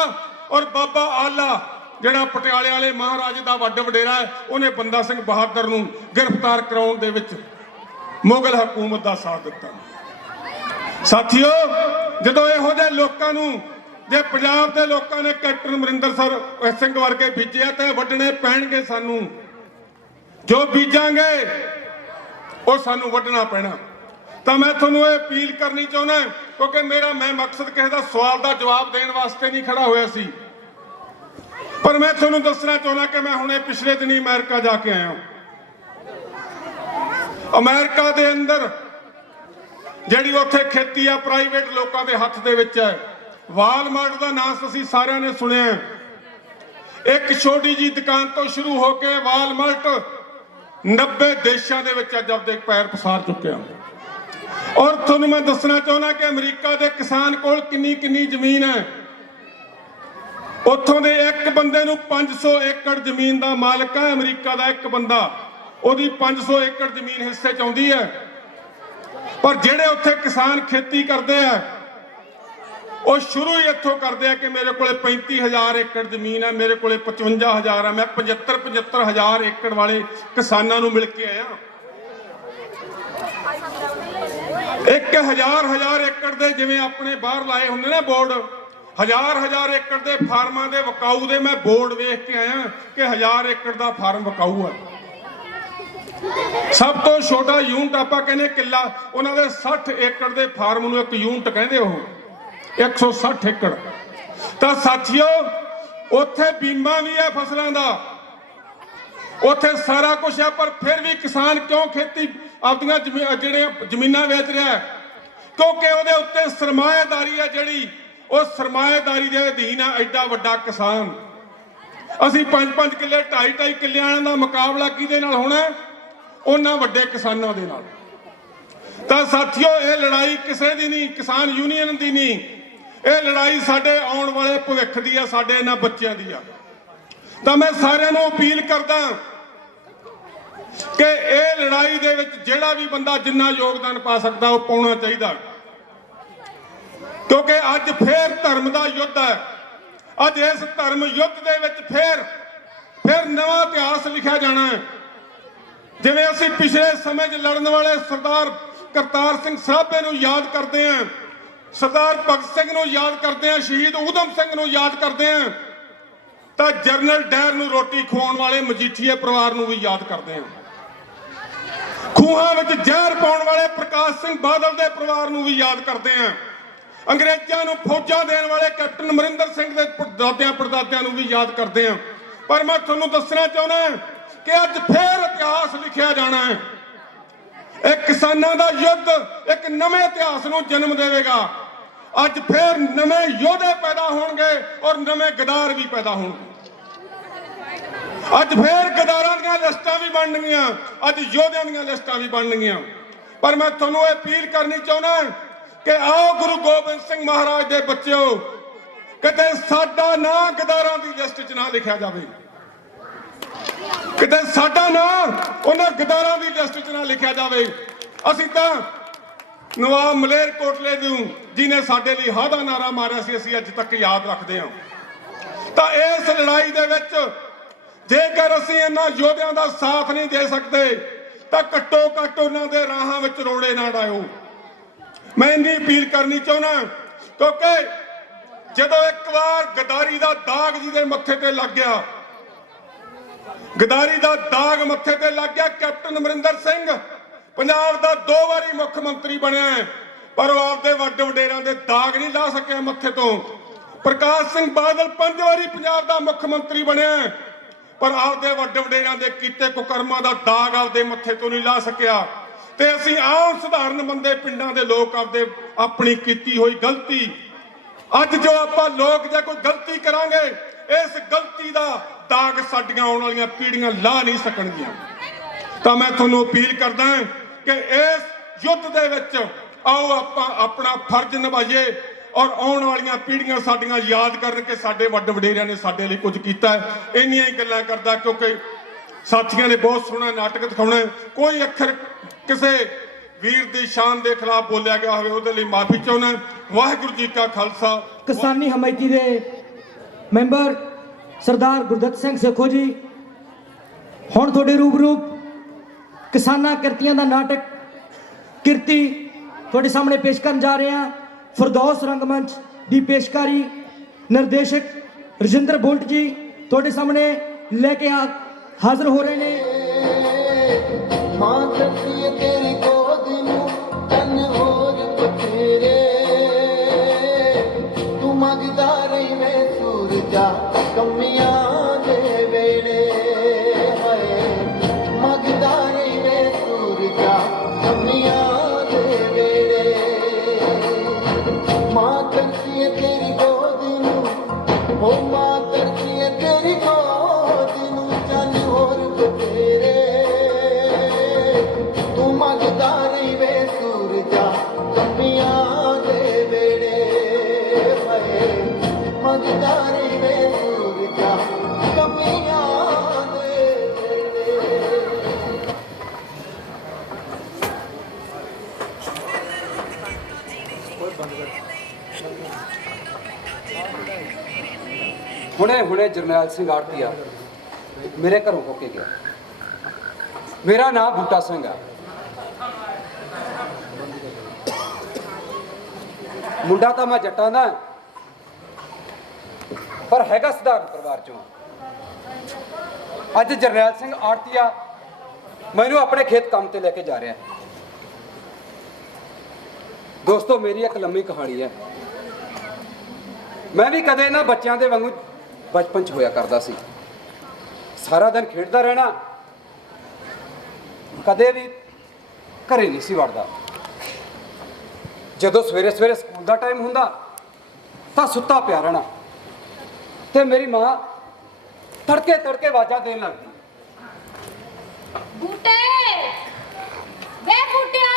ਔਰ ਬਾਬਾ ਆਲਾ ਜਿਹੜਾ ਪਟਿਆਲੇ ਵਾਲੇ ਮਹਾਰਾਜ ਦਾ ਵੱਡ ਵਡੇਰਾ ਹੈ, ਉਹਨੇ ਬੰਦਾ ਸਿੰਘ ਬਹਾਦਰ ਨੂੰ ਗ੍ਰਿਫਤਾਰ ਕਰਾਉਣ ਦੇ ਵਿੱਚ ਮੁਗਲ ਹਕੂਮਤ ਦਾ ਸਾਥ ਦਿੱਤਾ। ਸਾਥੀਓ, ਜਦੋਂ ਇਹੋ ਜਿਹੇ ਲੋਕਾਂ ਨੂੰ, ਜੇ ਪੰਜਾਬ ਦੇ ਲੋਕਾਂ ਨੇ ਕੈਪਟਨ ਅਮਰਿੰਦਰ ਸਿੰਘ ਵਰਗੇ ਬੀਜਿਆ ਤੇ ਵੱਢਣੇ ਪੈਣਗੇ ਸਾਨੂੰ। ਜੋ ਬੀਜਾਂਗੇ ਉਹ ਸਾਨੂੰ ਵੱਢਣਾ ਪੈਣਾ। ਤਾਂ ਮੈਂ ਤੁਹਾਨੂੰ ਇਹ ਅਪੀਲ ਕਰਨੀ ਚਾਹੁੰਦਾ, ਕਿਉਂਕਿ ਮੈਂ ਮਕਸਦ ਕਿਸੇ ਦਾ ਸਵਾਲ ਦਾ ਜਵਾਬ ਦੇਣ ਵਾਸਤੇ ਨਹੀਂ ਖੜਾ ਹੋਇਆ ਸੀ, ਪਰ ਮੈਂ ਤੁਹਾਨੂੰ ਦੱਸਣਾ ਚਾਹੁੰਦਾ ਕਿ ਮੈਂ ਹੁਣੇ ਪਿਛਲੇ ਦਿਨੀ ਅਮਰੀਕਾ ਜਾ ਕੇ ਆਇਆ। ਅਮਰੀਕਾ ਦੇ ਅੰਦਰ ਜਿਹੜੀ ਉੱਥੇ ਖੇਤੀ ਆ ਪ੍ਰਾਈਵੇਟ ਲੋਕਾਂ ਦੇ ਹੱਥ ਦੇ ਵਿੱਚ ਹੈ। ਵਾਲਮਾਰਟ ਦਾ ਨਾਮ ਤੁਸੀਂ ਸਾਰਿਆਂ ਨੇ ਸੁਣਿਆ। ਇੱਕ ਛੋਟੀ ਜੀ ਦੁਕਾਨ ਤੋਂ ਸ਼ੁਰੂ ਹੋ ਕੇ ਵਾਲਮਾਰਟ 90 ਦੇਸ਼ਾਂ ਦੇ ਵਿੱਚ ਅੱਜ ਆਪਦੇ ਪੈਰ ਪਸਾਰ ਚੁੱਕਿਆ। ਔਰ ਤੁਹਾਨੂੰ ਮੈਂ ਦੱਸਣਾ ਚਾਹੁੰਦਾ ਕਿ ਅਮਰੀਕਾ ਦੇ ਕਿਸਾਨ ਕੋਲ ਕਿੰਨੀ ਜ਼ਮੀਨ ਹੈ। ਉੱਥੋਂ ਦੇ ਇੱਕ ਬੰਦੇ ਨੂੰ 500 ਏਕੜ ਜ਼ਮੀਨ ਦਾ ਮਾਲਕ ਹੈ। ਅਮਰੀਕਾ ਦਾ ਇੱਕ ਬੰਦਾ, ਉਹਦੀ 500 ਏਕੜ ਜ਼ਮੀਨ ਹਿੱਸੇ ਚ ਆਉਂਦੀ ਹੈ। ਪਰ ਜਿਹੜੇ ਉੱਥੇ ਕਿਸਾਨ ਖੇਤੀ ਕਰਦੇ ਆ, ਉਹ ਸ਼ੁਰੂ ਹੀ ਇੱਥੋਂ ਕਰਦੇ ਆ ਕਿ ਮੇਰੇ ਕੋਲੇ 35,000 ਏਕੜ ਜ਼ਮੀਨ ਹੈ, ਮੇਰੇ ਕੋਲੇ 55,000 ਹੈ, ਮੈਂ 75,000 ਏਕੜ ਵਾਲੇ ਕਿਸਾਨਾਂ ਨੂੰ ਮਿਲ ਕੇ ਆਇਆ। 1,000 ਏਕੜ ਦੇ ਜਿਵੇਂ ਆਪਣੇ ਬਾਹਰ ਲਾਏ ਹੁੰਦੇ ਨੇ ਬੋਰਡ, 1,000 ਏਕੜ ਦੇ ਫਾਰਮਾਂ ਦੇ ਵਿਕਾਊ ਦੇ ਮੈਂ ਬੋਰਡ ਵੇਖ ਕੇ ਆਇਆ ਕਿ 1,000 ਏਕੜ ਦਾ ਫਾਰਮ ਵਿਕਾਊ ਹੈ। ਸਭ ਤੋਂ ਛੋਟਾ ਯੂਨਿਟ ਆਪਾਂ ਕਹਿੰਦੇ ਕਿੱਲਾ, ਉਹਨਾਂ ਦੇ 60 ਏਕੜ ਦੇ ਫਾਰਮ ਨੂੰ ਇੱਕ ਯੂਨਿਟ ਕਹਿੰਦੇ, ਉਹ 160 ਏਕੜ। ਤਾਂ ਸਾਥੀਓ ਉੱਥੇ ਬੀਮਾ ਵੀ ਹੈ ਫਸਲਾਂ ਦਾ, ਉੱਥੇ ਸਾਰਾ ਕੁਝ ਹੈ, ਪਰ ਫਿਰ ਵੀ ਕਿਸਾਨ ਕਿਉਂ ਖੇਤੀ ਆਪਣੀਆਂ ਜਿਹੜੀਆਂ ਜ਼ਮੀਨਾਂ ਵੇਚ ਰਿਹਾ ਹੈ? ਕਿਉਂਕਿ ਉਹਦੇ ਉੱਤੇ ਸਰਮਾਏਦਾਰੀ ਹੈ ਜਿਹੜੀ, ਉਹ ਸਰਮਾਏਦਾਰੀ ਦੇ ਅਧੀਨ ਹੈ ਐਡਾ ਵੱਡਾ ਕਿਸਾਨ। ਅਸੀਂ 5-5 ਕਿੱਲੇ 2.5 ਕਿੱਲਿਆਂ ਦਾ ਮੁਕਾਬਲਾ ਕਿਹਦੇ ਨਾਲ ਹੋਣਾ? ਉਹਨਾਂ ਵੱਡੇ ਕਿਸਾਨਾਂ ਦੇ ਨਾਲ। ਤਾਂ ਸਾਥੀਓ ਇਹ ਲੜਾਈ ਕਿਸੇ ਦੀ ਨਹੀਂ, ਕਿਸਾਨ ਯੂਨੀਅਨ ਦੀ ਨਹੀਂ, ਇਹ ਲੜਾਈ ਸਾਡੇ ਆਉਣ ਵਾਲੇ ਭਵਿੱਖ ਦੀ ਆ, ਸਾਡੇ ਇਹਨਾਂ ਬੱਚਿਆਂ ਦੀ ਆ। ਤਾਂ ਮੈਂ ਸਾਰਿਆਂ ਨੂੰ ਅਪੀਲ ਕਰਦਾ ਕਿ ਇਹ ਲੜਾਈ ਦੇ ਵਿੱਚ ਜਿਹੜਾ ਵੀ ਬੰਦਾ ਜਿੰਨਾ ਯੋਗਦਾਨ ਪਾ ਸਕਦਾ ਉਹ ਪਾਉਣਾ ਚਾਹੀਦਾ, ਕਿਉਂਕਿ ਅੱਜ ਫੇਰ ਧਰਮ ਦਾ ਯੁੱਧ ਹੈ। ਅੱਜ ਇਸ ਧਰਮ ਯੁੱਧ ਦੇ ਵਿੱਚ ਫੇਰ ਨਵਾਂ ਇਤਿਹਾਸ ਲਿਖਿਆ ਜਾਣਾ ਹੈ। ਜਿਵੇਂ ਅਸੀਂ ਪਿਛਲੇ ਸਮੇਂ 'ਚ ਲੜਨ ਵਾਲੇ ਸਰਦਾਰ ਕਰਤਾਰ ਸਿੰਘ ਸਰਾਭੇ ਨੂੰ ਯਾਦ ਕਰਦੇ ਹਾਂ, ਸਰਦਾਰ ਭਗਤ ਸਿੰਘ ਨੂੰ ਯਾਦ ਕਰਦੇ ਹਾਂ, ਸ਼ਹੀਦ ਊਧਮ ਸਿੰਘ ਨੂੰ ਯਾਦ ਕਰਦੇ ਹਾਂ, ਤਾਂ ਜਨਰਲ ਡਾਇਰ ਨੂੰ ਰੋਟੀ ਖਵਾਉਣ ਵਾਲੇ ਮਜੀਠੀਏ ਪਰਿਵਾਰ ਨੂੰ ਵੀ ਯਾਦ ਕਰਦੇ ਹਾਂ, ਖੂਹਾਂ ਵਿੱਚ ਜ਼ਹਿਰ ਪਾਉਣ ਵਾਲੇ ਪ੍ਰਕਾਸ਼ ਸਿੰਘ ਬਾਦਲ ਦੇ ਪਰਿਵਾਰ ਨੂੰ ਵੀ ਯਾਦ ਕਰਦੇ ਹਾਂ, ਅੰਗਰੇਜ਼ਾਂ ਨੂੰ ਫੌਜਾਂ ਦੇਣ ਵਾਲੇ ਕੈਪਟਨ ਅਮਰਿੰਦਰ ਸਿੰਘ ਦੇ ਦਾਦਿਆਂ ਪੜਦਾਦਿਆਂ ਨੂੰ ਵੀ ਯਾਦ ਕਰਦੇ ਹਾਂ। ਪਰ ਮੈਂ ਤੁਹਾਨੂੰ ਦੱਸਣਾ ਚਾਹੁੰਦਾ ਕਿ ਅੱਜ ਫੇਰ ਇਤਿਹਾਸ ਲਿਖਿਆ ਜਾਣਾ ਹੈ। ਇਹ ਕਿਸਾਨਾਂ ਦਾ ਯੁੱਧ ਇੱਕ ਨਵੇਂ ਇਤਿਹਾਸ ਨੂੰ ਜਨਮ ਦੇਵੇਗਾ। ਅੱਜ ਫੇਰ ਨਵੇਂ ਯੋਧੇ ਪੈਦਾ ਹੋਣਗੇ ਔਰ ਨਵੇਂ ਗਦਾਰ ਵੀ ਪੈਦਾ ਹੋਣਗੇ। ਅੱਜ ਫੇਰ ਗਦਾਰਾਂ ਦੀਆਂ ਲਿਸਟਾਂ ਵੀ ਬਣਨਗੀਆਂ, ਅੱਜ ਯੋਧਿਆਂ ਦੀਆਂ ਲਿਸਟਾਂ ਵੀ ਬਣਨਗੀਆਂ। ਪਰ ਮੈਂ ਤੁਹਾਨੂੰ ਇਹ ਅਪੀਲ ਕਰਨੀ ਚਾਹੁੰਦਾ ਕਿ ਆਓ ਗੁਰੂ ਗੋਬਿੰਦ ਸਿੰਘ ਮਹਾਰਾਜ ਦੇ ਬੱਚਿਓ, ਕਿਤੇ ਸਾਡਾ ਨਾਂ ਗਦਾਰਾਂ ਦੀ ਲਿਸਟ 'ਚ ਨਾ ਲਿਖਿਆ ਜਾਵੇ, ਕਿਤੇ ਸਾਡਾ ਨਾਂ ਉਹਨਾਂ ਗਦਾਰਾਂ ਦੀ ਲਿਸਟ 'ਚ ਨਾ ਲਿਖਿਆ ਜਾਵੇ। ਅਸੀਂ ਤਾਂ ਨਵਾਬ ਮਲੇਰਕੋਟਲੇ ਨੂੰ ਜਿਹਨੇ ਸਾਡੇ ਲਈ ਹਾਂ ਦਾ ਨਾਰਾ ਮਾਰਿਆ ਸੀ, ਅਸੀਂ ਅੱਜ ਤੱਕ ਯਾਦ ਰੱਖਦੇ ਹਾਂ। ਤਾਂ ਇਸ ਲੜਾਈ ਦੇ ਵਿੱਚ ਜੇਕਰ ਅਸੀਂ ਇਹਨਾਂ ਯੋਧਿਆਂ ਦਾ ਸਾਥ ਨਹੀਂ ਦੇ ਸਕਦੇ ਤਾਂ ਘੱਟੋ ਘੱਟ ਉਹਨਾਂ ਦੇ ਰਾਹਾਂ ਵਿੱਚ ਰੋੜੇ ਨਾ ਡਾਇਓ। ਮੈਂ ਇੰਨੀ ਅਪੀਲ ਕਰਨੀ ਚਾਹੁੰਦਾ ਕਿਉਂਕਿ ਜਦੋਂ ਇੱਕ ਵਾਰ ਗਦਾਰੀ ਦਾ ਦਾਗ ਜਿਹਦੇ ਮੱਥੇ ਤੇ ਲੱਗ ਗਿਆ, ਗਦਾਰੀ ਦਾ ਦਾਗ ਮੱਥੇ ਤੇ ਲੱਗ ਗਿਆ, ਕੈਪਟਨ ਅਮਰਿੰਦਰ ਸਿੰਘ ਪੰਜਾਬ ਦਾ 2 ਵਾਰੀ ਮੁੱਖ ਮੰਤਰੀ ਬਣਿਆ, ਪਰ ਉਹ ਆਪਦੇ ਵੱਡ ਵਡੇਰਿਆਂ ਦੇ ਦਾਗ ਨਹੀਂ ਲਾ ਸਕਿਆ ਮੱਥੇ ਤੋਂ। ਪ੍ਰਕਾਸ਼ ਸਿੰਘ ਬਾਦਲ 5 ਵਾਰੀ ਪੰਜਾਬ ਦਾ ਮੁੱਖ ਮੰਤਰੀ ਬਣਿਆ, ਪਰ ਆਪਦੇ ਵੱਡ ਵਡੇਰਿਆਂ ਦੇ ਕੀਤੇ ਕੁਕਰਮਾਂ ਦਾ ਦਾਗ ਆਪਦੇ ਮੱਥੇ ਤੋਂ ਨਹੀਂ ਲਾ ਸਕਿਆ। ਤੇ ਅਸੀਂ ਆਮ ਸਧਾਰਨ ਬੰਦੇ, ਪਿੰਡਾਂ ਦੇ ਲੋਕ ਆਪਣੀ ਕੀਤੀ ਹੋਈ ਗਲਤੀ, ਅੱਜ ਜੋ ਆਪਾਂ ਲੋਕ ਜੇ ਕੋਈ ਗਲਤੀ ਕਰਾਂਗੇ, ਇਸ ਗਲਤੀ ਦਾ ਦਾਗ ਸਾਡੀਆਂ ਆਉਣ ਵਾਲੀਆਂ ਪੀੜ੍ਹੀਆਂ ਲਾ ਨਹੀਂ ਸਕਣਗੀਆਂ। ਤਾਂ ਮੈਂ ਤੁਹਾਨੂੰ ਅਪੀਲ ਕਰਦਾ ਕਿ ਇਸ ਯੁੱਧ ਦੇ ਵਿੱਚ ਆਓ ਆਪਾਂ ਆਪਣਾ ਫਰਜ਼ ਨਿਭਾਈਏ ਔਰ ਆਉਣ ਵਾਲੀਆਂ ਪੀੜ੍ਹੀਆਂ ਸਾਡੀਆਂ ਯਾਦ ਕਰਨ ਕਿ ਸਾਡੇ ਵੱਡ ਵਡੇਰਿਆਂ ਨੇ ਸਾਡੇ ਲਈ ਕੁਝ ਕੀਤਾ ਹੈ। ਇੰਨੀਆਂ ਹੀ ਗੱਲਾਂ ਕਰਦਾ ਕਿਉਂਕਿ ਸਾਥੀਆਂ ਨੇ ਬਹੁਤ ਸੋਹਣਾ ਨਾਟਕ ਦਿਖਾਉਣਾ, ਕੋਈ ਅੱਖਰ ਕਿਸੇ ਵੀਰ ਦੀ ਸ਼ਾਨ ਦੇ ਖਿਲਾਫ ਬੋਲਿਆ ਗਿਆ ਹੋਵੇ ਉਹਦੇ ਲਈ ਮਾਫੀ ਚਾਹੁੰਦਾ। ਵਾਹਿਗੁਰੂ ਜੀ ਕਾ ਖਾਲਸਾ। ਕਿਸਾਨੀ ਹਮਾਇਤੀ ਦੇ ਮੈਂਬਰ ਸਰਦਾਰ ਗੁਰਦੱਤ ਸਿੰਘ ਸੇਖੋ ਜੀ ਹੁਣ ਤੁਹਾਡੇ ਰੂਬਰੂ ਕਿਸਾਨਾਂ ਕਿਰਤੀਆਂ ਦਾ ਨਾਟਕ ਕਿਰਤੀ ਤੁਹਾਡੇ ਸਾਹਮਣੇ ਪੇਸ਼ ਕਰਨ ਜਾ ਰਹੇ ਹਾਂ। ਫਿਰਦੌਸ ਰੰਗਮੰਚ ਦੀ ਪੇਸ਼ਕਾਰੀ ਨਿਰਦੇਸ਼ਕ ਰਜਿੰਦਰ ਬੁਲਟ ਜੀ ਤੁਹਾਡੇ ਸਾਹਮਣੇ ਲੈ ਕੇ ਹਾਜ਼ਰ ਹੋ ਰਹੇ ਨੇ। ਮਾਂ ਕਰਦੀ ਤੇਰੀ ਗੋਦ ਨੂੰ ਤਨ ਹੋਰ ਬਥੇਰੇ, ਤੂੰ ਮੰਗਦਾ ਰਹੀ ਵੇ ਸੂਰਜਾ ਕਮੀਆਂ ਦੇ ਵੇਲੇ, ਹਾਏ ਮੰਗਦਾ ਰਹੀ ਵੇ ਸੂਰਜਾ ਕਮੀਆਂ ਦੇ ਵੇਲੇ। ਮਾਂ ਕਰਦੀ ਤੇਰੀ ਗੋਦ ਨੂੰ, ਉਹ ਮਾਂ ਕਰਦੀ ਤੇਰੀ ਗੋਦ ਨੂੰ ਤਨ ਹੋਰ ਬਥੇਰੇ, ਹੁਣੇ ਜਰਨੈਲ ਸਿੰਘ ਆੜਤੀਆ ਮੇਰੇ ਘਰੋਂ ਹੋ ਕੇ ਗਿਆ। ਮੇਰਾ ਨਾਮ ਬੂਟਾ ਸਿੰਘ ਆ। ਮੁੰਡਾ ਤਾਂ ਮੈਂ ਜੱਟਾਂ ਦਾ, ਪਰ ਹੈਗਾ ਸਧਾਰਨ ਪਰਿਵਾਰ ਚੋਂ। ਅੱਜ ਜਰਨੈਲ ਸਿੰਘ ਆੜਤੀਆ ਮੈਨੂੰ ਆਪਣੇ ਖੇਤ ਕੰਮ ਤੇ ਲੈ ਕੇ ਜਾ ਰਿਹਾ। ਦੋਸਤੋ, ਮੇਰੀ ਇੱਕ ਲੰਮੀ ਕਹਾਣੀ ਹੈ। ਮੈਂ ਵੀ ਕਦੇ ਨਾ ਬੱਚਿਆਂ ਦੇ ਵਾਂਗੂ ਬਚਪਨ 'ਚ ਹੋਇਆ ਕਰਦਾ ਸੀ। ਸਾਰਾ ਦਿਨ ਖੇਡਦਾ ਰਹਿਣਾ, ਕਦੇ ਵੀ ਘਰੇ ਨਹੀਂ ਸੀ ਵੜਦਾ। ਜਦੋਂ ਸਵੇਰੇ ਸਕੂਲ ਦਾ ਟਾਈਮ ਹੁੰਦਾ ਤਾਂ ਸੁੱਤਾ ਪਿਆ ਰਹਿਣਾ, ਤੇ ਮੇਰੀ ਮਾਂ ਤੜਕੇ ਆਵਾਜ਼ਾਂ ਦੇਣ ਲੱਗਦੀ, ਬੂਟੇ ਵੇ ਬੂਟਿਆ,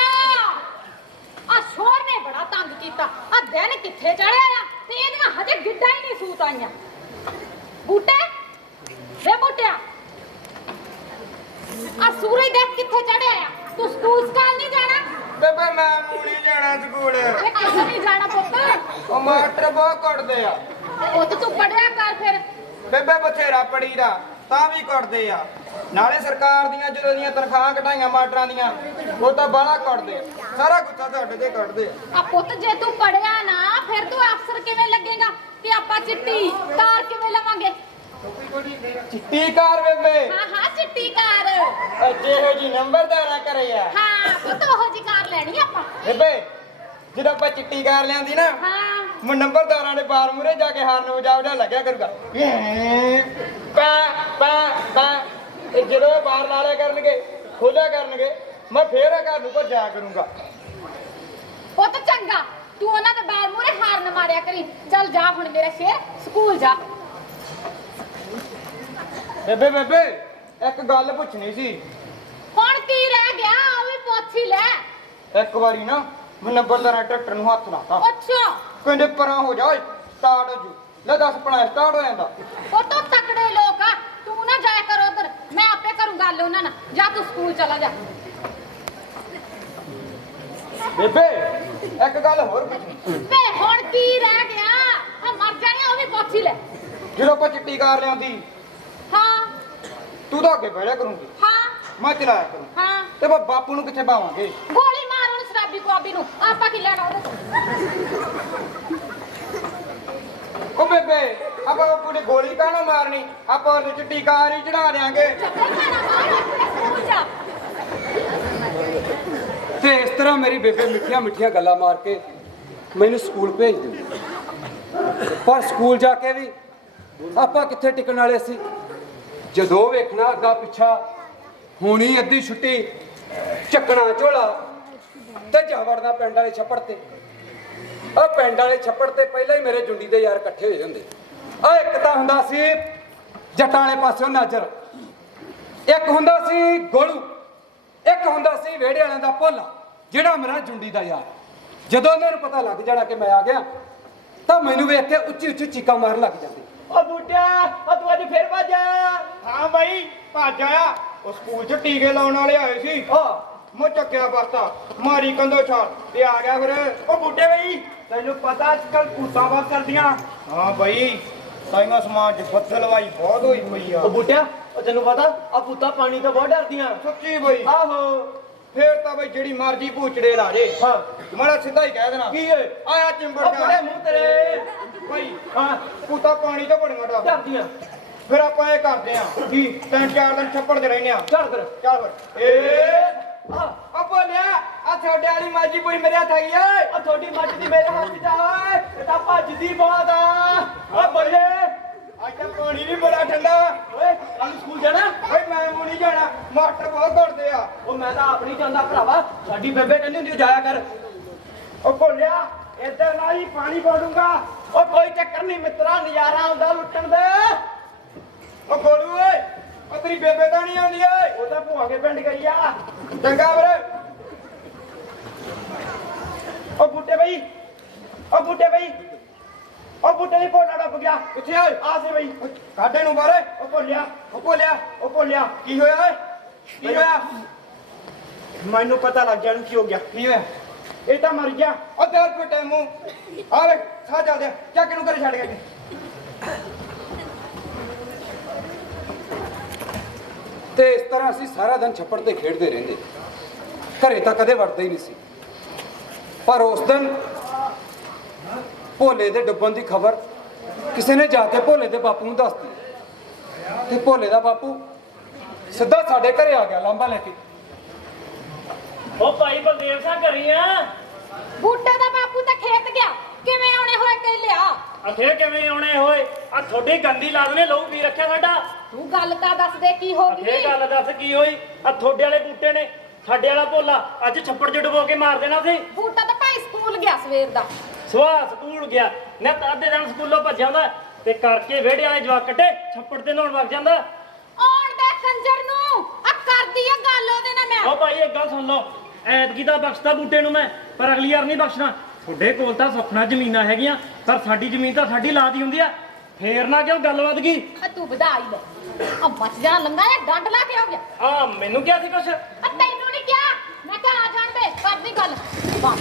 ਆ ਸ਼ੋਰ ਨੇ ਬੜਾ ਤੰਗ ਕੀਤਾ। ਆ ਦਿਨ ਕਿੱਥੇ ਚੜਿਆ ਆ ਤੇ ਇਹਦੀਆਂ ਹਜੇ ਗਿੱਡਾਂ ਹੀ ਨਹੀਂ ਸੂਤ ਆਈਆਂ। ਬੂਟੇ ਵੇ ਬੂਟਿਆ, ਆ ਸੂਰਜ ਦੇਖ ਕਿੱਥੇ ਚੜਿਆ ਆ। ਤੂੰ ਸਕੂਲ ਨਹੀਂ ਜਾਣਾ? ਬੇਬੇ ਮੈਂ ਮੂਲੀ ਜਾਣਾ ਸਕੂਲ। ਵੇ ਕਿੱਥੇ ਨਹੀਂ ਜਾਣਾ ਪੁੱਤ? ਉਹ ਮਾਸਟਰ ਬਹੁਤ ਕੁੱਟਦੇ ਆ। ਪੁੱਤ ਤੂੰ ਪੜਿਆ ਕਰ ਫਿਰ। ਬੇਬੇ ਬਥੇਰਾ ਪੜੀਦਾ ਤਾਂ ਵੀ ਕੁੱਟਦੇ ਆ। ਨਾਲੇ ਸਰਕਾਰ ਦੀਆਂ ਜਦੋਂ ਦੀਆਂ ਤਨਖਾਹਾਂ ਘਟਾਈਆਂ ਮਾਸਟਰਾਂ ਦੀਆਂ, ਉਹ ਤਾਂ ਬਾਹਲਾ ਕੁੱਟਦੇ ਆ। ਸਾਰਾ ਗੁੱਸਾ ਤੁਹਾਡੇ ਤੇ ਕੱਢਦੇ ਆ। ਆ ਪੁੱਤ ਜੇ ਤੂੰ ਪੜਿਆ ਨਾ ਫਿਰ ਤੂੰ ਅਫਸਰ ਕਿਵੇਂ ਲੱਗੇਗਾ ਤੇ ਆਪਾਂ ਚਿੱਟੀ ਕਾਰ ਕਿਵੇਂ ਲਵਾਂਗੇ? ਚਿੱਟੀ ਕਾਰ ਬੇਬੇ? ਹਾਂ ਚਿੱਟੀ ਕਾਰ। ਜਿਹੋ ਜੀ ਨੰਬਰਦਾਰਾਂ ਕਰੇ ਆ। ਹਾਂ ਪੁੱਤ ਉਹੋ ਜੀ ਕਾਰ ਲੈਣੀ ਆਪਾਂ। ਬੇਬੇ ਜਦੋਂ ਆਪਾਂ ਚਿੱਟੀ ਕਾਰ ਲਿਆਂਦੀ ਨਾ, ਮੈਂ ਨੰਬਰਦਾਰਾਂ ਦੇ ਬਾਰ ਮੂਰੇ ਜਾ ਕੇ ਹਾਰਨ ਵਜਾ ਲੱਗਿਆ ਕਰੂਗਾ। ਤੇ ਜਦੋਂ ਬਾਹਰ ਲਾਲਿਆ ਕਰਨਗੇ, ਖੋਲਿਆ ਕਰਨਗੇ, ਮੈਂ ਫੇਰ ਘਰ ਨੂੰ ਭੱਜਿਆ ਕਰੂੰਗਾ। ਪੁੱਤ ਚੰਗਾ, ਤੂੰ ਉਹਨਾਂ ਦੇ ਬਾਰ ਮੂਰੇ ਹਾਰਨ ਮਾਰਿਆ ਕਰੀ। ਚੱਲ ਜਾ ਹੁਣ ਮੇਰਾ ਸ਼ੇਰ, ਸਕੂਲ ਜਾ। ਬੇਬੇ ਇੱਕ ਗੱਲ ਪੁੱਛਣੀ ਸੀ। ਹੁਣ ਕੀ ਰਹਿ ਗਿਆ? ਉਹ ਵੀ ਪੁੱਛ ਹੀ ਲੈ। ਇੱਕ ਵਾਰੀ ਨਾ ਮੈਂ ਨੰਬਰਦਾਰਾਂ ਟਰੈਕਟਰ ਨੂੰ ਹੱਥ ਲਾਤਾ। ਅੱਛਾ। ਕਹਿੰਦੇ ਪਰਾਂ ਹੋ ਜਾ, ਸਟਾਰਟ ਹੋ ਜੂ। ਲੈ ਦੱਸ ਪਣਾ ਸਟਾਰਟ ਹੋ ਜਾਂਦਾ। ਉਹ ਤਾਂ ਤਕੜੇ ਲੋਕ ਆ, ਤੂੰ ਨਾ ਜਾਇਆ ਕਰ ਉਧਰ, ਮੈਂ ਆਪੇ ਕਰੂੰ ਗੱਲ ਉਹਨਾਂ ਨਾਲ। ਜਾ ਤੂੰ ਸਕੂਲ ਚਲਾ ਜਾ। ਬੇਬੇ ਇੱਕ ਗੱਲ ਹੋਰ ਪੁੱਛਣੀ। ਵੇ ਹੁਣ ਕੀ ਰਹਿ ਗਿਆ? ਆ ਮਰ ਜਾਣੀ, ਉਹ ਵੀ ਪੁੱਛ ਹੀ ਲੈ। ਜਦੋਂ ਆਪਾਂ ਚਿੱਟੀ ਕਾਰ ਲਿਆਂਦੀ, ਹਾਂ ਤੂੰ ਤਾਂ ਅੱਗੇ ਬਹਿੜਿਆ ਕਰੂੰਗੀ, ਮੈਂ ਚਲਾਇਆ ਕਰੂੰ। ਹਾਂ ਤੇ ਬਾਪੂ ਨੂੰ ਕਿੱਥੇ ਪਾਵਾਂਗੇ? ਗੋਲੀ ਮਾਰ ਉਹਨੂੰ, ਸ਼ਰਾਬੀ ਕੁਆਬੀ ਨੂੰ। ਆਪਾਂ ਕੀ ਲੈਣਾ ਉਹਦੇ ਉਹ ਬੇਬੇ ਆਪਾਂ ਬਾਪੂ ਨੇ ਗੋਲੀ ਕਾਹਨੂੰ ਮਾਰਨੀ? ਆਪਾਂ ਉਹਨੂੰ ਚਿੱਟੀ ਕਾਰ ਹੀ ਚੜਾ ਦਿਆਂਗੇ। ਸਕੂਲ ਜਾ। ਤੇ ਇਸ ਤਰ੍ਹਾਂ ਮੇਰੀ ਬੇਬੇ ਮਿੱਠੀਆਂ ਗੱਲਾਂ ਮਾਰ ਕੇ ਮੈਨੂੰ ਸਕੂਲ ਭੇਜ ਦਿੰਦੀ। ਪਰ ਸਕੂਲ ਜਾ ਕੇ ਵੀ ਆਪਾਂ ਕਿੱਥੇ ਟਿਕਣ ਵਾਲੇ ਸੀ। ਜਦੋਂ ਵੇਖਣਾ ਅੱਗਾ ਪਿੱਛਾ, ਹੋਣੀ ਅੱਧੀ ਛੁੱਟੀ, ਚੱਕਣਾ ਝੋਲਾ ਤੇ ਜਾ ਵੜਨਾ ਪਿੰਡ ਵਾਲੇ ਛੱਪੜ ਤੇ। ਆ ਪਿੰਡ ਵਾਲੇ ਛੱਪੜ ਤੇ ਪਹਿਲਾਂ ਹੀ ਮੇਰੇ ਜੁੰਡੀ ਦੇ ਯਾਰ ਇਕੱਠੇ ਹੋਏ ਹੁੰਦੇ। ਆ ਇੱਕ ਤਾਂ ਹੁੰਦਾ ਸੀ ਜੱਟਾਂ ਵਾਲੇ ਪਾਸਿਓਂ ਨਾਜਰ, ਇੱਕ ਹੁੰਦਾ ਸੀ ਗੋਲੂ, ਇੱਕ ਹੁੰਦਾ ਸੀ ਵਿਹੜੇ ਵਾਲਿਆਂ ਦਾ ਭੋਲਾ, ਜਿਹੜਾ ਮੇਰਾ ਜੁੰਡੀ ਦਾ ਯਾਰ। ਜਦੋਂ ਉਹਨਾਂ ਨੂੰ ਪਤਾ ਲੱਗ ਜਾਣਾ ਕਿ ਮੈਂ ਆ ਗਿਆ ਤਾਂ ਮੈਨੂੰ ਵੇਖ ਕੇ ਉੱਚੀ ਚੀਕਾਂ ਮਾਰਨ ਲੱਗ ਜਾਂਦੇ। ਉਹ ਬੂਟਿਆ, ਉਹ ਤੂੰ ਅੱਜ ਫੇਰ ਭੱਜ ਆਇਆ? ਹਾਂ ਬਾਈ ਭੱਜ ਆਇਆ। ਉਹ ਸਕੂਲ 'ਚ ਟੀਕੇ ਲਾਉਣ ਵਾਲੇ ਆਏ ਸੀ। ਮੈਂ ਚੱਕਿਆ ਬਸਤਾ, ਮਾਰੀ ਕੰਧੋ ਛਾਲ ਤੇ ਆ ਗਿਆ ਫਿਰ। ਉਹ ਬੂਟੇ ਬਈ ਤੈਨੂੰ ਪਤਾ ਅੱਜ ਕੱਲ ਭੂਤਾਂ ਬਹੁਤ ਕਰਦੀਆਂ? ਹਾਂ ਬਾਈ, ਤਾਈਆਂ ਸਮਾਜ 'ਚ ਫੱਥਲ ਲਵਾਈ ਬਹੁਤ ਹੋਈ ਪਈ ਆ। ਉਹ ਬੂਟਿਆ, ਉਹ ਤੈਨੂੰ ਪਤਾ ਆ ਭੂਤਾਂ ਪਾਣੀ ਤੋਂ ਬਹੁਤ ਡਰਦੀਆਂ। ਸੱਚੀ ਬਾਈ? ਆਹੋ। ਫੇਰ ਤਾਂ ਬਈ ਜਿਹੜੀ ਮਰਜੀ ਭੂਚੜੇ ਲਾ ਜੇ। ਹਾਂ ਮਾੜਾ ਸਿੱਧਾ ਹੀ ਕਹਿ ਦੇਣਾ। ਕੀ ਏ? ਆਇਆ ਚਿੰਬੜ ਉਹ ਬੜੇ ਮੂੰਹ ਤੇਰੇ। ਬਾਈ ਹਾਂ ਭੂਤਾਂ ਪਾਣੀ ਤੋਂ ਬੜੀਆਂ ਡਰਦੀਆਂ। ਫਿਰ ਆਪਾਂ ਇਹ ਕਰਦੇ ਆ ਕੀ 3-4 ਦਿਨ ਛੱਪੜ 'ਚ ਰਹਿੰਦੇ ਆ। ਚੱਲ ਫਿਰ। ਚੱਲ ਫਿਰ। ਆ ਬੋਲਿਆ, ਆ ਤੁਹਾਡੇ ਵਾਲੀ ਮਾਜੀ ਪੂਰੀ ਮੇਰੇ ਹੱਥ ਆ ਗਈ ਓਏ। ਉਹ ਤੁਹਾਡੀ ਮੱਝ ਦੀ ਮੇਰੇ ਹੱਥ 'ਚ ਓਏ, ਇਹ ਤਾਂ ਭੱਜਦੀ ਬਹੁਤ ਆ। ਓ ਬੱਲੇ, ਅੱਜ ਤਾਂ ਪਾਣੀ ਵੀ ਬੜਾ ਠੰਡਾ। ਓਏ ਕੱਲ ਸਕੂਲ ਜਾਣਾ? ਓਏ ਮੈਂ ਮੂੰਹ ਨਹੀਂ ਜਾਣਾ, ਮਾਸਟਰ ਬਹੁਤ ਘੁੱਟਦੇ ਆ। ਉਹ ਮੈਂ ਤਾਂ ਆਪ ਨਹੀਂ ਜਾਂਦਾ ਭਰਾਵਾ, ਸਾਡੀ ਬੇਬੇ ਕਹਿੰਦੀ ਹੁੰਦੀ ਜਾਇਆ ਕਰ। ਉਹ ਬੋਲਿਆ ਇੱਧਰ ਨਾਲ ਹੀ ਪਾਣੀ ਪਾੜੂੰਗਾ। ਉਹ ਕੋਈ ਚੱਕਰ ਨਹੀਂ ਮਿੱਤਰਾ, ਨਜ਼ਾਰਾ ਆਉਂਦਾ ਲੁੱਟਣ ਦੇ। ਉਹ ਗੋਲੂ ਓਏ, ਉਹ ਤੇਰੀ ਬੇਬੇ ਤਾਂ ਨਹੀਂ ਆਉਂਦੀ ਓਏ? ਉਹ ਤਾਂ ਭੂਆ ਕੇ ਪਿੰਡ ਗਈ ਆ। ਚੰਗਾ ਵੀਰੇ। ਉਹ ਬੂਟੇ ਬਈ, ਉਹ ਬੂਟੇ ਬਈ, ਉਹ ਬੂਟੇ ਦੀ ਪੋਟਾ ਡੱਬ ਗਿਆ। ਕਿੱਥੇ ਓਏ? ਆ ਸੇ ਬਈ। ਕਾਢੇ ਨੂੰ ਬਾਰੇ। ਉਹ ਭੋਲਿਆ, ਉਹ ਭੋਲਿਆ, ਉਹ ਭੋਲਿਆ, ਕੀ ਹੋਇਆ ਓਏ? ਕੀ ਹੋਇਆ? ਮੈਨੂੰ ਪਤਾ ਲੱਗ ਗਿਆ ਨੂੰ ਕੀ ਹੋ ਗਿਆ। ਕੀ ਹੋਇਆ? ਇਹ ਤਾਂ ਮਰ ਗਿਆ। ਉਹ ਦਰ ਪਿੱਟੇ ਮੂੰਹ। ਆ ਵੇ ਸਾਹ ਚੱਲਦੇ, ਚੱਕ ਇਹਨੂੰ ਘਰੇ ਛੱਡ ਕੇ। ਤੇ ਇਸ ਤਰ੍ਹਾਂ ਅਸੀਂ ਸਾਰਾ ਦਿਨ ਛੱਪੜ ਤੇ ਖੇਡਦੇ ਰਹਿੰਦੇ, ਘਰੇ ਤਾਂ ਕਦੇ ਵੜਦੇ ਹੀ ਨਹੀਂ ਸੀ। ਪਰ ਉਸ ਦਿਨ ਭੋਲੇ ਦੇ ਡੁੱਬਣ ਦੀ ਖਬਰ ਕਿਸੇ ਨੇ ਜਾ ਕੇ ਭੋਲੇ ਦੇ ਬਾਪੂ ਨੂੰ ਦੱਸਤੀ, ਤੇ ਭੋਲੇ ਦਾ ਬਾਪੂ ਸਿੱਧਾ ਸਾਡੇ ਘਰੇ ਆ ਗਿਆ ਲਾਂਬਾ ਲੈ ਕੇ। ਉਹ ਭਾਈ ਬਲਦੇਵ ਸਿੰਘ ਘਰੀ ਆ? ਬੂਟੇ ਦਾ ਬਾਪੂ ਤਾਂ ਖੇਤ ਗਿਆ, ਕਿਵੇਂ ਆਉਣੇ ਹੋਏ ਕਹਿ ਲਿਆ। ਅਖੇ ਕਿਵੇਂ ਆਉਣੇ ਹੋਏ? ਆ ਤੁਹਾਡੀ ਗੰਦੀ ਲਾਦ ਨੇ ਲਹੂ ਪੀ ਰੱਖਿਆ ਸਾਡਾ। ਤੂੰ ਗੱਲ ਤਾਂ ਦੱਸ ਦੇ ਕੀ ਹੋ ਅਖੇ ਗਈ। ਗੱਲ ਦੱਸ ਕੀ ਹੋਈ? ਆ ਤੁਹਾਡੇ ਵਾਲੇ ਬੂਟੇ ਨੇ ਸਾਡੇ ਵਾਲਾ ਭੋਲਾ ਅੱਜ ਛੱਪੜ 'ਚ ਡੁਬੋ ਕੇ ਮਾਰ ਦੇਣਾ ਸੀ। ਬੂਟਾ ਤਾਂ ਭਾਈ ਸਕੂਲ ਗਿਆ ਸਵੇਰ ਦਾ। ਸਵਾਹ ਸਕੂਲ ਗਿਆ ਨਾ, ਤਾਂ ਅੱਧੇ ਦਿਨ ਸਕੂਲੋਂ ਭੱਜ ਜਾਂਦਾ ਤੇ ਕਰਕੇ ਵਿਹੜੇ ਵਾਲੇ ਜਵਾਕ ਕੱਢੇ ਛੱਪੜ ਤੇ ਨਹਾਉਣ ਵਗ ਜਾਂਦਾ। ਆਉਣ ਦੇ ਕੰਜਰ ਨੂੰ, ਆ ਕਰਦੀ ਆ ਗੱਲ ਉਹਦੇ ਨਾਲ ਮੈਂ। ਉਹ ਭਾਈ ਇੱਕ ਗੱਲ ਸੁਣ ਲਓ, ਐਤਕੀ ਤਾਂ ਬਖਸ਼ਤਾ ਬੂਟੇ ਨੂੰ ਮੈਂ, ਪਰ ਅਗਲੀ ਵਾਰ ਨਹੀਂ ਬਖਸ਼ਣਾ। ਤੁਹਾਡੇ ਕੋਲ ਤਾਂ ਸੁਪਨਾ ਜ਼ਮੀਨਾਂ ਹੈਗੀਆਂ, ਪਰ ਸਾਡੀ ਜ਼ਮੀਨ ਤਾਂ ਸਾਡੀ ਲਾਦ ਹੀ ਹੁੰਦੀ ਆ। ਫੇਰ ਨਾ ਕਿਉਂ ਗੱਲ ਵੱਧ ਗਈ? ਆ ਤੂੰ ਵਧਾਈ ਲੈ, ਆ ਬਚ ਜਾ ਲੰਗਾ ਜਾਂ ਡੰਡ ਲਾ ਕੇ ਹੋ ਗਿਆ। ਆ ਮੈਨੂੰ ਕਿਹਾ ਸੀ ਕੁਛ? ਆ ਤੈਨੂੰ ਨਹੀਂ ਕਿਹਾ, ਮੈਂ ਕਿਹਾ ਆ ਜਾਣ ਦੇ, ਕਰਦੀ ਗੱਲ ਬਸ।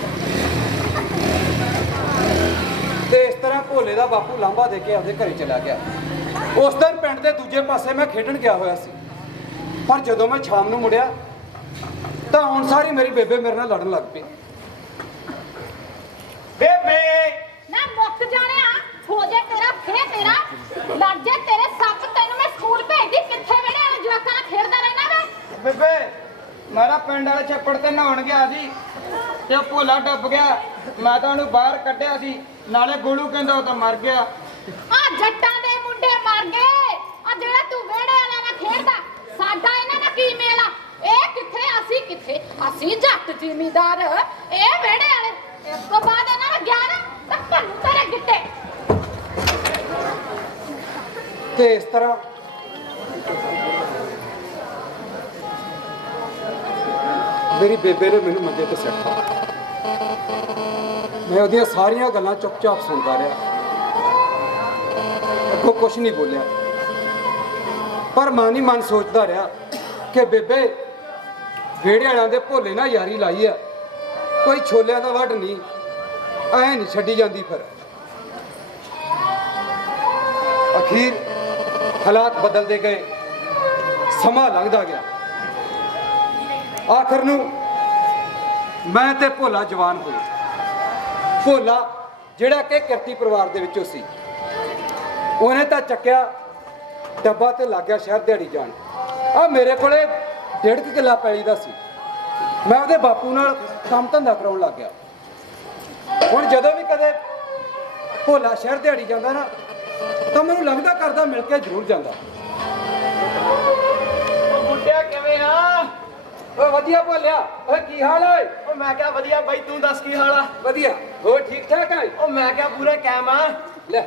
ਤੇ ਇਸ ਤਰ੍ਹਾਂ ਭੋਲੇ ਦਾ ਬਾਪੂ ਲਾਂਬਾ ਦੇ ਕੇ ਆਪਦੇ ਘਰੇ ਚਲਾ ਗਿਆ। ਉਸ ਦਿਨ ਪਿੰਡ ਦੇ ਦੂਜੇ ਪਾਸੇ ਮੈਂ ਖੇਡਣ ਗਿਆ ਹੋਇਆ ਸੀ, ਪਰ ਜਦੋਂ ਮੈਂ ਸ਼ਾਮ ਨੂੰ ਮੁੜਿਆ ਤਾਂ ਹੁਣ ਸਾਰੀ ਮੇਰੀ ਬੇਬੇ ਮੇਰੇ ਨਾਲ ਲੜਨ ਲੱਗ ਪਈ। ਬੇਬੇ ਨਾ ਮੁੱਕ ਜਾਣਿਆ, ਹੋ ਜੇ ਤੇਰਾ ਫੇਰ ਤੇਰਾ ਲੜ ਜੇ ਤੇਰੇ ਸੱਪ। ਤੈਨੂੰ ਮੈਂ ਸਕੂਲ ਭੇਜਦੀ, ਕਿੱਥੇ ਵੇੜੇ ਵਾਲੇ ਜਵਾਕਾਂ ਨਾਲ ਖੇਡਦਾ ਰਹਿਣਾ ਵੇ। ਬੇਬੇ ਮੇਰਾ ਪਿੰਡ ਵਾਲੇ ਛੱਪੜ ਤੇ ਨਹਾਉਣ ਗਿਆ ਸੀ ਤੇ ਉਹ ਭੋਲਾ ਡੁੱਬ ਗਿਆ। ਮੈਂ ਤਾਂ ਉਹਨੂੰ ਬਾਹਰ ਕੱਢਿਆ ਸੀ, ਨਾਲੇ ਗੋਲੂ ਕਹਿੰਦਾ ਉਹ ਤਾਂ ਮਰ ਗਿਆ। ਆ ਜੱਟਾਂ ਦੇ ਮੁੰਡੇ ਮਰ ਗਏ, ਆ ਜਿਹੜਾ ਤੂੰ ਵੇੜੇ ਵਾਲਿਆਂ ਨਾਲ ਖੇਡਦਾ, ਸਾਡਾ ਇਹਨਾਂ ਨਾਲ ਕੀ ਮੇਲ ਆ? ਇਹ ਕਿੱਥੇ, ਅਸੀਂ ਕਿੱਥੇ? ਅਸੀਂ ਜੱਟ ਜ਼ਿਮੀਂਦਾਰ, ਇਹ ਵੇੜੇ ਵਾਲੇ। ਇਸ ਤੋਂ ਬਾਅਦ ਇਹਨਾਂ ਨੇ ਗਿਆ ਨਾ ਤਾਂ ਭੰਨੂ ਤੇਰੇ ਗਿੱਟੇ। ਤੇ ਇਸ ਤਰ੍ਹਾਂ ਮੇਰੀ ਬੇਬੇ ਨੇ ਮੈਨੂੰ ਮੰਜੇ ਤੇ ਸਿੱਟਾ। ਮੈਂ ਉਹਦੀਆਂ ਸਾਰੀਆਂ ਗੱਲਾਂ ਚੁੱਪਚਾਪ ਸੁਣਦਾ ਰਿਹਾ, ਅੱਗੋਂ ਕੁਛ ਨਹੀਂ ਬੋਲਿਆ। ਪਰ ਮਨ ਹੀ ਮਨ ਸੋਚਦਾ ਰਿਹਾ ਕਿ ਬੇਬੇ ਵਿਹੜੇ ਵਾਲਿਆਂ ਦੇ ਭੋਲੇ ਨਾਲ ਯਾਰੀ ਲਾਈ ਆ, ਕੋਈ ਛੋਲਿਆਂ ਦਾ ਵੱਢ ਨਹੀਂ, ਐ ਨਹੀਂ ਛੱਡੀ ਜਾਂਦੀ। ਫਿਰ ਅਖੀਰ ਹਾਲਾਤ ਬਦਲਦੇ ਗਏ, ਸਮਾਂ ਲੰਘਦਾ ਗਿਆ। ਆਖਰ ਨੂੰ ਮੈਂ ਤੇ ਭੋਲਾ ਜਵਾਨ ਹੋਏ। ਭੋਲਾ ਜਿਹੜਾ ਕਿ ਕਿਰਤੀ ਪਰਿਵਾਰ ਦੇ ਵਿੱਚੋਂ ਸੀ, ਉਹਨੇ ਤਾਂ ਚੱਕਿਆ ਡੱਬਾ ਤੇ ਲੱਗ ਗਿਆ ਸ਼ਹਿਰ ਦਿਹਾੜੀ ਜਾਣ। ਆ ਮੇਰੇ ਕੋਲੇ 1.5 ਕਿੱਲਾ ਪੈਲੀ ਦਾ ਸੀ, ਮੈਂ ਉਹਦੇ ਬਾਪੂ ਨਾਲ ਕੰਮ ਧੰਦਾ ਕਰਾਉਣ ਲੱਗ ਗਿਆ। ਹੁਣ ਜਦੋਂ ਵੀ ਕਦੇ ਭੋਲਾ ਸ਼ਹਿਰ ਦਿਹਾੜੀ ਜਾਂਦਾ ਨਾ ਤਾਂ ਮੈਨੂੰ ਲੱਗਦਾ ਕਰਦਾ ਮਿਲ ਕੇ ਜ਼ਰੂਰ ਜਾਂਦਾ। ਉਹ ਬੁੱਢਿਆ ਕਿਵੇਂ ਆ? ਓਏ ਵਧੀਆ ਭੋਲਿਆ, ਓਏ ਕੀ ਹਾਲ ਓਏ? ਉਹ ਮੈਂ ਕਿਹਾ ਵਧੀਆ ਬਾਈ, ਤੂੰ ਦੱਸ ਕੀ ਹਾਲ ਆ? ਵਧੀਆ, ਹੋਰ ਠੀਕ ਠਾਕ ਹੈ? ਉਹ ਮੈਂ ਕਿਹਾ ਪੂਰੇ ਕਾਇਮ ਆ। ਲੈ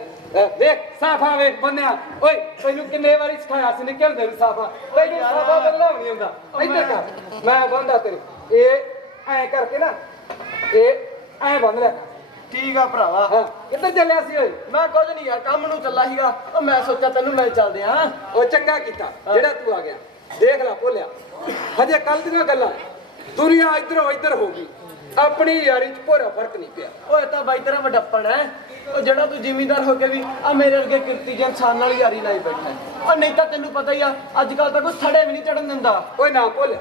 ਦੇਖ ਸਾਫਾ ਵੇਖ ਬੰਨਿਆ। ਓਏ ਤੈਨੂੰ ਕਿੰਨੇ ਵਾਰੀ ਸਿਖਾਇਆ ਸੀ ਨਿਕਲਦੇ ਨੂੰ ਸਾਫਾ, ਤੈਨੂੰ ਸਾਫਾ ਬੰਨਣਾ ਨਹੀਂ ਆਉਂਦਾ। ਇੱਧਰ ਕਰ, ਮੈਂ ਬੰਦਾ ਤੇਰੇ, ਇਹ ਐ ਕਰਕੇ ਨਾ, ਇਹ ਐ ਬੰਨ ਲਿਆ। ਠੀਕ ਆ ਭਰਾਵਾ। ਹਾਂ ਕਿੱਧਰ ਚੱਲਿਆ ਸੀ ਓਏ? ਮੈਂ ਕੁਝ ਨਹੀਂ ਯਾਰ, ਕੰਮ ਨੂੰ ਚੱਲਾ ਸੀਗਾ। ਉਹ ਮੈਂ ਸੋਚਿਆ ਤੈਨੂੰ ਮਿਲ ਚੱਲਦੇ ਆ। ਉਹ ਚੰਗਾ ਕੀਤਾ ਜਿਹੜਾ ਤੂੰ ਆ ਗਿਆ। ਦੇਖ ਲੈ ਭੋਲਿਆ, ਹਜੇ ਕੱਲ ਦੀਆਂ ਗੱਲਾਂ, ਦੁਨੀਆ ਇੱਧਰੋਂ ਇੱਧਰ ਹੋ ਗਈ, ਆਪਣੀ ਯਾਰੀ 'ਚ ਭੋਰਾ ਫਰਕ ਨਹੀਂ ਪਿਆ। ਓਏ ਤਾਂ ਬਾਈ ਤੇਰਾ ਵੱਡਪਣ ਹੈ। ਉਹ ਜਿਹੜਾ ਤੂੰ ਜ਼ਿਮੀਂਦਾਰ ਹੋ ਕੇ ਵੀ ਆ ਮੇਰੇ ਵਰਗੇ ਕਿਰਤੀ ਜਨ ਇਨਸਾਨ ਨਾਲ ਯਾਰੀ ਲਾਈ ਬੈਠਾ ਹੈ। ਉਹ ਨਹੀਂ ਤਾਂ ਤੈਨੂੰ ਪਤਾ ਹੀ ਆ, ਅੱਜ ਕੱਲ ਤਾਂ ਕੋਈ ਥੜੇ ਵੀ ਨਹੀਂ ਚੜਨ ਦਿੰਦਾ। ਓਏ ਨਾ ਭੋਲਿਆ,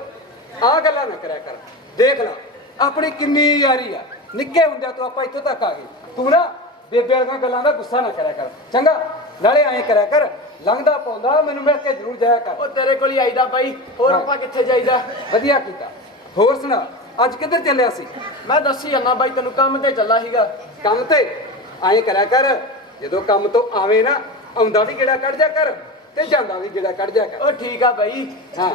ਆਹ ਗੱਲਾਂ ਨਾ ਕਰਿਆ ਕਰ। ਦੇਖ ਲੈ ਆਪਣੀ ਕਿੰਨੀ ਯਾਰੀ ਆ, ਨਿੱਕੇ ਹੁੰਦਿਆਂ ਤੋਂ ਆਪਾਂ ਇੱਥੋਂ ਤੱਕ ਆ ਗਏ। ਤੂੰ ਨਾ ਬੇਬੇ ਵਾਲੀਆਂ ਗੱਲਾਂ ਦਾ ਗੁੱਸਾ ਨਾ ਕਰਿਆ ਕਰ, ਚੰਗਾ? ਨਾਲੇ ਐਂ ਕਰਿਆ ਕਰ, ਲੰਘਦਾ ਪਾਉਂਦਾ ਮੈਨੂੰ ਮਿਲ ਕੇ ਜ਼ਰੂਰ ਜਾਇਆ ਕਰ। ਉਹ ਤੇਰੇ ਕੋਲ ਹੀ ਆਈਦਾ ਬਾਈ, ਹੋਰ ਆਪਾਂ ਕਿੱਥੇ ਜਾਈਦਾ? ਵਧੀਆ ਕੀਤਾ। ਹੋਰ ਸੁਣਾ, ਅੱਜ ਕਿੱਧਰ ਚੱਲਿਆ ਸੀ? ਮੈਂ ਦੱਸੀ ਜਾਂਦਾ ਬਾਈ ਤੈਨੂੰ, ਕੰਮ ਤੇ ਚੱਲਾ ਸੀਗਾ। ਕੰਮ ਤੇ? ਐਂ ਕਰਿਆ ਕਰ, ਜਦੋਂ ਕੰਮ ਤੋਂ ਆਵੇਂ ਨਾ, ਆਉਂਦਾ ਵੀ ਗੇੜਾ ਕੱਢ ਜਾ ਕਰ ਤੇ ਜਾਂਦਾ ਵੀ ਗੇੜਾ ਕੱਢ ਜਾ ਕਰ। ਉਹ ਠੀਕ ਆ ਬਾਈ। ਹਾਂ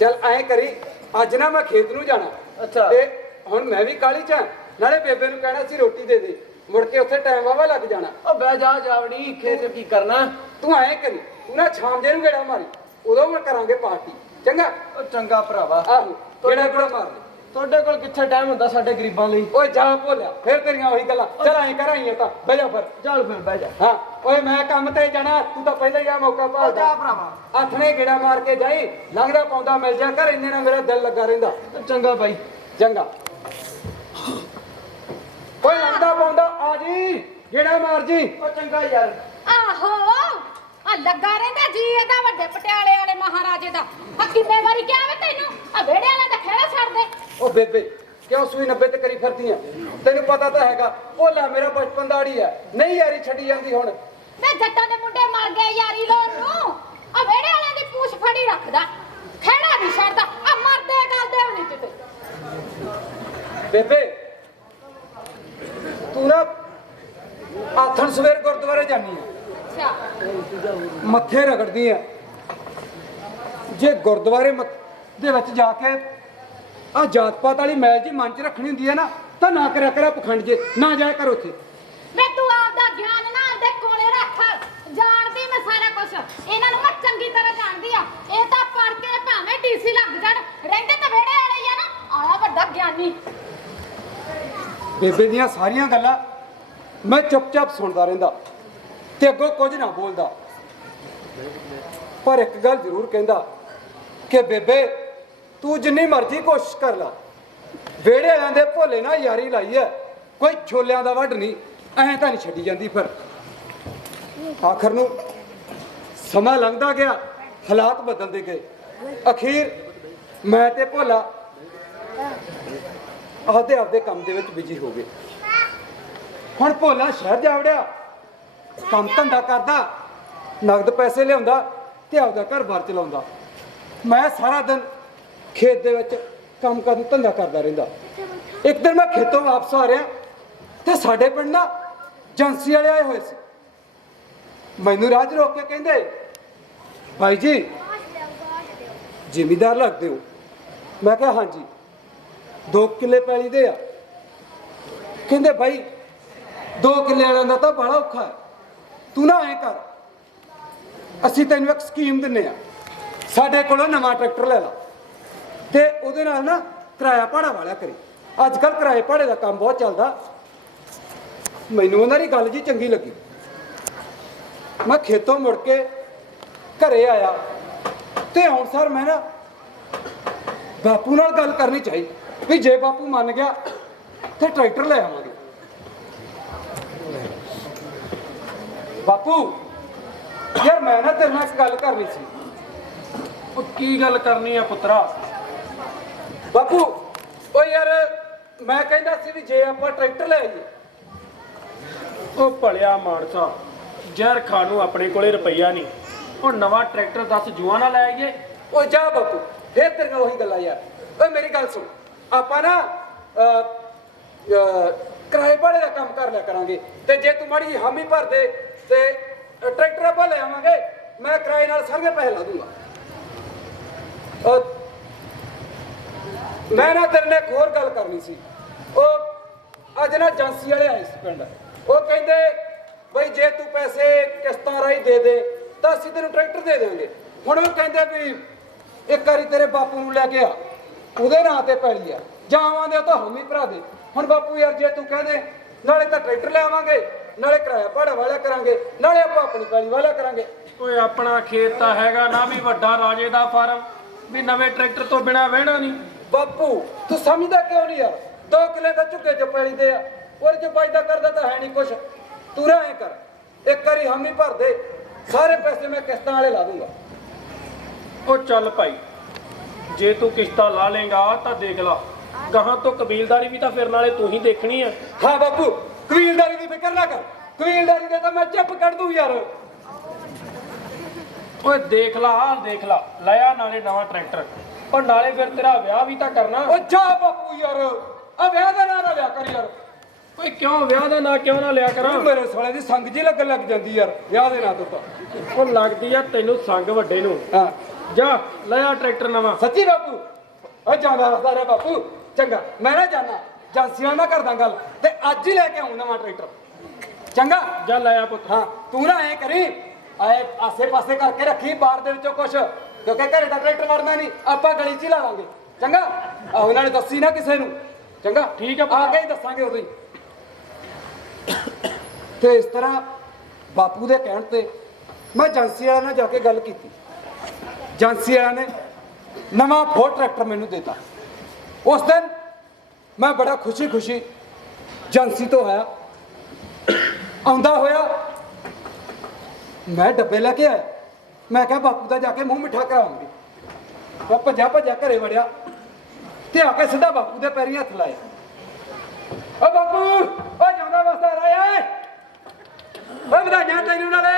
ਚੱਲ ਐਂ ਕਰੀ, ਅੱਜ ਨਾ ਮੈਂ ਖੇਤ ਨੂੰ ਜਾਣਾ। ਅੱਛਾ। ਤੇ ਹੁਣ ਮੈਂ ਵੀ ਕਾਹਲੀ ਚ ਆਂ, ਨਾਲੇ ਬੇਬੇ ਨੂੰ ਕਹਿਣਾ ਸੀ ਰੋਟੀ ਦੇ ਦੇ, ਮੁੜ ਕੇ ਉੱਥੇ ਟਾਈਮ ਵਾਵਾ ਲੱਗ ਜਾਣਾ। ਉਹ ਬਹਿ ਜਾ ਜਾਵੜੀ, ਖੇਤ ਕੀ ਕਰਨਾ? ਤੂੰ ਐਂ ਕਰੀ, ਤੂੰ ਨਾ ਸ਼ਾਮ ਜੇ ਨੂੰ ਗੇੜਾ ਮਾਰੀ, ਉਦੋਂ ਮੈਂ ਕਰਾਂਗੇ ਪਾਰਟੀ, ਚੰਗਾ? ਉਹ ਚੰਗਾ ਭਰਾਵਾ। ਆਹੋ ਗੇੜਾ ਮਾਰ ਲੈ। ਤੁਹਾਡੇ ਕੋਲ ਕਿੱਥੇ ਟਾਈਮ ਹੁੰਦਾ ਸਾਡੇ ਗਰੀਬਾਂ ਲਈ? ਓਏ ਜਾ ਭੋਲਿਆ, ਫਿਰ ਤੇਰੀਆਂ ਉਹੀ ਗੱਲਾਂ। ਚੱਲ ਐਂ ਕਰ, ਆਈਆਂ ਤਾਂ ਬਹਿ ਜਾ ਫਿਰ। ਚੱਲ ਫਿਰ ਬਹਿ ਜਾ। ਹਾਂ ਓਏ ਮੈਂ ਕੰਮ ਤੇ ਜਾਣਾ, ਤੂੰ ਤਾਂ ਪਹਿਲਾਂ ਹੀ ਆ ਮੌਕਾ ਭਾਲਦਾ। ਜਾ ਭਰਾਵਾ। ਹੱਥ ਨੇ ਗੇੜਾ ਮਾਰ ਕੇ ਜਾਈ, ਲੰਘਦਾ ਪਾਉਂਦਾ ਮਿਲ ਜਾ ਕਰ, ਇੰਨੇ ਨਾਲ ਮੇਰਾ ਦਿਲ ਲੱਗਾ ਰਹਿੰਦਾ। ਚੰਗਾ ਬਾਈ। ਚੰਗਾ। ਓਏ ਲੰਘਦਾ ਪਾਉਂਦਾ ਆ ਜੀ, ਗੇੜਾ ਮਾਰ ਜੀ। ਉਹ ਚੰਗਾ ਯਾਰ। ਆਹੋ ਆ ਲੱਗਾ ਰਹਿੰਦਾ ਜੀ ਇਹਦਾ ਵੱਡੇ ਪਟਿਆਲੇ ਵਾਲੇ ਮਹਾਰਾਜੇ ਦਾ। ਆ ਕਿੰਨੇ ਵਾਰੀ ਕਿਹਾ ਵੇ ਤੈਨੂੰ ਆ ਵਿਹੜੇ ਵਾਲਿਆਂ ਦਾ ਖਹਿੜਾ ਛੱਡ ਦੇ। ਉਹ ਬੇਬੇ ਕਿਉਂ ਸੂਈ 90 ਤੇ ਕਰੀ ਫਿਰਦੀ ਆ? ਤੈਨੂੰ ਪਤਾ ਤਾਂ ਹੈਗਾ ਭੋਲਾ ਮੇਰਾ ਬਚਪਨ ਦਾ ਆੜੀ ਆ, ਨਹੀਂ ਯਾਰੀ ਛੱਡੀ ਜਾਂਦੀ ਹੁਣ। ਤੇ ਜੱਟਾਂ ਦੇ ਮੁੰਡੇ ਮਰ ਗਏ ਯਾਰੀ ਲੋਨ ਨੂੰ। ਆ ਵਿਹੜੇ ਵਾਲਿਆਂ ਦੀ ਪੂਛ ਫੜੀ ਰੱਖਦਾ, ਖਹਿੜਾ ਨਹੀਂ ਛੱਡਦਾ। ਆ ਮਰਦੇ ਗੱਲਦੇ ਵੀ ਨਹੀਂ ਕਿਤੇ। ਬੇਬੇ ਤੂੰ ਨਾ ਆਥਣ ਸਵੇਰ ਗੁਰਦੁਆਰੇ ਜਾਨੀ ਆ, ਅੱਛਾ ਮੱਥੇ ਰਗੜਦੀ ਆ। ਜੇ ਗੁਰਦੁਆਰੇ ਦੇ ਵਿੱਚ ਜਾ ਕੇ ਆ ਜਾਤ ਪਾਤ ਵਾਲੀ ਮੈਲ ਜੀ ਮਨ ਚ ਰੱਖਣੀ ਹੁੰਦੀ ਹੈ ਨਾ, ਤਾਂ ਨਾ ਕਰਿਆ ਕਰਿਆ ਪਖੰਡ ਜੇ, ਨਾ ਜਾਇਆ ਕਰ ਉੱਥੇ। ਮੈਂ ਤੂੰ ਆਪਦਾ ਗਿਆਨ ਨਾ ਆਪਦੇ ਕੋਲੇ ਰੱਖ। ਜਾਣਦੀ ਮੈਂ ਸਾਰਾ ਕੁਝ, ਇਹਨਾਂ ਨੂੰ ਮੈਂ ਚੰਗੀ ਤਰ੍ਹਾਂ ਜਾਣਦੀ ਆ। ਇਹ ਤਾਂ ਪੜ ਕੇ ਭਾਵੇਂ ਡੀਸੀ ਲੱਗ ਜਾਣ, ਰਹਿੰਦੇ ਤਾਂ ਵਿਹੜੇ ਵਾਲੇ ਹੀ ਆ ਨਾ। ਆਇਆ ਵੱਡਾ ਗਿਆਨੀ। ਬੇਬੇ ਦੀਆਂ ਸਾਰੀਆਂ ਗੱਲਾਂ ਮੈਂ ਚੁੱਪਚਾਪ ਸੁਣਦਾ ਰਹਿੰਦਾ ਤੇ ਅੱਗੋਂ ਕੁਝ ਨਾ ਬੋਲਦਾ, ਪਰ ਇੱਕ ਗੱਲ ਜ਼ਰੂਰ ਕਹਿੰਦਾ ਕਿ ਬੇਬੇ ਤੂੰ ਜਿੰਨੀ ਮਰਜ਼ੀ ਕੋਸ਼ਿਸ਼ ਕਰ ਲਾ, ਵਿਹੜੇ ਵਾਲਿਆਂ ਦੇ ਭੋਲੇ ਨਾਲ ਯਾਰੀ ਲਾਈ ਐ, ਕੋਈ ਛੋਲਿਆਂ ਦਾ ਵੱਢ ਨਹੀਂ, ਐਂ ਤਾਂ ਨਹੀਂ ਛੱਡੀ ਜਾਂਦੀ। ਫਿਰ ਆਖਰ ਨੂੰ ਸਮਾਂ ਲੰਘਦਾ ਗਿਆ, ਹਾਲਾਤ ਬਦਲਦੇ ਗਏ। ਅਖੀਰ ਮੈਂ ਤੇ ਭੋਲਾ ਆਪਦੇ ਕੰਮ ਦੇ ਵਿੱਚ ਬਿਜੀ ਹੋ ਗਏ। ਹੁਣ ਭੋਲਾ ਸ਼ਹਿਰ ਜਾ ਵੜਿਆ, ਕੰਮ ਧੰਦਾ ਕਰਦਾ, ਨਗਦ ਪੈਸੇ ਲਿਆਉਂਦਾ ਤੇ ਆਪਦਾ ਘਰ-ਬਾਰ ਚਲਾਉਂਦਾ। ਮੈਂ ਸਾਰਾ ਦਿਨ ਖੇਤ ਦੇ ਵਿੱਚ ਕੰਮ ਕਰਨ ਧੰਦਾ ਕਰਦਾ ਰਹਿੰਦਾ। ਇੱਕ ਦਿਨ ਮੈਂ ਖੇਤੋਂ ਵਾਪਸ ਆ ਰਿਹਾ ਤੇ ਸਾਡੇ ਪਿੰਡ ਨਾ ਏਜੰਸੀ ਵਾਲੇ ਆਏ ਹੋਏ ਸੀ। ਮੈਨੂੰ ਰਾਹ 'ਚ ਰੋਕ ਕੇ ਕਹਿੰਦੇ, ਭਾਈ ਜੀ ਜ਼ਿਮੀਦਾਰ ਲੱਗਦੇ ਹੋ? ਮੈਂ ਕਿਹਾ ਹਾਂਜੀ। 2 ਕਿੱਲੇ ਪੈਲੀ ਦੇ ਆ। ਕਹਿੰਦੇ ਭਾਈ 2 ਕਿੱਲੇ ਵਾਲਿਆਂ ਦਾ ਤਾਂ ਬੜਾ ਔਖਾ ਹੈ, ਤੂੰ ਨਾ ਐਂ ਕਰ, ਅਸੀਂ ਤੈਨੂੰ ਇੱਕ ਸਕੀਮ ਦਿੰਨੇ ਆ, ਸਾਡੇ ਕੋਲੋਂ ਨਵਾਂ ਟਰੈਕਟਰ ਲੈ ਲਾ ਤੇ ਉਹਦੇ ਨਾਲ ਨਾ ਕਿਰਾਇਆ ਭਾੜਾ ਵਾਲਿਆ ਕਰੀ। ਅੱਜ ਕੱਲ੍ਹ ਕਿਰਾਏ ਭਾੜੇ ਦਾ ਕੰਮ ਬਹੁਤ ਚੱਲਦਾ। ਮੈਨੂੰ ਉਹਨਾਂ ਦੀ ਗੱਲ ਜੀ ਚੰਗੀ ਲੱਗੀ। ਮੈਂ ਖੇਤੋਂ ਮੁੜ ਕੇ ਘਰੇ ਆਇਆ ਤੇ ਹੁਣ ਸਰ ਮੈਂ ਨਾ ਬਾਪੂ ਨਾਲ ਗੱਲ ਕਰਨੀ ਚਾਹੀਦੀ ਵੀ ਜੇ ਬਾਪੂ ਮੰਨ ਗਿਆ ਤੇ ਟਰੈਕਟਰ ਲੈ ਆਵਾਂਗੇ। ਬਾਪੂ ਯਾਰ ਮੈਂ ਨਾ ਤੇਰੇ ਨਾਲ ਇੱਕ ਗੱਲ ਕਰਨੀ ਸੀ। ਉਹ ਕੀ ਗੱਲ ਕਰਨੀ ਆ ਪੁੱਤਰਾ? ਬਾਪੂ ਉਹ ਯਾਰ ਮੈਂ ਕਹਿੰਦਾ ਸੀ ਵੀ ਜੇ ਆਪਾਂ ਟਰੈਕਟਰ ਲੈ ਆਈਏ। ਉਹ ਭਲਿਆ ਮਾਨਸਾ, ਜ਼ਹਿਰ ਖਾਣ ਨੂੰ ਆਪਣੇ ਕੋਲੇ ਰੁਪਈਆ ਨਹੀਂ। ਉਹ ਨਵਾਂ ਟਰੈਕਟਰ 10 ਜੂਆਂ ਨਾਲ ਲੈ ਆਈਏ। ਉਹ ਜਾ ਬਾਪੂ, ਫੇਰ ਤੇਰੀਆਂ ਉਹੀ ਗੱਲਾਂ ਯਾਰ। ਓਏ ਮੇਰੀ ਗੱਲ ਸੁਣ, ਆਪਾਂ ਨਾ ਕਿਰਾਏ ਭਾੜੇ ਦਾ ਕੰਮ ਕਰ ਲਿਆ ਕਰਾਂਗੇ ਤੇ ਜੇ ਤੂੰ ਮਾੜੀ ਜਿਹੀ ਹਾਮੀ ਭਰ ਦੇ ਤੇ ਟਰੈਕਟਰ ਆਪਾਂ ਲੈ ਆਵਾਂਗੇ। ਮੈਂ ਕਿਰਾਏ ਨਾਲ ਸਾਰੇ ਪੈਸੇ ਲਾ ਦੂੰਗਾ। ਮੈਂ ਨਾ ਤੇਰੇ ਨਾਲ ਇੱਕ ਹੋਰ ਗੱਲ ਕਰਨੀ ਸੀ। ਉਹ ਅੱਜ ਨਾ ਏਜੰਸੀ ਵਾਲੇ ਆਏ ਸੀ ਪਿੰਡ। ਉਹ ਕਹਿੰਦੇ ਬਈ ਜੇ ਤੂੰ ਪੈਸੇ ਕਿਸ਼ਤਾਂ ਰਾਹੀਂ ਦੇ ਦੇ ਤਾਂ ਅਸੀਂ ਤੈਨੂੰ ਟਰੈਕਟਰ ਦੇ ਦੇਵਾਂਗੇ। ਹੁਣ ਉਹ ਕਹਿੰਦੇ ਵੀ ਇੱਕ ਵਾਰੀ ਤੇਰੇ ਬਾਪੂ ਨੂੰ ਲੈ ਕੇ ਆ, ਉਹਦੇ ਨਾਂ ਤੇ ਪੈਲੀ ਆ, ਜਾਵਾਂਦੇ ਉਹ ਤਾਂ ਹਮੀ ਭਰਾ ਦੇ। ਹੁਣ ਬਾਪੂ ਯਾਰ ਜੇ ਤੂੰ ਕਹਦੇ ਨਾਲੇ ਤਾਂ ਟਰੈਕਟਰ ਲੈ ਆਵਾਂਗੇ, ਨਾਲੇ ਕਿਰਾਇਆ ਭਾੜਾ ਵਾਲਿਆ ਕਰਾਂਗੇ, ਨਾਲੇ ਆਪਾਂ ਆਪਣੀ ਪੈਲੀ ਵਾਲਿਆ ਕਰਾਂਗੇ। ਓਏ ਆਪਣਾ ਖੇਤ ਤਾਂ ਹੈਗਾ ਨਾ ਵੀ ਵੱਡਾ ਰਾਜੇ ਦਾ ਫਾਰਮ, ਵੀ ਨਵੇਂ ਟਰੈਕਟਰ ਤੋਂ ਬਿਨਾ ਵਹਿਣਾ ਨਹੀਂ। ਬਾਪੂ ਤੂੰ ਸਮਝਦਾ ਕਿਉਂ ਨਹੀਂ ਯਾਰ? 2 ਕਿੱਲੇ ਤਾਂ ਝੁੱਗੇ ਚ ਪੈਲੀ ਦੇ ਆ, ਉਹਦੇ ਚ ਬਾਈਦਾ ਕਰਦਾ ਤਾਂ ਹੈ ਨਹੀਂ ਕੁਛ। ਤੂੰ ਐਂ ਕਰ, ਇੱਕ ਵਾਰੀ ਹਾਮੀ ਭਰ ਦੇ, ਸਾਰੇ ਪੈਸੇ ਮੈਂ ਕਿਸ਼ਤਾਂ ਵਾਲੇ ਲਾ ਦੂੰਗਾ। ਉਹ ਚੱਲ ਭਾਈ, ਜੇ ਤੂੰ ਕਿਸ਼ਤਾਂ ਲਾ ਲੇਗਾ ਤਾਂ ਦੇਖ ਲਾ, ਗਾਹਾਂ ਤੋਂ ਕਬੀਲਦਾਰੀ ਵੀ ਤਾਂ ਫਿਰ ਨਾਲੇ ਤੂੰ ਹੀ ਦੇਖਣੀ ਆ। ਹਾਂ ਬਾਪੂ, ਕਬੀਲਦਾਰੀ ਦੀ ਫਿਕਰ ਨਾ ਕਰ, ਕਬੀਲਦਾਰੀ ਦੇ ਤਾਂ ਮੈਂ ਚੁੱਪ ਕੱਢ ਦੂੰ ਯਾਰ। ਓਏ ਦੇਖ ਲਾ ਲਿਆ ਨਾਲੇ ਨਵਾਂ ਟਰੈਕਟਰ, ਪਰ ਨਾਲੇ ਫਿਰ ਤੇਰਾ ਵਿਆਹ ਵੀ ਤਾਂ ਕਰਨਾ। ਓ ਜਾ ਬਾਪੂ ਯਾਰ, ਆ ਵਿਆਹ ਦਾ ਨਾਂ ਨਾ ਲਿਆ ਕਰ ਯਾਰ। ਓਏ ਕਿਉਂ ਵਿਆਹ ਦਾ ਨਾਂ ਕਿਉਂ ਨਾ ਲਿਆ ਕਰਾਂ? ਮੇਰੇ ਸਾਲੇ ਦੀ ਸੰਗ ਜੀ ਲੱਗਣ ਲੱਗ ਜਾਂਦੀ ਯਾਰ ਵਿਆਹ ਦੇ ਨਾਂ ਤੋਂ ਤਾਂ। ਉਹ ਲੱਗਦੀ ਆ ਤੈਨੂੰ ਸੰਗ ਵੱਡੇ ਨੂੰ। ਹਾਂ ਜਾ ਲਿਆ ਟਰੈਕਟਰ ਨਵਾਂ। ਸੱਚੀ ਬਾਪੂ? ਓ ਜਾਂਦਾ ਰਸਤਾ ਰਿਹਾ ਬਾਪੂ। ਚੰਗਾ ਮੈਂ ਨਾ ਜਾਣਾ, ਏਜੰਸੀਆਂ ਨਾਲ ਕਰਦਾ ਗੱਲ ਤੇ ਅੱਜ ਹੀ ਲੈ ਕੇ ਆਉਂ ਨਵਾਂ ਟਰੈਕਟਰ। ਚੰਗਾ ਜਾ ਲਿਆ ਪੁੱਤ। ਹਾਂ ਤੂੰ ਨਾ ਐ ਕਰੀ, ਆਏ ਆਸੇ ਪਾਸੇ ਕਰਕੇ ਰੱਖੀ ਬਾਹਰ ਦੇ ਵਿੱਚੋਂ ਕੁਛ, ਕਿਉਂਕਿ ਘਰੇ ਦਾ ਟਰੈਕਟਰ ਵੜਨਾ ਨਹੀਂ, ਆਪਾਂ ਗਲੀ 'ਚ ਹੀ ਲਾ ਲਾਂਗੇ। ਚੰਗਾ ਆਹੋ ਨਾਲੇ ਦੱਸੀ ਨਾ ਕਿਸੇ ਨੂੰ। ਚੰਗਾ ਠੀਕ ਆ, ਆ ਕੇ ਹੀ ਦੱਸਾਂਗੇ ਉਦੋਂ ਹੀ। ਤੇ ਇਸ ਤਰ੍ਹਾਂ ਬਾਪੂ ਦੇ ਕਹਿਣ ਤੇ ਮੈਂ ਏਜੰਸੀ ਵਾਲਿਆਂ ਨਾਲ ਜਾ ਕੇ ਗੱਲ ਕੀਤੀ। ਏਜੰਸੀ ਵਾਲਿਆਂ ਨੇ ਨਵਾਂ ਫੋਰ ਟਰੈਕਟਰ ਮੈਨੂੰ ਦਿੱਤਾ। ਉਸ ਦਿਨ ਮੈਂ ਬੜਾ ਖੁਸ਼ੀ ਏਜੰਸੀ ਤੋਂ ਆਇਆ। ਆਉਂਦਾ ਹੋਇਆ मैं डब्बे लेके आया। मैं क्या बापू का जाके मुंह मिठा कराऊंगी। मैं भज्या भज्या घरे वड़िया ते आके सीधा बापू के पैरी हथ लाया। ओ बापू ओ जांदा वास्ता रहा है ओ बधाइयां तैनू नाले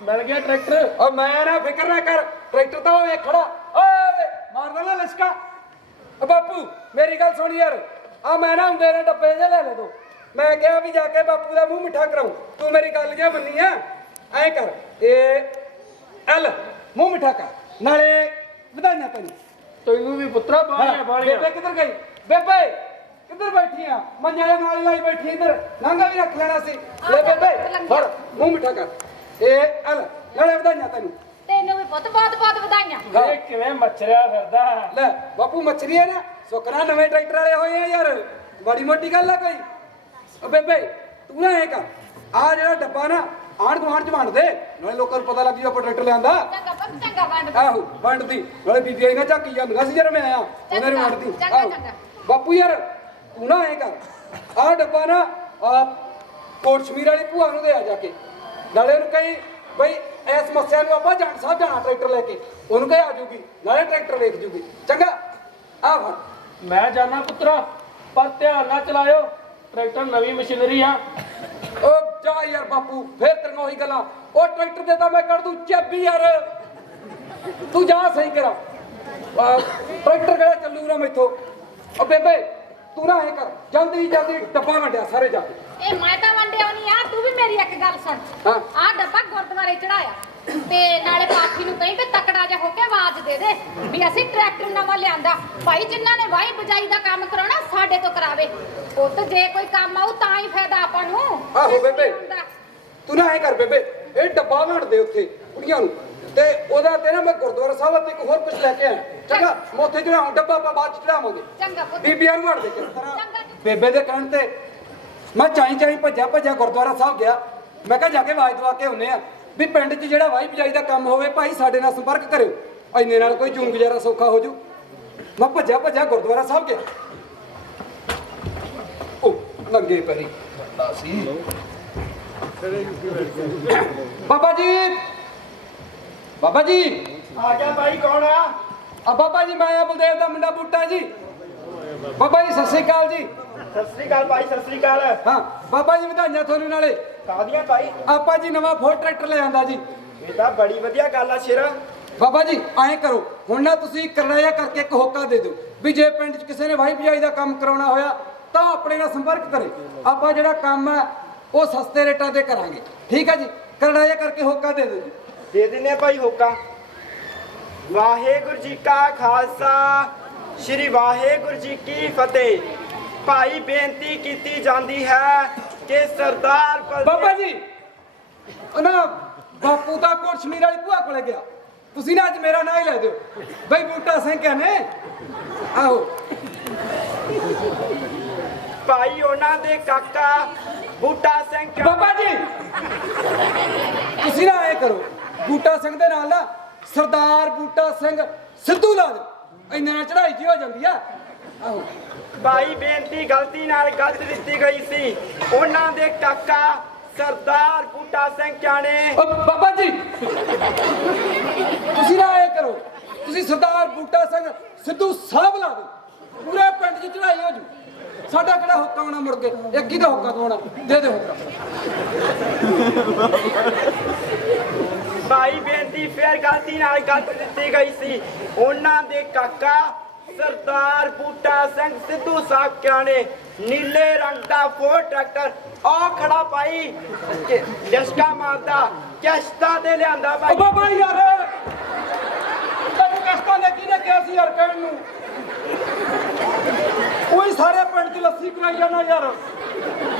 मिल गया ट्रैक्टर। ओ मैं ना फिक्र ना कर ट्रैक्टर तो वे खड़ा ओए मार देना लश्का। ओ बापू मेरी गल सुन यार आ मैं ना हुंदे ने डब्बे जे ले दो। मैं क्या भी जाके बापू का मुंह मिठा कराऊं तू मेरी गल जे बन्नी है ऐ कर ए एल मुंह मिठा कर नाले बधाइयां तैनू। तैनू भी पुत्रा बालियां बालियां। बेबे किधर गई बेबे किधर बैठी आ मंजे दे नाल लाई बैठी इधर नांगा भी रख लेना सी ले बेबे फड़ मुंह मिठा कर ए एल नाले बधाइयां तैनू। ਤੈਨੂੰ ਵੀ ਬਹੁਤ ਬਹੁਤ ਬਹੁਤ ਵਧਾਈਆਂ। ਇਹ ਕਿਵੇਂ ਮੱਛਰਿਆ ਫਿਰਦਾ। ਲੈ ਬਾਪੂ ਮੱਛਰੀ ਹੈ ਨਾ ਸੁਕਰਾ ਨਵੇਂ ਟਰੈਕਟਰ ਵਾਲੇ ਹੋਏ ਆ ਯਾਰ ਬੜੀ ਮੋਟੀ ਗੱਲ ਆ ਕੋਈ। ਓ ਬੇਬੇ ਤੂੰ ਨਾ ਇਹ ਕਰ ਆ ਜਿਹੜਾ ਡੱਬਾ ਨਾ ਆਣ ਗੁਆਂਢ ਚ ਵੰਡ ਦੇ ਨਾਲੇ ਲੋਕਾਂ ਨੂੰ ਪਤਾ ਲੱਗ ਜੂ ਆਪਾਂ ਟਰੈਕਟਰ ਲਿਆਂਦਾ। ਚੰਗਾ ਪੁੱਤ ਚੰਗਾ ਵੰਡ। ਆਹੋ ਵੰਡਦੀ ਨਾਲੇ ਬੀਬੀ ਆਈ ਨਾ ਝਾਕੀ ਜਾਂਦੀਆਂ ਸੀ ਜਦੋਂ ਮੈਂ ਆਇਆ ਉਹਨਾਂ ਨੇ ਵੰਡਦੀ। ਚੰਗਾ, ਆਹੋ ਚੰਗਾ। ਬਾਪੂ ਯਾਰ ਤੂੰ ਨਾ ਇਹ ਕਰ ਆ ਡੱਬਾ ਨਾ ਆ ਕੋਟ ਸ਼ਮੀਰ ਵਾਲੀ ਭੂਆ ਨੂੰ ਦੇ ਆ ਜਾ ਕੇ ਨਾਲੇ ਉਹਨੂੰ ਕਹੀਂ ਬਈ ਇਸ ਸਮੱਸਿਆ ਨੂੰ ਆਪਾਂ ਜੰਡ ਸਾਹਿਬ ਜਾਣਾ ਟਰੈਕਟਰ ਲੈ ਕੇ ਉਹਨੂੰ ਕਹੇ ਆ ਜੂਗੀ ਨਾਲੇ ਟਰੈਕਟਰ ਵੇਖ ਜੂਗੀ ਚੰਗਾ ਆ ਫੜ। ਮੈਂ ਜਾਣਾ ਪੁੱਤਰਾ ਪਰ ਧਿਆਨ ਨਾਲ ਚਲਾਇਓ ਟਰੈਕਟਰ ਨਵੀਂ ਮਸ਼ੀਨਰੀ ਆ। ਓ ਜਾ ਯਾਰ ਬਾਪੂ ਫੇਰ ਤੇਰੀਆਂ ਉਹੀ ਗੱਲਾਂ ਉਹ ਟਰੈਕਟਰ ਦੇ ਤਾਂ ਮੈਂ ਕੱਢ ਦੂੰ ਚਾਬੀ ਯਾਰ ਤੂੰ ਜਾ ਸਹੀ ਕਰਾ ਟਰੈਕਟਰ ਕਿਹੜਾ ਚੱਲੂ ਨਾ ਮੈਥੋਂ। ਓ ਬੇਬੇ ਤੂੰ ਨਾ ਇਹ ਕਰ ਜਲਦੀ ਜਲਦੀ ਡੱਬਾ ਵੰਡਿਆ ਸਾਰੇ ਜਾ ਕੇ। ਇਹ ਮੈਂ ਤਾਂ ਵੰਡਿਆ ਨਹੀਂ ਆ ਤੂੰ ਵੀ ਮੇਰੀ ਇੱਕ ਗੱਲ ਸੁਣ। ਹਾਂ। ਆਹ ਡੱਬਾ ਗੁਰਦੁਆਰੇ ਚੜਾਇਆ ਤੇ ਨਾਲੇ ਪਾਠੀ ਨੂੰ ਕਹੀਂ ਵੀ ਤਕੜਾ ਜਿਹਾ ਹੋ ਕੇ ਆਵਾਜ਼ ਦੇ ਦੇ ਵੀ ਅਸੀਂ ਟਰੈਕਟਰ ਨਵਾਂ ਲਿਆਂਦਾ ਭਾਈ ਜਿਨ੍ਹਾਂ ਨੇ ਵਾਹੀ ਬਜਾਈ ਦਾ ਕੰਮ ਕਰਾਉਣਾ ਸਾਡੇ ਤੋਂ ਕਰਾਵੇ। ਉਹ ਤਾਂ ਜੇ ਕੋਈ ਕੰਮ ਆਉ ਤਾਂ ਹੀ ਫਾਇਦਾ ਆਪਾਂ ਨੂੰ। ਆਹੋ ਬੇਬੇ ਤੂੰ ਨਾ ਇਹ ਕਰ ਬੇਬੇ ਇਹ ਡੱਬਾ ਵੰਡ ਦੇ ਉੱਥੇ ਕੁੜੀਆਂ ਨੂੰ ਤੇ ਉਹਦਾ ਤੇ ਨਾ ਮੈਂ ਗੁਰਦੁਆਰਾ ਸਾਹਿਬ ਤੇ ਇੱਕ ਹੋਰ ਕੁਝ ਲੈ ਕੇ ਆਇਆ ਚੰਗਾ ਮੈਂ ਉੱਥੇ ਚੜਾਉਂ ਡੱਬਾ ਆਪਾਂ ਬਾਅਦ ਚ ਚੜਾਵਾਂਗੇ। ਚੰਗਾ ਪੁੱਤ। ਬੀਬੀਆਂ ਨੂੰ ਵੰਡ ਦੇ ਕਿਸ ਤਰ੍ਹਾਂ ਚੰਗਾ। ਬੇਬੇ ਦੇ ਕਹਿਣ ਤੇ ਮੈਂ ਚਾਈ ਭੱਜਿਆ ਗੁਰਦੁਆਰਾ ਸਾਹਿਬ ਗਿਆ। ਮੈਂ ਕਿਹਾ ਜਾ ਕੇ ਆਵਾਜ਼ ਦਵਾ ਕੇ ਆਉਨੇ ਆ ਵੀ ਪਿੰਡ 'ਚ ਜਿਹੜਾ ਵਾਹੀ ਬਜਾਈ ਦਾ ਕੰਮ ਹੋਵੇ ਭਾਈ ਸਾਡੇ ਨਾਲ ਸੰਪਰਕ ਕਰਿਓ ਇੰਨੇ ਨਾਲ ਕੋਈ ਜੂਨ ਗੁਜ਼ਾਰਾ ਸੌਖਾ ਹੋ ਜੂ। ਮੈਂ ਭੱਜਿਆ ਗੁਰਦੁਆਰਾ ਸਾਹਿਬ ਗਿਆ। ਉਹ ਲੰਗੇ ਪਰੀ ਬੰਦਾ ਸੀ। ਬਾਬਾ ਜੀ ਆ ਗਿਆ ਭਾਈ ਕੌਣ ਆ ਬਾਬਾ ਜੀ ਮੈਂ ਆ ਬਲਦੇਵ ਦਾ ਮੁੰਡਾ ਬੂਟਾ ਜੀ। ਬਾਬਾ ਜੀ ਸਤਿ ਸ੍ਰੀ ਅਕਾਲ ਜੀ। ਸਤਿ ਸ੍ਰੀ ਅਕਾਲ ਭਾਈ ਸਤਿ ਸ੍ਰੀ ਅਕਾਲ। ਹਾਂ ਬਾਬਾ ਜੀ ਵਧਾਈਆਂ ਤੁਹਾਨੂੰ ਨਾਲੇ ਕਾਹਦੀਆਂ ਭਾਈ ਆਪਾਂ ਜੀ ਨਵਾਂ ਫੋਰਡ ਟਰੈਕਟਰ ਲੈ ਆਂਦਾ ਜੀ। ਇਹ ਤਾਂ ਬੜੀ ਵਧੀਆ ਗੱਲ ਆ ਸ਼ੇਰਾ। ਬਾਬਾ ਜੀ ਐਂ ਕਰੋ ਹੁਣ ਨਾ ਤੁਸੀਂ ਕਰਨਾਇਆ ਕਰਕੇ ਇੱਕ ਹੋਕਾ ਦੇ ਦਿਓ ਵੀ ਜੇ ਪਿੰਡ 'ਚ ਕਿਸੇ ਨੇ ਵਾਹੀ ਬਜਾਈ ਦਾ ਕੰਮ ਕਰਾਉਣਾ ਹੋਇਆ ਤਾਂ ਆਪਣੇ ਨਾਲ ਸੰਪਰਕ ਕਰੇ। ਆਪਾਂ ਜਿਹੜਾ ਕੰਮ ਹੈ ਉਹ ਸਸਤੇ ਰੇਟਾਂ ਤੇ ਕਰਾਂਗੇ ਠੀਕ ਹੈ ਜੀ। ਕਰਨਾਇਆ ਕਰਕੇ ਹੋਕਾ ਦੇ ਦਿਓ ਜੀ। ਦੇ ਦਿੰਨੇ ਭਾਈ ਹੋਕਾ। ਵਾਹਿਗੁਰੂ ਜੀ ਕਾ ਖਾਲਸਾ ਸ਼੍ਰੀ ਵਾਹਿਗੁਰੂ ਜੀ ਕੀ ਫਤਿਹ। ਭਾਈ ਬੇਨਤੀ ਕੀਤੀ ਜਾਂਦੀ ਹੈ ਕਿ ਸਰਦਾਰ ਬਾਬਾ ਜੀ ਉਹ ਨਾ ਬਾਪੂ ਦਾ ਕੋਟ ਸ਼ਮੀਰ ਵਾਲੀ ਭੂਆ ਕੋਲੇ ਗਿਆ ਤੁਸੀਂ ਨਾ ਅੱਜ ਮੇਰਾ ਨਾਂ ਹੀ ਲੈ ਦਿਓ ਬਈ ਬੂਟਾ ਸਿੰਘ ਕਹਿੰਦੇ ਆਹੋ। ਭਾਈ ਉਹਨਾਂ ਦੇ ਕਾਕਾ ਬੂਟਾ ਸਿੰਘ ਬਾਬਾ ਜੀ ਤੁਸੀਂ ਨਾ ਇਹ ਕਰੋ ਬੂਟਾ ਸਿੰਘ ਦੇ ਨਾਲ ਨਾ ਸਰਦਾਰ ਬੂਟਾ ਸਿੰਘ ਸਿੱਧੂ ਲਾ ਦਿਓ ਇੰਨੇ ਨਾਲ ਚੜਾਈ ਜੀ ਹੋ ਜਾਂਦੀ ਆ। ਆਹੋ ਭਾਈ ਬੇਨਤੀ ਗਲਤੀ ਨਾਲ ਗਲਤ ਦਿੱਤੀ ਗਈ ਸੀ। ਉਹਨਾਂ ਦੇ ਕਾਕਾ ਸਰਦਾਰ ਬੂਟਾ ਸਿੰਘ ਕਿਆਣੇ। ਬਾਬਾ ਜੀ ਤੁਸੀਂ ਨਾ ਇਹ ਕਰੋ ਤੁਸੀਂ ਸਰਦਾਰ ਬੂਟਾ ਸਿੰਘ ਸਿੱਧੂ ਸਾਹਿਬ ਲਾ ਦਿਓ ਪੂਰੇ ਪਿੰਡ 'ਚ ਚੜਾਈ ਹੋ ਜੂ। ਸਾਡਾ ਕਿਹੜਾ ਹੁੱਕਾ ਹੋਣਾ ਮੁੜ ਕੇ ਇੱਕ ਹੀ ਦਾ ਹੁੱਕਾ ਦਵਾਉਣਾ ਦੇ ਦਿਓ ਹੁੱਕਾ। ਭਾਈ ਬੇਨਤੀ ਫਿਰ ਗਲਤੀ ਨਾਲ ਗਲਤ ਦਿੱਤੀ ਗਈ ਸੀ। ਉਹਨਾਂ ਦੇ ਕਾਕਾ ਸਰਦਾਰ ਬੂਟਾ ਸਿੰਘ ਸਿੱਧੂ ਸਾਹਿਬ ਕਿਆਣੇ ਨੀਲੇ ਰੰਗ ਦਾ ਫੋਰ ਟਰੈਕਟਰ ਆ ਖੜਾ ਭਾਈ ਜਸਕਾ ਮਾਰਦਾ ਕਿਸ਼ਤਾਂ ਤੇ ਲਿਆਂਦਾ ਭਾਈ। ਬਾਬਾ ਯਾਰ ਤੈਨੂੰ ਕਿਸ਼ਤਾਂ ਨੇ ਕਿਹਨੇ ਕਿਹਾ ਸੀ ਯਾਰ ਕਹਿਣ ਨੂੰ ਕੋਈ ਸਾਰੇ ਪਿੰਡ 'ਚ ਲੱਸੀ ਕਰਾਈ ਜਾਣਾ ਯਾਰ।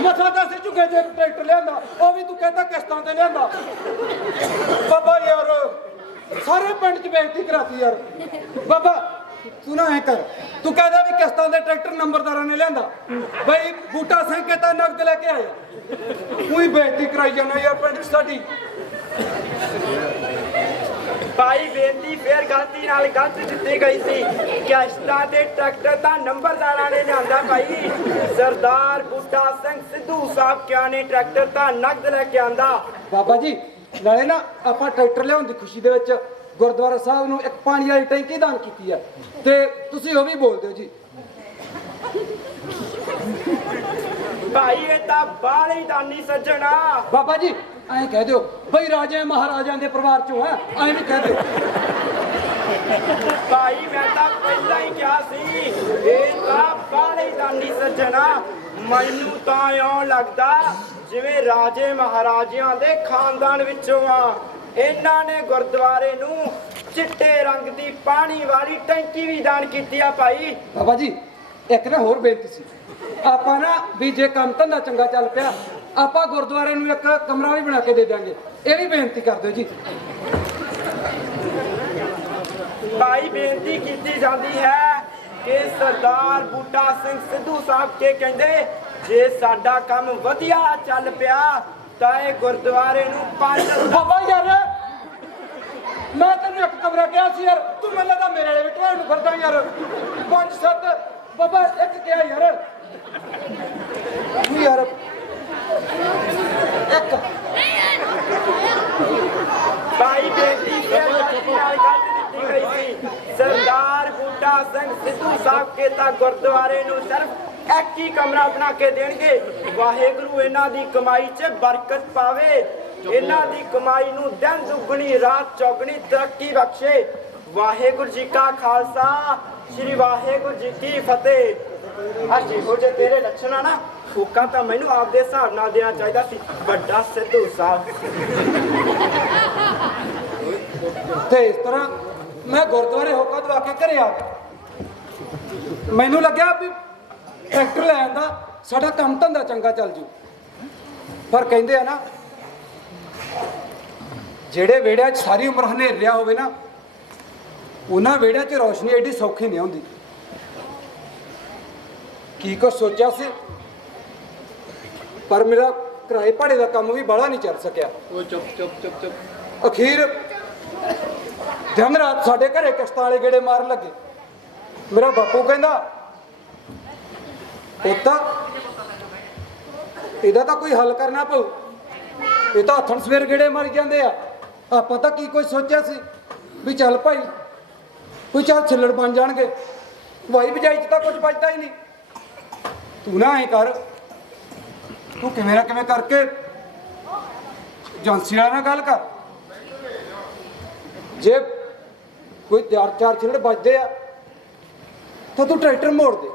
ਮਸਾ ਤਾਂ ਅਸੀਂ ਝੁਕੇ ਜੇ ਟਰੈਕਟਰ ਲਿਆਂਦਾ ਉਹ ਵੀ ਤੂੰ ਕਹਿੰਦਾ ਕਿਸ਼ਤਾਂ ਤੇ ਲਿਆਂਦਾ। ਬਾਬਾ ਯਾਰ ਸਾਰੇ ਪਿੰਡ 'ਚ ਬੇਇੱਜ਼ਤੀ ਕਰਾਤੀ ਯਾਰ। ਬਾਬਾ ਤੂੰ ਨਾ ਐ ਕਰ ਤੂੰ ਕਹਿੰਦਾ ਵੀ ਕਿਸ਼ਤਾਂ ਦੇ ਟਰੈਕਟਰ ਨੰਬਰਦਾਰਾਂ ਨੇ ਲਿਆਂਦਾ ਬਈ ਬੂਟਾ ਸਿੰਘ ਕੇ ਤਾਂ ਨਗਦ ਲੈ ਕੇ ਆਇਆ ਤੂੰ ਹੀ ਬੇਇੱਜ਼ਤੀ ਕਰਾਈ ਜਾਣਾ ਯਾਰ ਪਿੰਡ 'ਚ ਸਾਡੀ। ਭਾਈ ਬੇਨਤੀ ਫਿਰ ਗਲਤੀ ਨਾਲ ਗਲਤ ਦਿੱਤੀ ਗਈ ਸੀ। ਕਿਸ਼ਤਾਂ ਦੇ ਟਰੈਕਟਰ ਤਾਂ ਨੰਬਰਦਾਰਾਂ ਨੇ ਲਿਆਂਦਾ ਭਾਈ। ਸਰਦਾਰ ਬੂਟਾ ਸਿੰਘ ਸਿੱਧੂ ਸਾਹਿਬ ਕਿਆਣੇ ਟਰੈਕਟਰ ਤਾਂ ਨਗਦ ਲੈ ਕੇ ਆਂਦਾ। ਬਾਬਾ ਜੀ ਨਾਲੇ ਨਾ ਆਪਾਂ ਟਰੈਕਟਰ ਲਿਆਉਣ ਦੀ ਖੁਸ਼ੀ ਦੇ ਵਿੱਚ ਗੁਰਦੁਆਰਾ ਸਾਹਿਬ ਨੂੰ ਇੱਕ ਪਾਣੀ ਵਾਲੀ ਟੈਂਕੀ ਦਾਨ ਕੀਤੀ ਹੈ ਤੇ ਤੁਸੀਂ ਉਹ ਵੀ ਬੋਲ ਦਿਓ ਜੀ। ਭਾਈ ਇਹ ਤਾਂ ਬਾਲੀ ਦਾਨੀ ਸੱਜਣਾ। ਬਾਬਾ ਜੀ ਐਂ ਕਹਿ ਦਿਓ ਬਈ ਰਾਜੇ ਮਹਾਰਾਜਾਂ ਦੇ ਪਰਿਵਾਰ ਚੋਂ ਹੈ, ਐਂ ਵੀ ਕਹਿ ਦਿਓ। ਭਾਈ ਮੈਂ ਤਾਂ ਪਹਿਲਾਂ ਹੀ ਕਿਹਾ ਸੀ ਇਹ ਤਾਂ ਬਾਲੀ ਦਾਨੀ ਸੱਜਣਾ। ਮੈਨੂੰ ਤਾਂ ਇਉਂ ਲੱਗਦਾ ਜਿਵੇਂ ਰਾਜੇ ਮਹਾਰਾਜਿਆਂ ਦੇ ਖਾਨਦਾਨ ਵਿੱਚੋਂ ਆ। ਇਹਨਾਂ ਨੇ ਗੁਰਦੁਆਰੇ ਨੂੰ ਚਿੱਟੇ ਰੰਗ ਦੀ ਪਾਣੀ ਵਾਲੀ ਟੈਂਕੀ ਵੀ ਦਾਨ ਕੀਤੀ ਆ ਭਾਈ। ਬਾਬਾ ਜੀ ਇੱਕ ਨਾ ਹੋਰ ਬੇਨਤੀ ਸੀ, ਆਪਾਂ ਨਾ ਵੀ ਜੇ ਕੰਮ ਧੰਦਾ ਚੰਗਾ ਚੱਲ ਪਿਆ ਆਪਾਂ ਗੁਰਦੁਆਰੇ ਨੂੰ ਇੱਕ ਕਮਰਾ ਵੀ ਬਣਾ ਕੇ ਦੇ ਦਿਆਂਗੇ, ਇਹ ਵੀ ਬੇਨਤੀ ਕਰ ਦਿਓ ਜੀ। ਭਾਈ ਬੇਨਤੀ ਕੀਤੀ ਜਾਂਦੀ ਹੈ ਕਿ ਸਰਦਾਰ ਬੂਟਾ ਸਿੰਘ ਸਿੱਧੂ ਸਾਹਿਬ ਕੇ ਕਹਿੰਦੇ ਜੇ ਸਾਡਾ ਕੰਮ ਵਧੀਆ ਚੱਲ ਪਿਆ ਤਾਂ ਇਹ ਗੁਰਦੁਆਰੇ ਨੂੰ 5 ਬਾਬਾ ਯਾਰ ਮੈਂ ਤੈਨੂੰ ਇੱਕ ਕਮਰਾ ਕਿਹਾ ਸੀ ਯਾਰ, ਤੂੰ ਮੈਨੂੰ ਲੱਗਦਾ ਮੇਰੇ ਵਾਲੇ ਵਿਟਵਾਰ ਨੂੰ ਫਿਰਦਾ ਯਾਰ। 5-7 ਬਾਬਾ ਇੱਕ ਕਿਹਾ ਯਾਰ ਤੂੰ ਯਾਰ ਇੱਕ ਭਾਈ ਬੇਟੀ ਫਿਰ ਨਾਲ ਗੱਲ ਦਿੱਤੀ ਗਈ ਸੀ। ਸਰਦਾਰ ਬੂਟਾ ਸਿੰਘ ਸਿੱਧੂ ਸਾਹਿਬ ਕੇ ਤਾਂ ਗੁਰਦੁਆਰੇ ਨੂੰ ਸਿਰਫ ਇੱਕ ਹੀ ਕਮਰਾ ਬਣਾ ਕੇ ਦੇਣਗੇ। ਵਾਹਿਗੁਰੂ ਇਹਨਾਂ ਦੀ ਕਮਾਈ 'ਚ ਬਰਕਤ ਪਾਵੇ, ਇਹਨਾਂ ਦੀ ਕਮਾਈ ਨੂੰ ਦਿਨ ਦੁੱਗਣੀ ਰਾਤ ਚੌਗਣੀ ਤਰੱਕੀ ਬਖਸ਼ੇ। ਵਾਹਿਗੁਰੂ ਜੀ ਕਾ ਖਾਲਸਾ, ਸ੍ਰੀ ਵਾਹਿਗੁਰੂ ਜੀ ਕੀ ਫਤਿਹ। ਅੱਜ ਇਹੋ ਜਿਹੇ ਤੇਰੇ ਲੱਛਣ ਆ ਨਾ, ਫੂਕਾ ਤਾਂ ਮੈਨੂੰ ਆਪਦੇ ਹਿਸਾਬ ਨਾਲ ਦੇਣਾ ਚਾਹੀਦਾ ਸੀ ਵੱਡਾ ਸਿੱਧੂ ਸਾਹਿਬ। ਤੇ ਇਸ ਤਰ੍ਹਾਂ ਮੈਂ ਗੁਰਦੁਆਰੇ ਹੋਕਾ ਦਵਾ ਕੇ ਘਰੇ ਆ ਗਿਆ। ਮੈਨੂੰ ਲੱਗਿਆ ਵੀ ਟਰੈਕਟਰ ਲੈ ਆਂਦਾ ਸਾਡਾ ਕੰਮ ਧੰਦਾ ਚੰਗਾ ਚੱਲ ਜੂ, ਪਰ ਕਹਿੰਦੇ ਆ ਨਾ ਜਿਹੜੇ ਵਿਹੜਿਆਂ 'ਚ ਸਾਰੀ ਉਮਰ ਹਨੇਰ ਰਿਹਾ ਹੋਵੇ ਨਾ ਉਹਨਾਂ ਵਿਹੜਿਆਂ 'ਚ ਰੌਸ਼ਨੀ ਐਡੀ ਸੌਖੀ ਨਹੀਂ ਹੁੰਦੀ। ਕੀ ਕੁਛ ਸੋਚਿਆ ਸੀ ਪਰ ਮੇਰਾ ਕਿਰਾਏ ਭਾੜੇ ਦਾ ਕੰਮ ਵੀ ਬਾਹਲਾ ਨਹੀਂ ਚੱਲ ਸਕਿਆ। ਉਹ ਚੁੱਪ ਅਖੀਰ ਦਿਨ ਰਾਤ ਸਾਡੇ ਘਰੇ ਕਿਸ਼ਤਾਂ ਵਾਲੇ ਗੇੜੇ ਮਾਰਨ ਲੱਗੇ। ਮੇਰਾ ਬਾਪੂ ਕਹਿੰਦਾ ਪੁੱਤ ਇਹਦਾ ਤਾਂ ਕੋਈ ਹੱਲ ਕਰਨਾ ਪਊ, ਇਹ ਤਾਂ ਹੱਥਣ ਸਵੇਰ ਗੇੜੇ ਮਾਰੀ ਜਾਂਦੇ ਆ। ਆਪਾਂ ਤਾਂ ਕੀ ਕੁਝ ਸੋਚਿਆ ਸੀ ਵੀ ਚੱਲ ਭਾਈ ਕੋਈ ਚੱਲ ਛਿੱਲੜ ਬਣ ਜਾਣਗੇ, ਵਾਈ ਬਜਾਈ 'ਚ ਤਾਂ ਕੁਝ ਬਚਦਾ ਹੀ ਨਹੀਂ। ਤੂੰ ਨਾ ਐਂ ਕਰ, ਤੂੰ ਕਿਵੇਂ ਨਾ ਕਿਵੇਂ ਕਰਕੇ ਏਜੰਸੀ ਵਾਲਿਆਂ ਨਾਲ ਗੱਲ ਕਰ, ਜੇ ਕੋਈ 4 ਛਿੱਲੜ ਬਚਦੇ ਆ ਤਾਂ ਤੂੰ ਟਰੈਕਟਰ ਮੋੜ ਦੇ।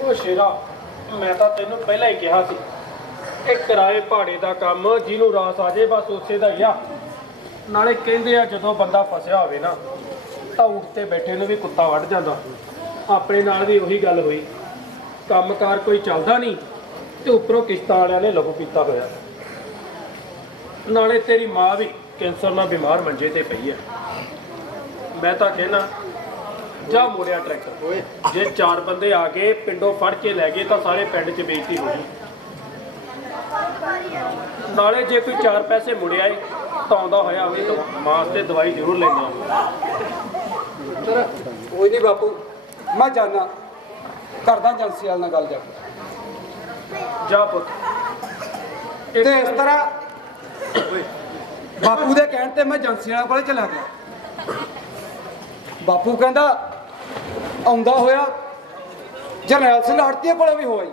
ਉਹ ਸ਼ੇਰਾ ਮੈਂ ਤਾਂ ਤੈਨੂੰ ਪਹਿਲਾਂ ਹੀ ਕਿਹਾ ਸੀ ਇਹ ਕਿਰਾਏ ਭਾੜੇ ਦਾ ਕੰਮ ਜਿਹਨੂੰ ਰਾਸ ਆ ਜੇ ਬਸ ਉਸੇ ਦਾ ਹੀ ਆ। ਨਾਲੇ ਕਹਿੰਦੇ ਆ ਜਦੋਂ ਬੰਦਾ ਫਸਿਆ ਹੋਵੇ ਨਾ ਤਾਂ ਊਠ ਤੇ ਬੈਠੇ ਨੂੰ ਵੀ ਕੁੱਤਾ ਵੱਢ ਜਾਂਦਾ। ਆਪਣੇ ਨਾਲ ਵੀ ਉਹੀ ਗੱਲ ਹੋਈ, ਕੰਮਕਾਰ ਕੋਈ ਚੱਲਦਾ ਨਹੀਂ ਤੇ ਉੱਪਰੋਂ ਕਿਸ਼ਤਾਂ ਵਾਲਿਆਂ ਨੇ ਲਹੂ ਪੀਤਾ ਹੋਇਆ। ਨਾਲੇ ਤੇਰੀ ਮਾਂ ਵੀ ਕੈਂਸਰ ਨਾਲ ਬਿਮਾਰ ਮੰਜੇ ਤੇ ਪਈ ਹੈ। ਮੈਂ ਤਾਂ ਕਹਿਣਾ ਜਾ ਮੋੜਿਆ ਟਰੈਕਟਰ। ਜੇ 4 ਬੰਦੇ ਆ ਗਏ ਪਿੰਡੋਂ ਫੜ ਕੇ ਲੈ ਗਏ ਤਾਂ ਸਾਰੇ ਪਿੰਡ 'ਚ ਬੇਇੱਜ਼ਤੀ ਹੋ ਗਈ। ਨਾਲੇ ਜੇ ਕੋਈ 4 ਪੈਸੇ ਮੁੜਿਆ ਏ ਤਾਂ ਆਉਂਦਾ ਹੋਇਆ ਹੋਵੇ ਤਾਂ ਮਾਂ ਤੇ ਦਵਾਈ ਜ਼ਰੂਰ ਲੈਣਾ। ਕੋਈ ਨਹੀਂ ਬਾਪੂ, ਮੈਂ ਜਾਣਾ, ਕਰਦਾ ਏਜੰਸੀ ਵਾਲ ਨਾਲ ਗੱਲ ਜਾ ਜਾ ਪੁੱਤ। ਤੇ ਇਸ ਤਰ੍ਹਾਂ ਬਾਪੂ ਦੇ ਕਹਿਣ ਤੇ ਮੈਂ ਏਜੰਸੀ ਵਾਲੇ ਕੋਲੇ ਚਲਾ ਗਿਆ। ਬਾਪੂ ਕਹਿੰਦਾ ਆਉਂਦਾ ਹੋਇਆ ਜਰਨੈਲ ਸਿੰਘ ਆੜਤੀਏ ਕੋਲੇ ਵੀ ਹੋਈ।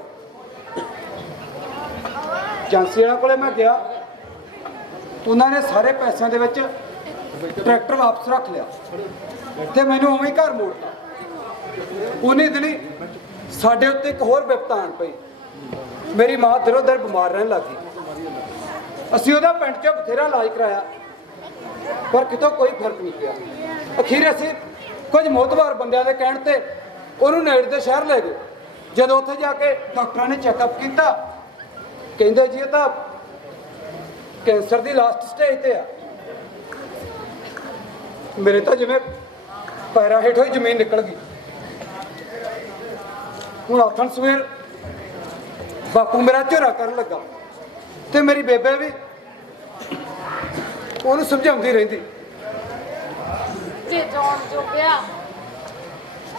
ਏਜੰਸੀ ਵਾਲਿਆਂ ਕੋਲੇ ਮੈਂ ਗਿਆ, ਉਹਨਾਂ ਨੇ ਸਾਰੇ ਪੈਸਿਆਂ ਦੇ ਵਿੱਚ ਟਰੈਕਟਰ ਵਾਪਸ ਰੱਖ ਲਿਆ ਤੇ ਮੈਨੂੰ ਉਵੇਂ ਹੀ ਘਰ ਮੋੜਤਾ। ਉਹਨੇ ਦਿਨੀ ਸਾਡੇ ਉੱਤੇ ਇੱਕ ਹੋਰ ਵਿਪਤ ਆਣ ਪਈ। ਮੇਰੀ ਮਾਂ ਦਿਨੋਂ ਦਿਨ ਬਿਮਾਰ ਰਹਿਣ ਲੱਗ ਗਈ। ਅਸੀਂ ਉਹਦਾ ਪਿੰਡ 'ਚ ਬਥੇਰਾ ਇਲਾਜ ਕਰਾਇਆ ਪਰ ਕਿਤੋਂ ਕੋਈ ਫਰਕ ਨਹੀਂ ਪਿਆ। ਅਖੀਰ ਅਸੀਂ ਕੁਝ ਮੋਤਬਾਰ ਬੰਦਿਆਂ ਦੇ ਕਹਿਣ ਤੇ ਉਹਨੂੰ ਨੇੜੇ ਦੇ ਸ਼ਹਿਰ ਲੈ ਗਏ। ਜਦੋਂ ਉੱਥੇ ਜਾ ਕੇ ਡਾਕਟਰਾਂ ਨੇ ਚੈੱਕਅਪ ਕੀਤਾ, ਕਹਿੰਦੇ ਜੀ ਇਹ ਤਾਂ ਕੈਂਸਰ ਦੀ ਲਾਸਟ ਸਟੇਜ ਤੇ ਆ। ਮੇਰੇ ਤਾਂ ਜਿਵੇਂ ਪੈਰਾਂ ਹੇਠੋਂ ਹੀ ਜ਼ਮੀਨ ਨਿਕਲ ਗਈ। ਹੁਣ ਆਥਣ ਸਵੇਰ ਬਾਪੂ ਮੇਰਾ ਝੋਰਾ ਕਰਨ ਲੱਗਾ ਤੇ ਮੇਰੀ ਬੇਬੇ ਵੀ ਉਹਨੂੰ ਸਮਝਾਉਂਦੀ ਰਹਿੰਦੀ। ਜੇ ਜਾਣ ਜੋਗਿਆ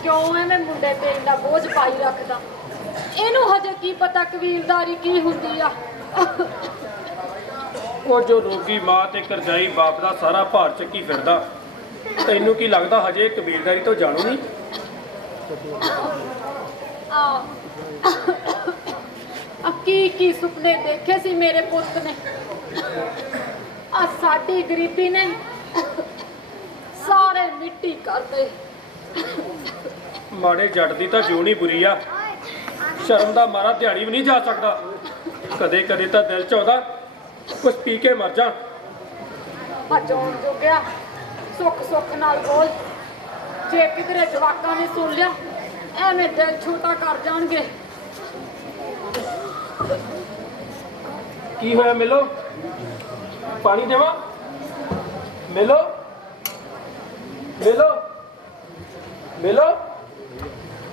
ਕਿਉਂ ਐਵੇਂ ਮੁੰਡੇ ਤੇ ਇੰਨਾ ਬੋਝ ਪਾਈ ਰੱਖਦਾ। ਇਹਨੂੰ ਹਜੇ ਕੀ ਪਤਾ ਕਬੀਲਦਾਰੀ ਕੀ ਹੁੰਦੀ ਆ। ਉਹ ਜੋ ਰੋਗੀ ਮਾਂ ਤੇ ਕਰਜ਼ਾਈ ਬਾਪ ਦਾ ਸਾਰਾ ਭਾਰ ਚੱਕੀ ਫਿਰਦਾ, ਤੈਨੂੰ ਕੀ ਲੱਗਦਾ ਹਜੇ ਕਬੀਲਦਾਰੀ ਤੋਂ ਜਾਣੂ ਨਹੀਂ? ਕੀ ਸੁਪਨੇ ਦੇਖੇ ਸੀ ਮੇਰੇ ਪੁੱਤ ਨੇ। ਆ ਸਾਡੀ ਗਰੀਬੀ ਨੇ ਸਾਰੇ ਮਿੱਟੀ ਕਰਦੇ। ਮਾੜੇ ਜੱਟ ਦੀ ਤਾਂ ਜਿਉਣੀ ਬੁਰੀ ਆ, ਸ਼ਰਮ ਦਾ ਮਾਰਾ ਦਿਹਾੜੀ ਵੀ ਨਹੀਂ ਜਾ ਸਕਦਾ। ਕਦੇ ਕਦੇ ਤਾਂ ਦਿਲ ਚ ਆਉਂਦਾ ਕੁਛ ਪੀ ਕੇ ਮਰ ਜਾ। ਬਚਾਉਣ ਜੋਗਿਆ ਸੁੱਖ ਸੁੱਖ ਨਾਲ ਬੋਲ, ਜੇ ਕਿਧਰੇ ਜਵਾਕਾਂ ਨੇ ਸੁਣ ਲਿਆ ਐਵੇਂ ਦਿਲ ਛੋਟਾ ਕਰ ਜਾਣਗੇ। ਕੀ ਹੋਇਆ ਮਿਲੋ? ਪਾਣੀ ਦੇਵਾਂ? ਮਿਲੋ ਮਿਲੋ ਮਿਲੋ।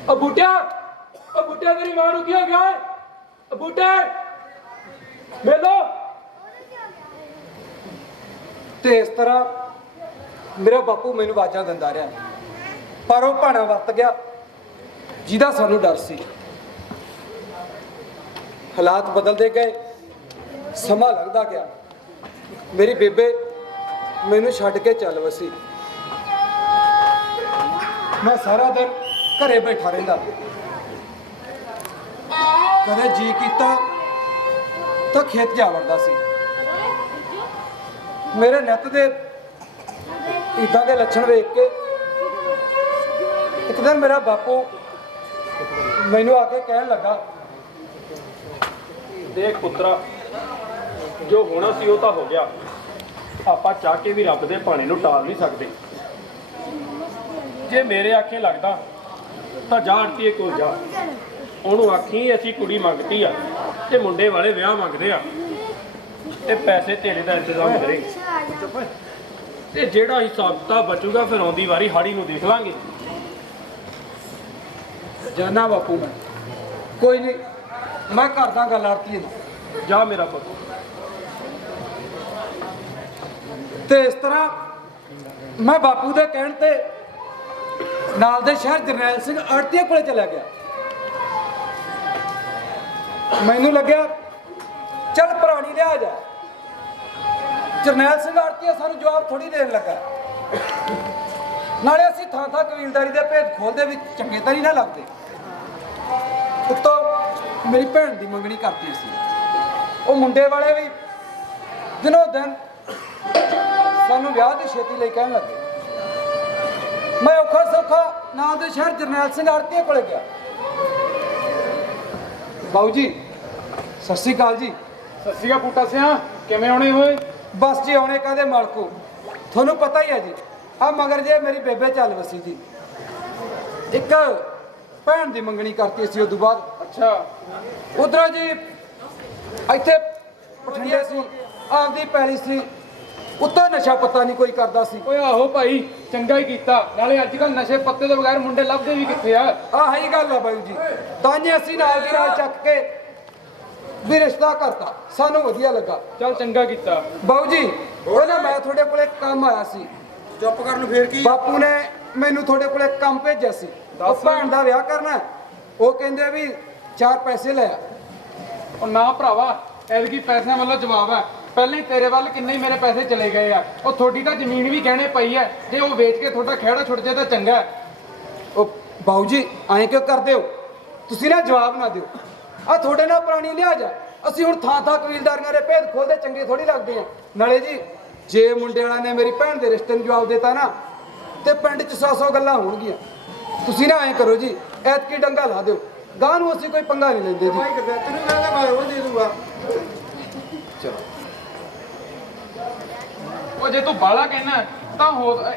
ਉਹ ਬੂਟਿਆ ਤੇਰੀ ਮਾਂ ਨੂੰ ਕੀ ਹੋ ਗਿਆ? ਬੂਟੇ ਮਿਲੋ। ਤੇ ਇਸ ਤਰ੍ਹਾਂ ਮੇਰਾ ਬਾਪੂ ਮੈਨੂੰ ਆਵਾਜ਼ਾਂ ਦਿੰਦਾ ਰਿਹਾ, ਪਰ ਉਹ ਭਾਣਾ ਵਰਤ ਗਿਆ ਜਿਹਦਾ ਸਾਨੂੰ ਡਰ ਸੀ। ਹਾਲਾਤ ਬਦਲਦੇ ਗਏ, ਸਮਾਂ ਲੰਘਦਾ ਗਿਆ। ਮੇਰੀ ਬੇਬੇ ਮੈਨੂੰ ਛੱਡ ਕੇ ਚੱਲ ਵਸੀ। ਮੈਂ ਸਾਰਾ ਦਿਨ ਘਰੇ ਬੈਠਾ ਰਹਿੰਦਾ। ਕਦੇ ਜੀ ਕੀਤਾ ਤਾਂ ਖੇਤ ਜਾ ਵੜਦਾ ਸੀ। ਮੇਰੇ ਨਿੱਤ ਦੇ ਇਦਾਂ ਦੇ ਲੱਛਣ ਵੇਖ ਕੇ ਇੱਕ ਦਿਨ ਮੇਰਾ ਬਾਪੂ ਮੈਨੂੰ ਆ ਕੇ ਕਹਿਣ ਲੱਗਾ, ਦੇਖ ਪੁੱਤਰਾ, ਜੋ ਹੋਣਾ ਸੀ ਉਹ ਤਾਂ ਹੋ ਗਿਆ। ਆਪਾਂ ਚਾਹ ਕੇ ਵੀ ਰੱਬ ਦੇ ਭਾਣੇ ਨੂੰ ਟਾਲ ਨਹੀਂ ਸਕਦੇ। ਜੇ ਮੇਰੇ ਆਖੇ ਲੱਗਦਾ ਤਾਂ ਜਾ ਆੜਤੀਏ ਕੋਲ ਜਾ, ਉਹਨੂੰ ਆਖੀ ਅਸੀਂ ਕੁੜੀ ਮੰਗਤੀ ਆ ਤੇ ਮੁੰਡੇ ਵਾਲੇ ਵਿਆਹ ਮੰਗਦੇ ਆ ਤੇ ਪੈਸੇ ਤੇਰੇ ਦਾ ਇੰਤਜ਼ਾਮ ਕਰੇ, ਤੇ ਜਿਹੜਾ ਹਿਸਾਬ ਕਿਤਾਬ ਬਚੂਗਾ ਫਿਰ ਆਉਂਦੀ ਵਾਰੀ ਹਾੜੀ ਨੂੰ ਦੇਖ ਲਾਂਗੇ। ਜਾਨਾ ਬਾਪੂ ਮੈਂ ਕੋਈ ਨਹੀਂ, ਮੈਂ ਕਰਦਾ ਗੱਲ ਆੜਤੀਏ ਨਾਲ। ਜਾ ਮੇਰਾ ਪੁੱਤ। ਤੇ ਇਸ ਤਰ੍ਹਾਂ ਮੈਂ ਬਾਪੂ ਦੇ ਕਹਿਣ ਤੇ ਨਾਲ ਦੇ ਸ਼ਹਿਰ ਜਰਨੈਲ ਸਿੰਘ ਆੜਤੀਏ ਕੋਲੇ ਚਲਾ ਗਿਆ। ਮੈਨੂੰ ਲੱਗਿਆ ਚੱਲ ਪੁਰਾਣੀ ਲਿਆ ਜਾ। ਜਰਨੈਲ ਸਿੰਘ ਆੜਤੀਏ ਸਾਨੂੰ ਜਵਾਬ ਥੋੜੀ ਦੇਣ ਲੱਗਾ। ਨਾਲੇ ਅਸੀਂ ਥਾਂ ਥਾਂ ਕਬੀਲਦਾਰੀ ਦੇ ਭੇਦ ਖੋਲਦੇ ਵੀ ਚੰਗੇ ਤਾਂ ਨਹੀਂ ਨਾ ਲੱਗਦੇ। ਉੱਤੋਂ ਮੇਰੀ ਭੈਣ ਦੀ ਮੰਗਣੀ ਕਰਤੀ ਸੀ। ਉਹ ਮੁੰਡੇ ਵਾਲੇ ਵੀ ਦਿਨੋਂ ਦਿਨ ਸਾਨੂੰ ਵਿਆਹ ਦੀ ਛੇਤੀ ਲਈ ਕਹਿਣ ਲੱਗੇ। ਮੈਂ ਔਖਾ ਸੌਖਾ ਨਾਲ ਦੇ ਸ਼ਹਿਰ ਜਰਨੈਲ ਸਿੰਘ ਆੜਤੀਏ ਕੋਲੇ ਗਿਆ। ਬਾਊ ਜੀ ਸਤਿ ਸ਼੍ਰੀ ਅਕਾਲ ਜੀ। ਸਤਿ ਸ਼੍ਰੀ ਅਕਾਲ ਬੂਟਾ ਸਿਆ, ਕਿਵੇਂ ਆਉਣੇ ਹੋਏ? ਬਸ ਜੀ ਆਉਣੇ ਕਾਹਦੇ ਮਾਲਕੋ, ਤੁਹਾਨੂੰ ਪਤਾ ਹੀ ਹੈ ਜੀ। ਆ ਮਗਰ ਜੇ ਮੇਰੀ ਬੇਬੇ ਚੱਲ ਵਸੀ ਜੀ, ਇੱਕ ਭੈਣ ਦੀ ਮੰਗਣੀ ਕਰਤੀ ਸੀ। ਉਦੋਂ ਬਾਅਦ ਅੱਛਾ ਉਧਰੋਂ ਜੀ ਇੱਥੇ ਪਠੰਡੇ ਸੀ, ਆਪਦੀ ਪੈਲੀ ਸੀ, ਉੱਤੋਂ ਨਸ਼ਾ ਪੱਤਾ ਨਹੀਂ ਕੋਈ ਕਰਦਾ ਸੀ। ਓਏ ਆਹੋ ਭਾਈ, ਚੰਗਾ ਹੀ ਕੀਤਾ। ਨਾਲੇ ਅੱਜ ਕੱਲ ਨਸ਼ੇ ਪੱਤੇ ਤੋਂ ਬਗੈਰ ਮੁੰਡੇ ਲੱਭਦੇ ਵੀ ਕਿੱਥੇ ਆ। ਆਹ ਹੀ ਗੱਲ ਆ ਬਾਈ ਜੀ, ਤਾਂ ਜੀ ਅਸੀਂ ਨਾਲ ਦੀ ਨਾਲ ਚੱਕ ਕੇ ਵੀ ਰਿਸ਼ਤਾ ਕਰਤਾ। ਸਾਨੂੰ ਵਧੀਆ ਲੱਗਾ। ਚੱਲ ਚੰਗਾ ਕੀਤਾ। ਬਾਊ ਜੀ ਉਹ ਨਾ ਮੈਂ ਤੁਹਾਡੇ ਕੋਲੇ ਕੰਮ ਆਇਆ ਸੀ। ਚੁੱਪ ਕਰਨ ਨੂੰ ਫੇਰ ਕੀ? ਬਾਪੂ ਨੇ ਮੈਨੂੰ ਤੁਹਾਡੇ ਕੋਲੇ ਕੰਮ ਭੇਜਿਆ ਸੀ। ਉਹ ਭੈਣ ਦਾ ਵਿਆਹ ਕਰਨਾ। ਉਹ ਕਹਿੰਦੇ ਵੀ 4 ਪੈਸੇ ਲੈ ਆ। ਉਹ ਨਾ ਭਰਾਵਾ, ਐਤਕੀ ਪੈਸਿਆਂ ਵੱਲੋਂ ਜਵਾਬ ਹੈ। ਪਹਿਲਾਂ ਹੀ ਤੇਰੇ ਵੱਲ ਕਿੰਨੇ ਹੀ ਮੇਰੇ ਪੈਸੇ ਚਲੇ ਗਏ ਆ। ਉਹ ਤੁਹਾਡੀ ਤਾਂ ਜ਼ਮੀਨ ਵੀ ਗਹਿਣੇ ਪਈ ਹੈ, ਜੇ ਉਹ ਵੇਚ ਕੇ ਤੁਹਾਡਾ ਖਹਿੜਾ ਛੁੱਟ ਜਾਏ ਤਾਂ ਚੰਗਾ ਹੈ। ਉਹ ਬਾਊ ਜੀ ਐਂ ਕਿਉਂ ਕਰਦੇ ਹੋ? ਤੁਸੀਂ ਨਾ ਜਵਾਬ ਨਾ ਦਿਓ। ਆ ਤੁਹਾਡੇ ਨਾਲ ਪੁਰਾਣੀ ਲਿਹਾਜ਼ ਆ। ਅਸੀਂ ਹੁਣ ਥਾਂ ਥਾਂ ਕਬੀਲਦਾਰੀਆਂ ਦੇ ਭੇਦ ਖੋਲਦੇ ਚੰਗੇ ਥੋੜੀ ਲੱਗਦੇ ਆ। ਨਾਲੇ ਜੀ ਜੇ ਮੁੰਡੇ ਵਾਲਿਆਂ ਨੇ ਮੇਰੀ ਭੈਣ ਦੇ ਰਿਸ਼ਤੇ ਨੂੰ ਜਵਾਬ ਦਿੱਤਾ ਨਾ ਤੇ ਪਿੰਡ 'ਚ 100 ਗੱਲਾਂ ਹੋਣਗੀਆਂ। ਤੁਸੀਂ ਨਾ ਐਂ ਕਰੋ ਜੀ, ਐਤਕੀ ਡੰਗਾ ਲਾ ਦਿਓ। ਗਾਂ ਨੂੰ ਅਸੀਂ ਕੋਈ ਪੰਗਾ ਨਹੀਂ ਲੈਂਦੇ ਜੀ। ਤੈਨੂੰ ਕਹਿੰਦਾ ਮੈਂ ਉਹ ਦੇ ਦੂੰਗਾ। ਚਲੋ ਉਹ ਜੇ ਤੂੰ ਬਾਲਾ ਕਹਿਣਾ ਤਾਂ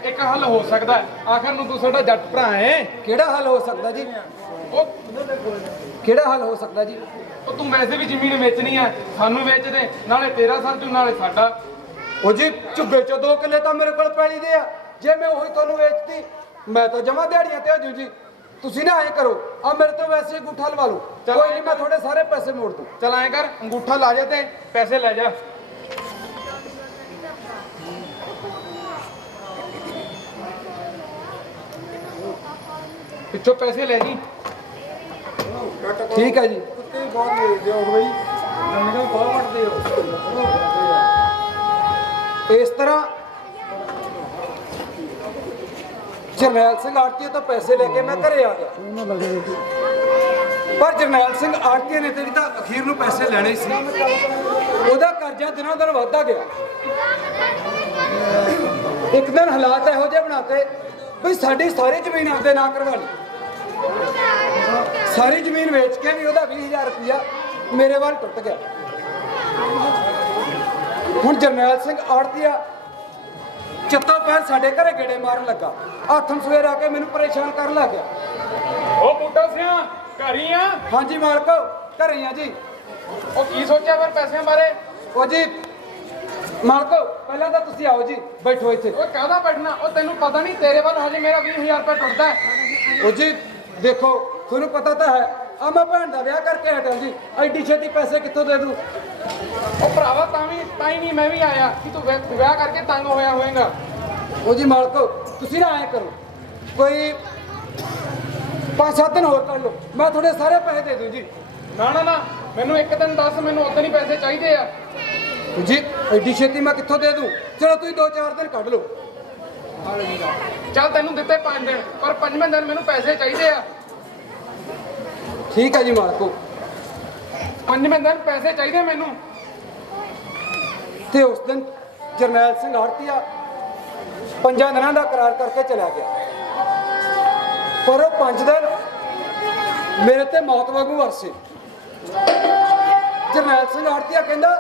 ਇੱਕ ਹੱਲ ਹੋ ਸਕਦਾ। ਆਖਰ ਨੂੰ ਤੂੰ ਸਾਡਾ ਜੱਟ ਭਰਾ ਹੈ। ਕਿਹੜਾ ਹੱਲ ਹੋ ਸਕਦਾ ਜੀ? ਉਹ ਕਿਹੜਾ ਹੱਲ ਹੋ ਸਕਦਾ ਜੀ? ਉਹ ਤੂੰ ਵੈਸੇ ਵੀ ਜ਼ਮੀਨ ਵੇਚਣੀ ਹੈ, ਸਾਨੂੰ ਵੇਚ ਦੇ, ਨਾਲੇ ਤੇਰਾ ਸਰਜੂ ਨਾਲੇ ਸਾਡਾ। ਉਹ ਜੀ ਝੁੱਗੇ 'ਚ 2 ਕਿੱਲੇ ਤਾਂ ਮੇਰੇ ਕੋਲ ਪੈਲੀ ਦੇ ਆ। ਜੇ ਮੈਂ ਉਹੀ ਤੁਹਾਨੂੰ ਵੇਚਤੀ ਮੈਂ ਤਾਂ ਜਮਾ ਦਿਹਾੜੀਆਂ ਤੇ ਹਜੂ ਜੀ। ਤੁਸੀਂ ਨਾ ਐਂ ਕਰੋ, ਆ ਮੇਰੇ ਤੋਂ ਵੈਸੇ ਅੰਗੂਠਾ ਲਵਾ ਲਓ। ਕੋਈ ਨਹੀਂ, ਮੈਂ ਤੁਹਾਡੇ ਸਾਰੇ ਪੈਸੇ ਮੋੜ ਦੂੰ। ਚਲ ਐਂ ਕਰ, ਅੰਗੂਠਾ ਲਾ ਜਾ ਤੇ ਪੈਸੇ ਲੈ ਜਾ। ਪਿੱਛੋਂ ਪੈਸੇ ਲੈ ਜੀ। ਠੀਕ ਹੈ ਜੀ। ਕੁੱਤੇ ਬਹੁਤ ਵੇਚਦੇ ਹੋ ਬਈ, ਜੰਗਲ ਬਹੁਤ ਵੱਟਦੇ ਹੋ। ਇਸ ਤਰ੍ਹਾਂ ਜਰਨੈਲ ਸਿੰਘ ਆੜਤੀਏ ਤੋਂ ਪੈਸੇ ਲੈ ਕੇ ਮੈਂ ਘਰੇ ਆ ਗਿਆ, ਪਰ ਜਰਨੈਲ ਸਿੰਘ ਆੜਤੀਏ ਨੇ ਤੇ ਤਾਂ ਅਖੀਰ ਨੂੰ ਪੈਸੇ ਲੈਣੇ ਸੀ। ਉਹਦਾ ਕਰਜ਼ਾ ਦਿਨੋਂ ਦਿਨ ਵੱਧਦਾ ਗਿਆ। ਇੱਕ ਦਿਨ ਹਾਲਾਤ ਇਹੋ ਜਿਹੇ ਬਣਾਤੇ ਵੀ ਸਾਡੀ ਸਾਰੀ ਜ਼ਮੀਨ ਆਪਦੇ ਨਾਂ ਕਰਵਾ ਲਈ। ਸਾਰੀ ਜ਼ਮੀਨ ਵੇਚ ਕੇ ਵੀ ਉਹਦਾ 20,000 ਰੁਪਇਆ ਮੇਰੇ ਵੱਲ ਟੁੱਟ ਗਿਆ। ਹੁਣ ਜਰਨੈਲ ਸਿੰਘ ਆੜਤੀਆ ਚੱਤੋ ਪੈਰ ਸਾਡੇ ਘਰੇ ਗੇੜੇ ਮਾਰਨ ਲੱਗਾ। ਆਥਣ ਸਵੇਰ ਆ ਕੇ ਮੈਨੂੰ ਪਰੇਸ਼ਾਨ ਕਰਨ ਲੱਗ ਗਿਆ। ਉਹ ਬੂਟਾ ਸਿਆ ਘਰ ਹੀ ਆ? ਹਾਂਜੀ ਮਾਲਕੋ, ਘਰੇ ਆ ਜੀ। ਉਹ ਕੀ ਸੋਚਿਆ ਫਿਰ ਪੈਸਿਆਂ ਬਾਰੇ? ਉਹ ਜੀ ਮਾਲਕੋ, ਪਹਿਲਾਂ ਤਾਂ ਤੁਸੀਂ ਆਓ ਜੀ, ਬੈਠੋ ਇੱਥੇ। ਉਹ ਕਾਹਦਾ ਬੈਠਣਾ? ਉਹ ਤੈਨੂੰ ਪਤਾ ਨਹੀਂ ਤੇਰੇ ਵੱਲ ਹਜੇ ਮੇਰਾ 20,000 ਰੁਪਏ ਟੁੱਟਦਾ ਹੈ। ਉਹ ਜੀ ਦੇਖੋ, ਤੁਹਾਨੂੰ ਪਤਾ ਤਾਂ ਹੈ ਆ ਮੈਂ ਭੈਣ ਦਾ ਵਿਆਹ ਕਰਕੇ ਹਟਿਆ ਜੀ, ਐਡੀ ਛੇਤੀ ਪੈਸੇ ਕਿੱਥੋਂ ਦੇ ਦੂੰ? ਉਹ ਭਰਾਵਾ ਤਾਂ ਹੀ ਨਹੀਂ ਮੈਂ ਵੀ ਆਇਆ ਕਿ ਤੂੰ ਵਿਆਹ ਕਰਕੇ ਤੰਗ ਹੋਇਆ ਹੋਵੇਗਾ। ਉਹ ਜੀ ਮਾਲਕੋ, ਤੁਸੀਂ ਨਾ ਐਂ ਕਰੋ, ਕੋਈ 5-7 ਦਿਨ ਹੋਰ ਕਰ ਲਓ, ਮੈਂ ਤੁਹਾਡੇ ਸਾਰੇ ਪੈਸੇ ਦੇ ਦੂੰ ਜੀ। ਨਾ ਨਾ ਨਾ, ਮੈਨੂੰ ਇੱਕ ਦਿਨ ਦੱਸ, ਮੈਨੂੰ ਉਦੋਂ ਹੀ ਪੈਸੇ ਚਾਹੀਦੇ ਆ। ਜੀ ਐਡੀ ਛੇਤੀ ਮੈਂ ਕਿੱਥੋਂ ਦੇ ਦੂੰ? ਚਲੋ ਤੁਸੀਂ 2-4 ਦਿਨ ਕੱਢ ਲਓ। ਚੱਲ ਤੈਨੂੰ ਦਿੱਤੇ 5 ਦਿਨ, ਪਰ 5ਵੇਂ ਦਿਨ ਮੈਨੂੰ ਪੈਸੇ ਚਾਹੀਦੇ ਆ। ਠੀਕ ਹੈ ਜੀ ਮਾਲਕੋ। 5ਵੇਂ ਦਿਨ ਪੈਸੇ ਚਾਹੀਦੇ ਮੈਨੂੰ। ਤੇ ਉਸ ਦਿਨ ਜਰਨੈਲ ਸਿੰਘ ਆੜਤੀਆ 5 ਦਿਨਾਂ ਦਾ ਕਰਾਰ ਕਰਕੇ ਚਲਾ ਗਿਆ, ਪਰ ਉਹ 5 ਦਿਨ ਮੇਰੇ ਤੇ ਮੌਤ ਵਾਂਗੂ ਵਰਸੇ। ਜਰਨੈਲ ਸਿੰਘ ਆੜਤੀਆ ਕਹਿੰਦਾ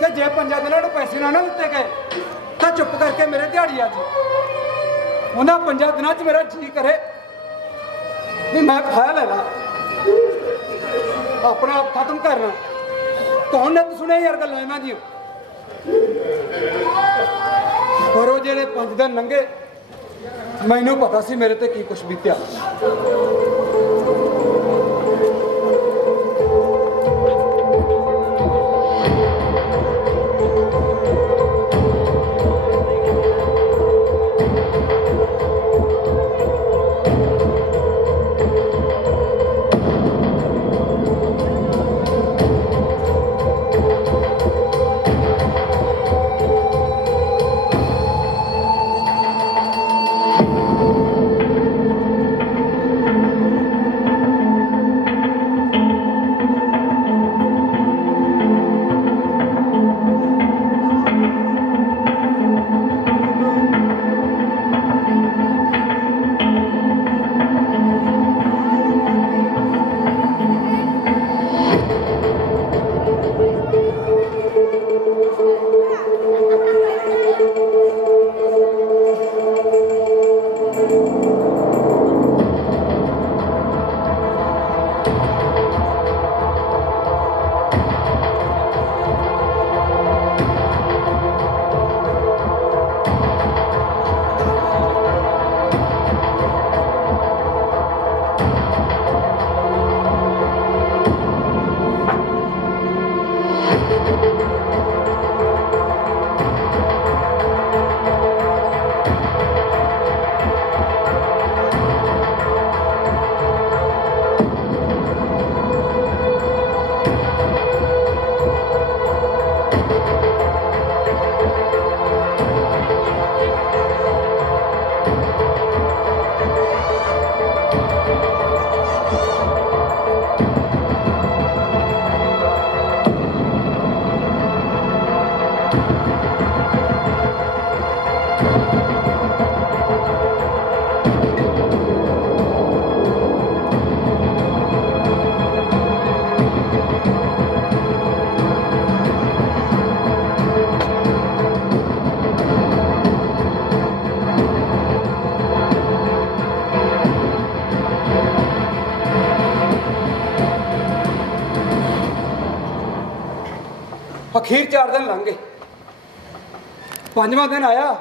ਕਿ ਜੇ 5 ਦਿਨਾਂ ਨੂੰ ਪੈਸੇ ਨਾ ਦਿੱਤੇ ਗਏ ਤਾਂ ਚੁੱਪ ਕਰਕੇ ਮੇਰੇ ਦਿਹਾੜੀ ਆ ਜੀ। ਉਹਨਾਂ 5 ਦਿਨਾਂ 'ਚ ਮੇਰਾ ਜੀ ਕਰੇ ਵੀ ਮੈਂ ਫਾਇਆ ਲੈ ਲਾ, ਆਪਣਾ ਆਪ ਖਤਮ ਕਰਨਾ। ਕੌਣ ਨੇ ਸੁਣਿਆ ਯਾਰ ਗੱਲਾਂ ਇਹਨਾਂ ਦੀਆਂ? ਪਰ ਉਹ ਜਿਹੜੇ 5 ਦਿਨ ਲੰਘੇ, ਮੈਨੂੰ ਪਤਾ ਸੀ ਮੇਰੇ ਤੇ ਕੀ ਕੁਛ ਬੀਤਿਆ। ਅਖੀਰ 4 ਦਿਨ ਲੰਘ ਗਏ, 5ਵਾਂ ਦਿਨ ਆਇਆ।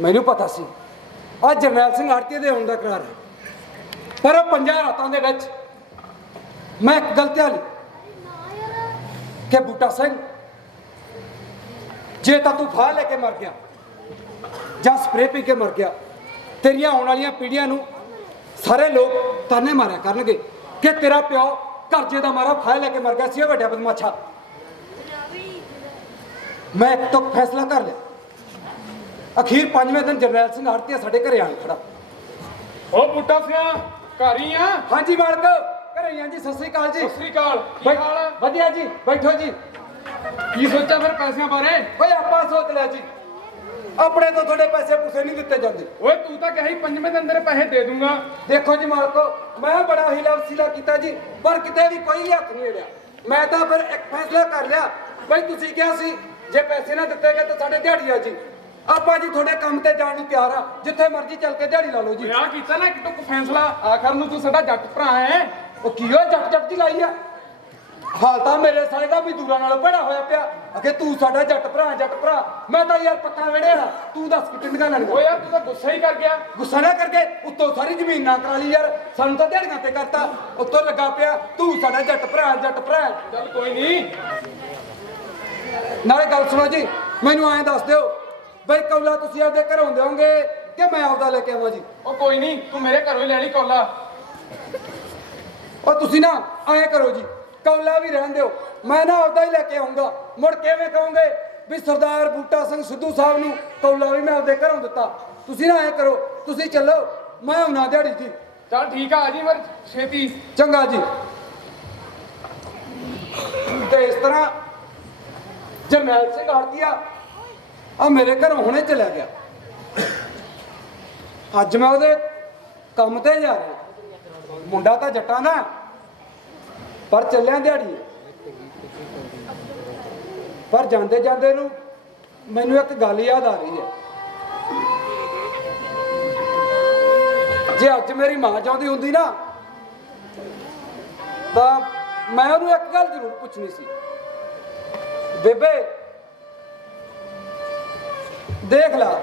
ਮੈਨੂੰ ਪਤਾ ਸੀ ਅੱਜ ਜਰਨੈਲ ਸਿੰਘ ਆੜਤੀਏ ਦੇ ਆਉਣ ਦਾ ਕਰਾਰ ਹੈ, ਪਰ 5 ਰਾਤਾਂ ਦੇ ਵਿੱਚ ਮੈਂ ਇੱਕ ਗੱਲ ਧਿਆਨ ਲਈ ਕਿ ਬੂਟਾ ਸਿੰਘ, ਜੇ ਤਾਂ ਤੂੰ ਫਾਹ ਲੈ ਕੇ ਮਰ ਗਿਆ ਜਾਂ ਸਪਰੇਅ ਪੀ ਕੇ ਮਰ ਗਿਆ, ਤੇਰੀਆਂ ਆਉਣ ਵਾਲੀਆਂ ਪੀੜ੍ਹੀਆਂ ਨੂੰ ਸਾਰੇ ਲੋਕ ਤਾਨੇ ਮਾਰਿਆ ਕਰਨਗੇ ਕਿ ਤੇਰਾ ਪਿਓ ਕਰਜ਼ੇ ਦਾ ਮਾਰਾ ਫਾਇਲ ਲੈ ਕੇ ਮਰ ਗਿਆ ਸੀ, ਇਹ ਵੱਡਾ ਬਦਮਾਸ਼ਾ। ਮੈਂ ਇੱਕ ਤੋਂ ਫੈਸਲਾ ਕਰ ਲਿਆ। ਅਖੀਰ 5ਵੇਂ ਦਿਨ ਜਰਨੈਲ ਸਿੰਘ ਆੜਤੀਆ ਸਾਡੇ ਘਰੇ ਆਣ ਖੜਾ। ਉਹ ਬੂਟਾ ਸਿਆ ਘਰ ਹੀ ਆ? ਹਾਂਜੀ ਮਾਲਕ, ਘਰੇ ਹੀ ਆ ਜੀ। ਸਤਿ ਸ੍ਰੀ ਅਕਾਲ ਜੀ। ਸਤਿ ਸ੍ਰੀ ਅਕਾਲ। ਕੀ ਹਾਲ ਹੈ? ਵਧੀਆ ਜੀ, ਬੈਠੋ ਜੀ। ਕੀ ਸੋਚਿਆ ਫਿਰ ਪੈਸਿਆਂ ਬਾਰੇ? ਓਏ ਆਪਾਂ ਸੋਚ ਲਿਆ ਜੀ, ਆਪਣੇ ਤੋਂ ਤੁਹਾਡੇ ਪੈਸੇ ਪੂਸੇ ਨਹੀਂ ਦਿੱਤੇ ਜਾਂਦੇ। ਓਏ ਤੂੰ ਤਾਂ ਕਹੀ 5ਵੇਂ ਦਿਨ ਤੇਰੇ ਪੈਸੇ ਦੇ ਦੂੰਗਾ। ਦੇਖੋ ਜੀ ਮਾਲਕੋ, ਮੈਂ ਬੜਾ ਹੀਲਾ ਵਸੀਲਾ ਕੀਤਾ ਜੀ, ਪਰ ਕਿਤੇ ਵੀ ਕੋਈ ਹੱਥ ਨਹੀਂ ਅੜਿਆ। ਮੈਂ ਤਾਂ ਫਿਰ ਇੱਕ ਫੈਸਲਾ ਕਰ ਲਿਆ, ਬਈ ਤੁਸੀਂ ਕਿਹਾ ਸੀ ਜੇ ਪੈਸੇ ਨਾ ਦਿੱਤੇ ਗਏ ਤਾਂ ਸਾਡੇ ਦਿਹਾੜੀ ਆ ਜੀ। ਆਪਾਂ ਜੀ ਤੁਹਾਡੇ ਕੰਮ ਤੇ ਜਾਣ ਨੂੰ ਤਿਆਰ ਆ, ਜਿੱਥੇ ਮਰਜ਼ੀ ਚੱਲ ਕੇ ਦਿਹਾੜੀ ਲਾ ਲਓ ਜੀ। ਵਿਆਹ ਕੀਤਾ ਨਾ ਇੱਕ ਟੁੱਕ ਫੈਸਲਾ, ਆਖਰ ਨੂੰ ਤੂੰ ਸਾਡਾ ਜੱਟ ਭਰਾ ਹੈ। ਉਹ ਕੀ ਹੋਇਆ ਜੱਟ ਜੱਟ ਦੀ ਲਾਈ ਆ? ਹਾਲ ਤਾਂ ਮੇਰੇ ਸਾਲੇ ਦਾ ਮਜ਼ਦੂਰਾਂ ਨਾਲ ਭੜਾ ਹੋਇਆ ਪਿਆ। ਅਗੇ ਤੂੰ ਸਾਡਾ ਜੱਟ ਭਰਾ, ਜੱਟ ਭਰਾ। ਮੈਂ ਤਾਂ ਯਾਰ ਪੱਕਾ ਵੇੜਿਆ, ਤੂੰ ਦੱਸ ਕਿ ਟਿੰਡਗਾ ਲੜ ਓ ਯਾਰ ਤੂੰ ਤਾਂ ਗੁੱਸਾ ਹੀ ਕਰ ਗਿਆ। ਗੁੱਸਾ ਨਾ ਕਰਕੇ ਉੱਤੋਂ ਸਾਰੀ ਜ਼ਮੀਨ ਨਾ ਕਰਾ ਲਈ ਯਾਰ, ਸਾਨੂੰ ਤਾਂ ਦਿਹਾੜੀਆਂ ਤੇ ਕਰਤਾ। ਉੱਤੋਂ ਲੱਗਾ ਪਿਆ ਤੂੰ ਸਾਡਾ ਜੱਟ ਭਰਾ, ਜੱਟ ਭਰਾ। ਚੱਲ ਕੋਈ ਨਹੀਂ। ਨਾਲੇ ਗੱਲ ਸੁਣੋ ਜੀ, ਮੈਨੂੰ ਐਂ ਦੱਸ ਦਿਓ ਬਈ ਕੌਲਾ ਤੁਸੀਂ ਆਪਦੇ ਘਰੋਂ ਦਿਓਗੇ ਕਿ ਮੈਂ ਆਪਦਾ ਲੈ ਕੇ ਆਵਾਂ ਜੀ? ਉਹ ਕੋਈ ਨਹੀਂ, ਤੂੰ ਮੇਰੇ ਘਰੋਂ ਹੀ ਲੈ ਲਈ ਕੌਲਾ। ਉਹ ਤੁਸੀਂ ਨਾ ਐਂ ਕਰੋ ਜੀ, ਕੌਲਾ ਵੀ ਰਹਿਣ ਦਿਓ, ਮੈਂ ਨਾ ਆਪਦਾ ਹੀ ਲੈ ਕੇ ਆਉਂਗਾ। ਮੁੜ ਕਿਵੇਂ ਕਹੋਗੇ ਵੀ ਸਰਦਾਰ ਬੂਟਾ ਸਿੰਘ ਸਿੱਧੂ ਸਾਹਿਬ ਨੂੰ ਕੌਲਾ ਵੀ ਮੈਂ ਆਪਦੇ ਘਰੋਂ ਦਿੱਤਾ? ਤੁਸੀਂ ਨਾ ਐਂ ਕਰੋ, ਤੁਸੀਂ ਚੱਲੋ, ਮੈਂ ਆਉਣਾ ਦਿਹਾੜੀ ਜੀ। ਚੱਲ ਠੀਕ ਆ ਜੀ, ਫਿਰ ਛੇਤੀ। ਚੰਗਾ ਜੀ। ਤੇ ਇਸ ਤਰ੍ਹਾਂ ਜਰਨੈਲ ਸਿੰਘ ਆੜਤੀਆ ਆ ਮੇਰੇ ਘਰੋਂ ਹੁਣੇ ਚਲਾ ਗਿਆ। ਅੱਜ ਮੈਂ ਉਹਦੇ ਕੰਮ ਤੇ ਜਾ ਰਿਹਾ। ਮੁੰਡਾ ਤਾਂ ਜੱਟਾਂ ਦਾ, ਪਰ ਚੱਲਿਆ ਦਿਹਾੜੀ। ਪਰ ਜਾਂਦੇ ਜਾਂਦੇ ਨੂੰ ਮੈਨੂੰ ਇੱਕ ਗੱਲ ਯਾਦ ਆ ਰਹੀ ਹੈ। ਜੇ ਅੱਜ ਮੇਰੀ ਮਾਂ ਚਾਹੁੰਦੀ ਹੁੰਦੀ ਨਾ, ਤਾਂ ਮੈਂ ਉਹਨੂੰ ਇੱਕ ਗੱਲ ਜ਼ਰੂਰ ਪੁੱਛਣੀ ਸੀ, ਬੇਬੇ ਦੇਖ ਲਾ,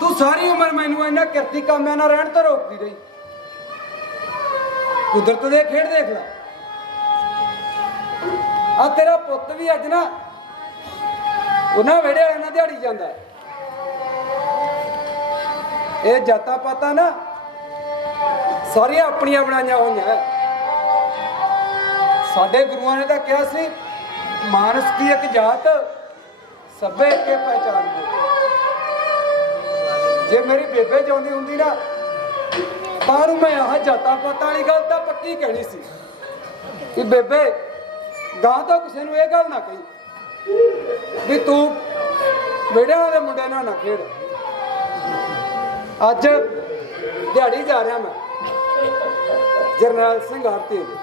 ਤੂੰ ਸਾਰੀ ਉਮਰ ਮੈਨੂੰ ਇਹਨਾਂ ਕਿਰਤੀ ਕਾਮਿਆਂ ਨਾਲ ਰਹਿਣ ਤੋਂ ਰੋਕਦੀ ਰਹੀ। ਕੁਦਰਤ ਦੇ ਖੇਡ ਦੇਖ ਲਾ, ਆ ਤੇਰਾ ਪੁੱਤ ਵੀ ਅੱਜ ਨਾ ਉਹਨਾਂ ਵੇੜੇ ਵਾਲਿਆਂ ਨਾਲ ਦਿਹਾੜੀ ਜਾਂਦਾ। ਇਹ ਜਾਤਾਂ ਪਾਤਾਂ ਨਾ ਸਾਰੀਆਂ ਆਪਣੀਆਂ ਬਣਾਈਆਂ ਹੋਈਆਂ। ਸਾਡੇ ਗੁਰੂਆਂ ਨੇ ਤਾਂ ਕਿਹਾ ਸੀ, ਮਾਨਸ ਕੀ ਇੱਕ ਜਾਤ ਸਭੇ ਕੇ ਪਹਿਚਾਨ ਹੋ। ਜੇ ਮੇਰੀ ਬੇਬੇ ਜਿਉਂਦੀ ਹੁੰਦੀ ਨਾ, ਤਾਂ ਉਹਨੂੰ ਮੈਂ ਆਹ ਜਾਤਾਂ ਪਾਤਾਂ ਵਾਲੀ ਗੱਲ ਤਾਂ ਪੱਕੀ ਕਹਿਣੀ ਸੀ ਕਿ ਬੇਬੇ ਗਾਂ ਤੋਂ ਕਿਸੇ ਨੂੰ ਇਹ ਗੱਲ ਨਾ ਕਹੀ ਵੀ ਤੂੰ ਵੇੜਿਆਂ ਦੇ ਮੁੰਡੇ ਨਾਲ ਨਾ ਖੇਡ। ਅੱਜ ਦਿਹਾੜੀ ਜਾ ਰਿਹਾ ਮੈਂ ਜਰਨੈਲ ਸਿੰਘ ਆੜਤੀਆ ਦੇ।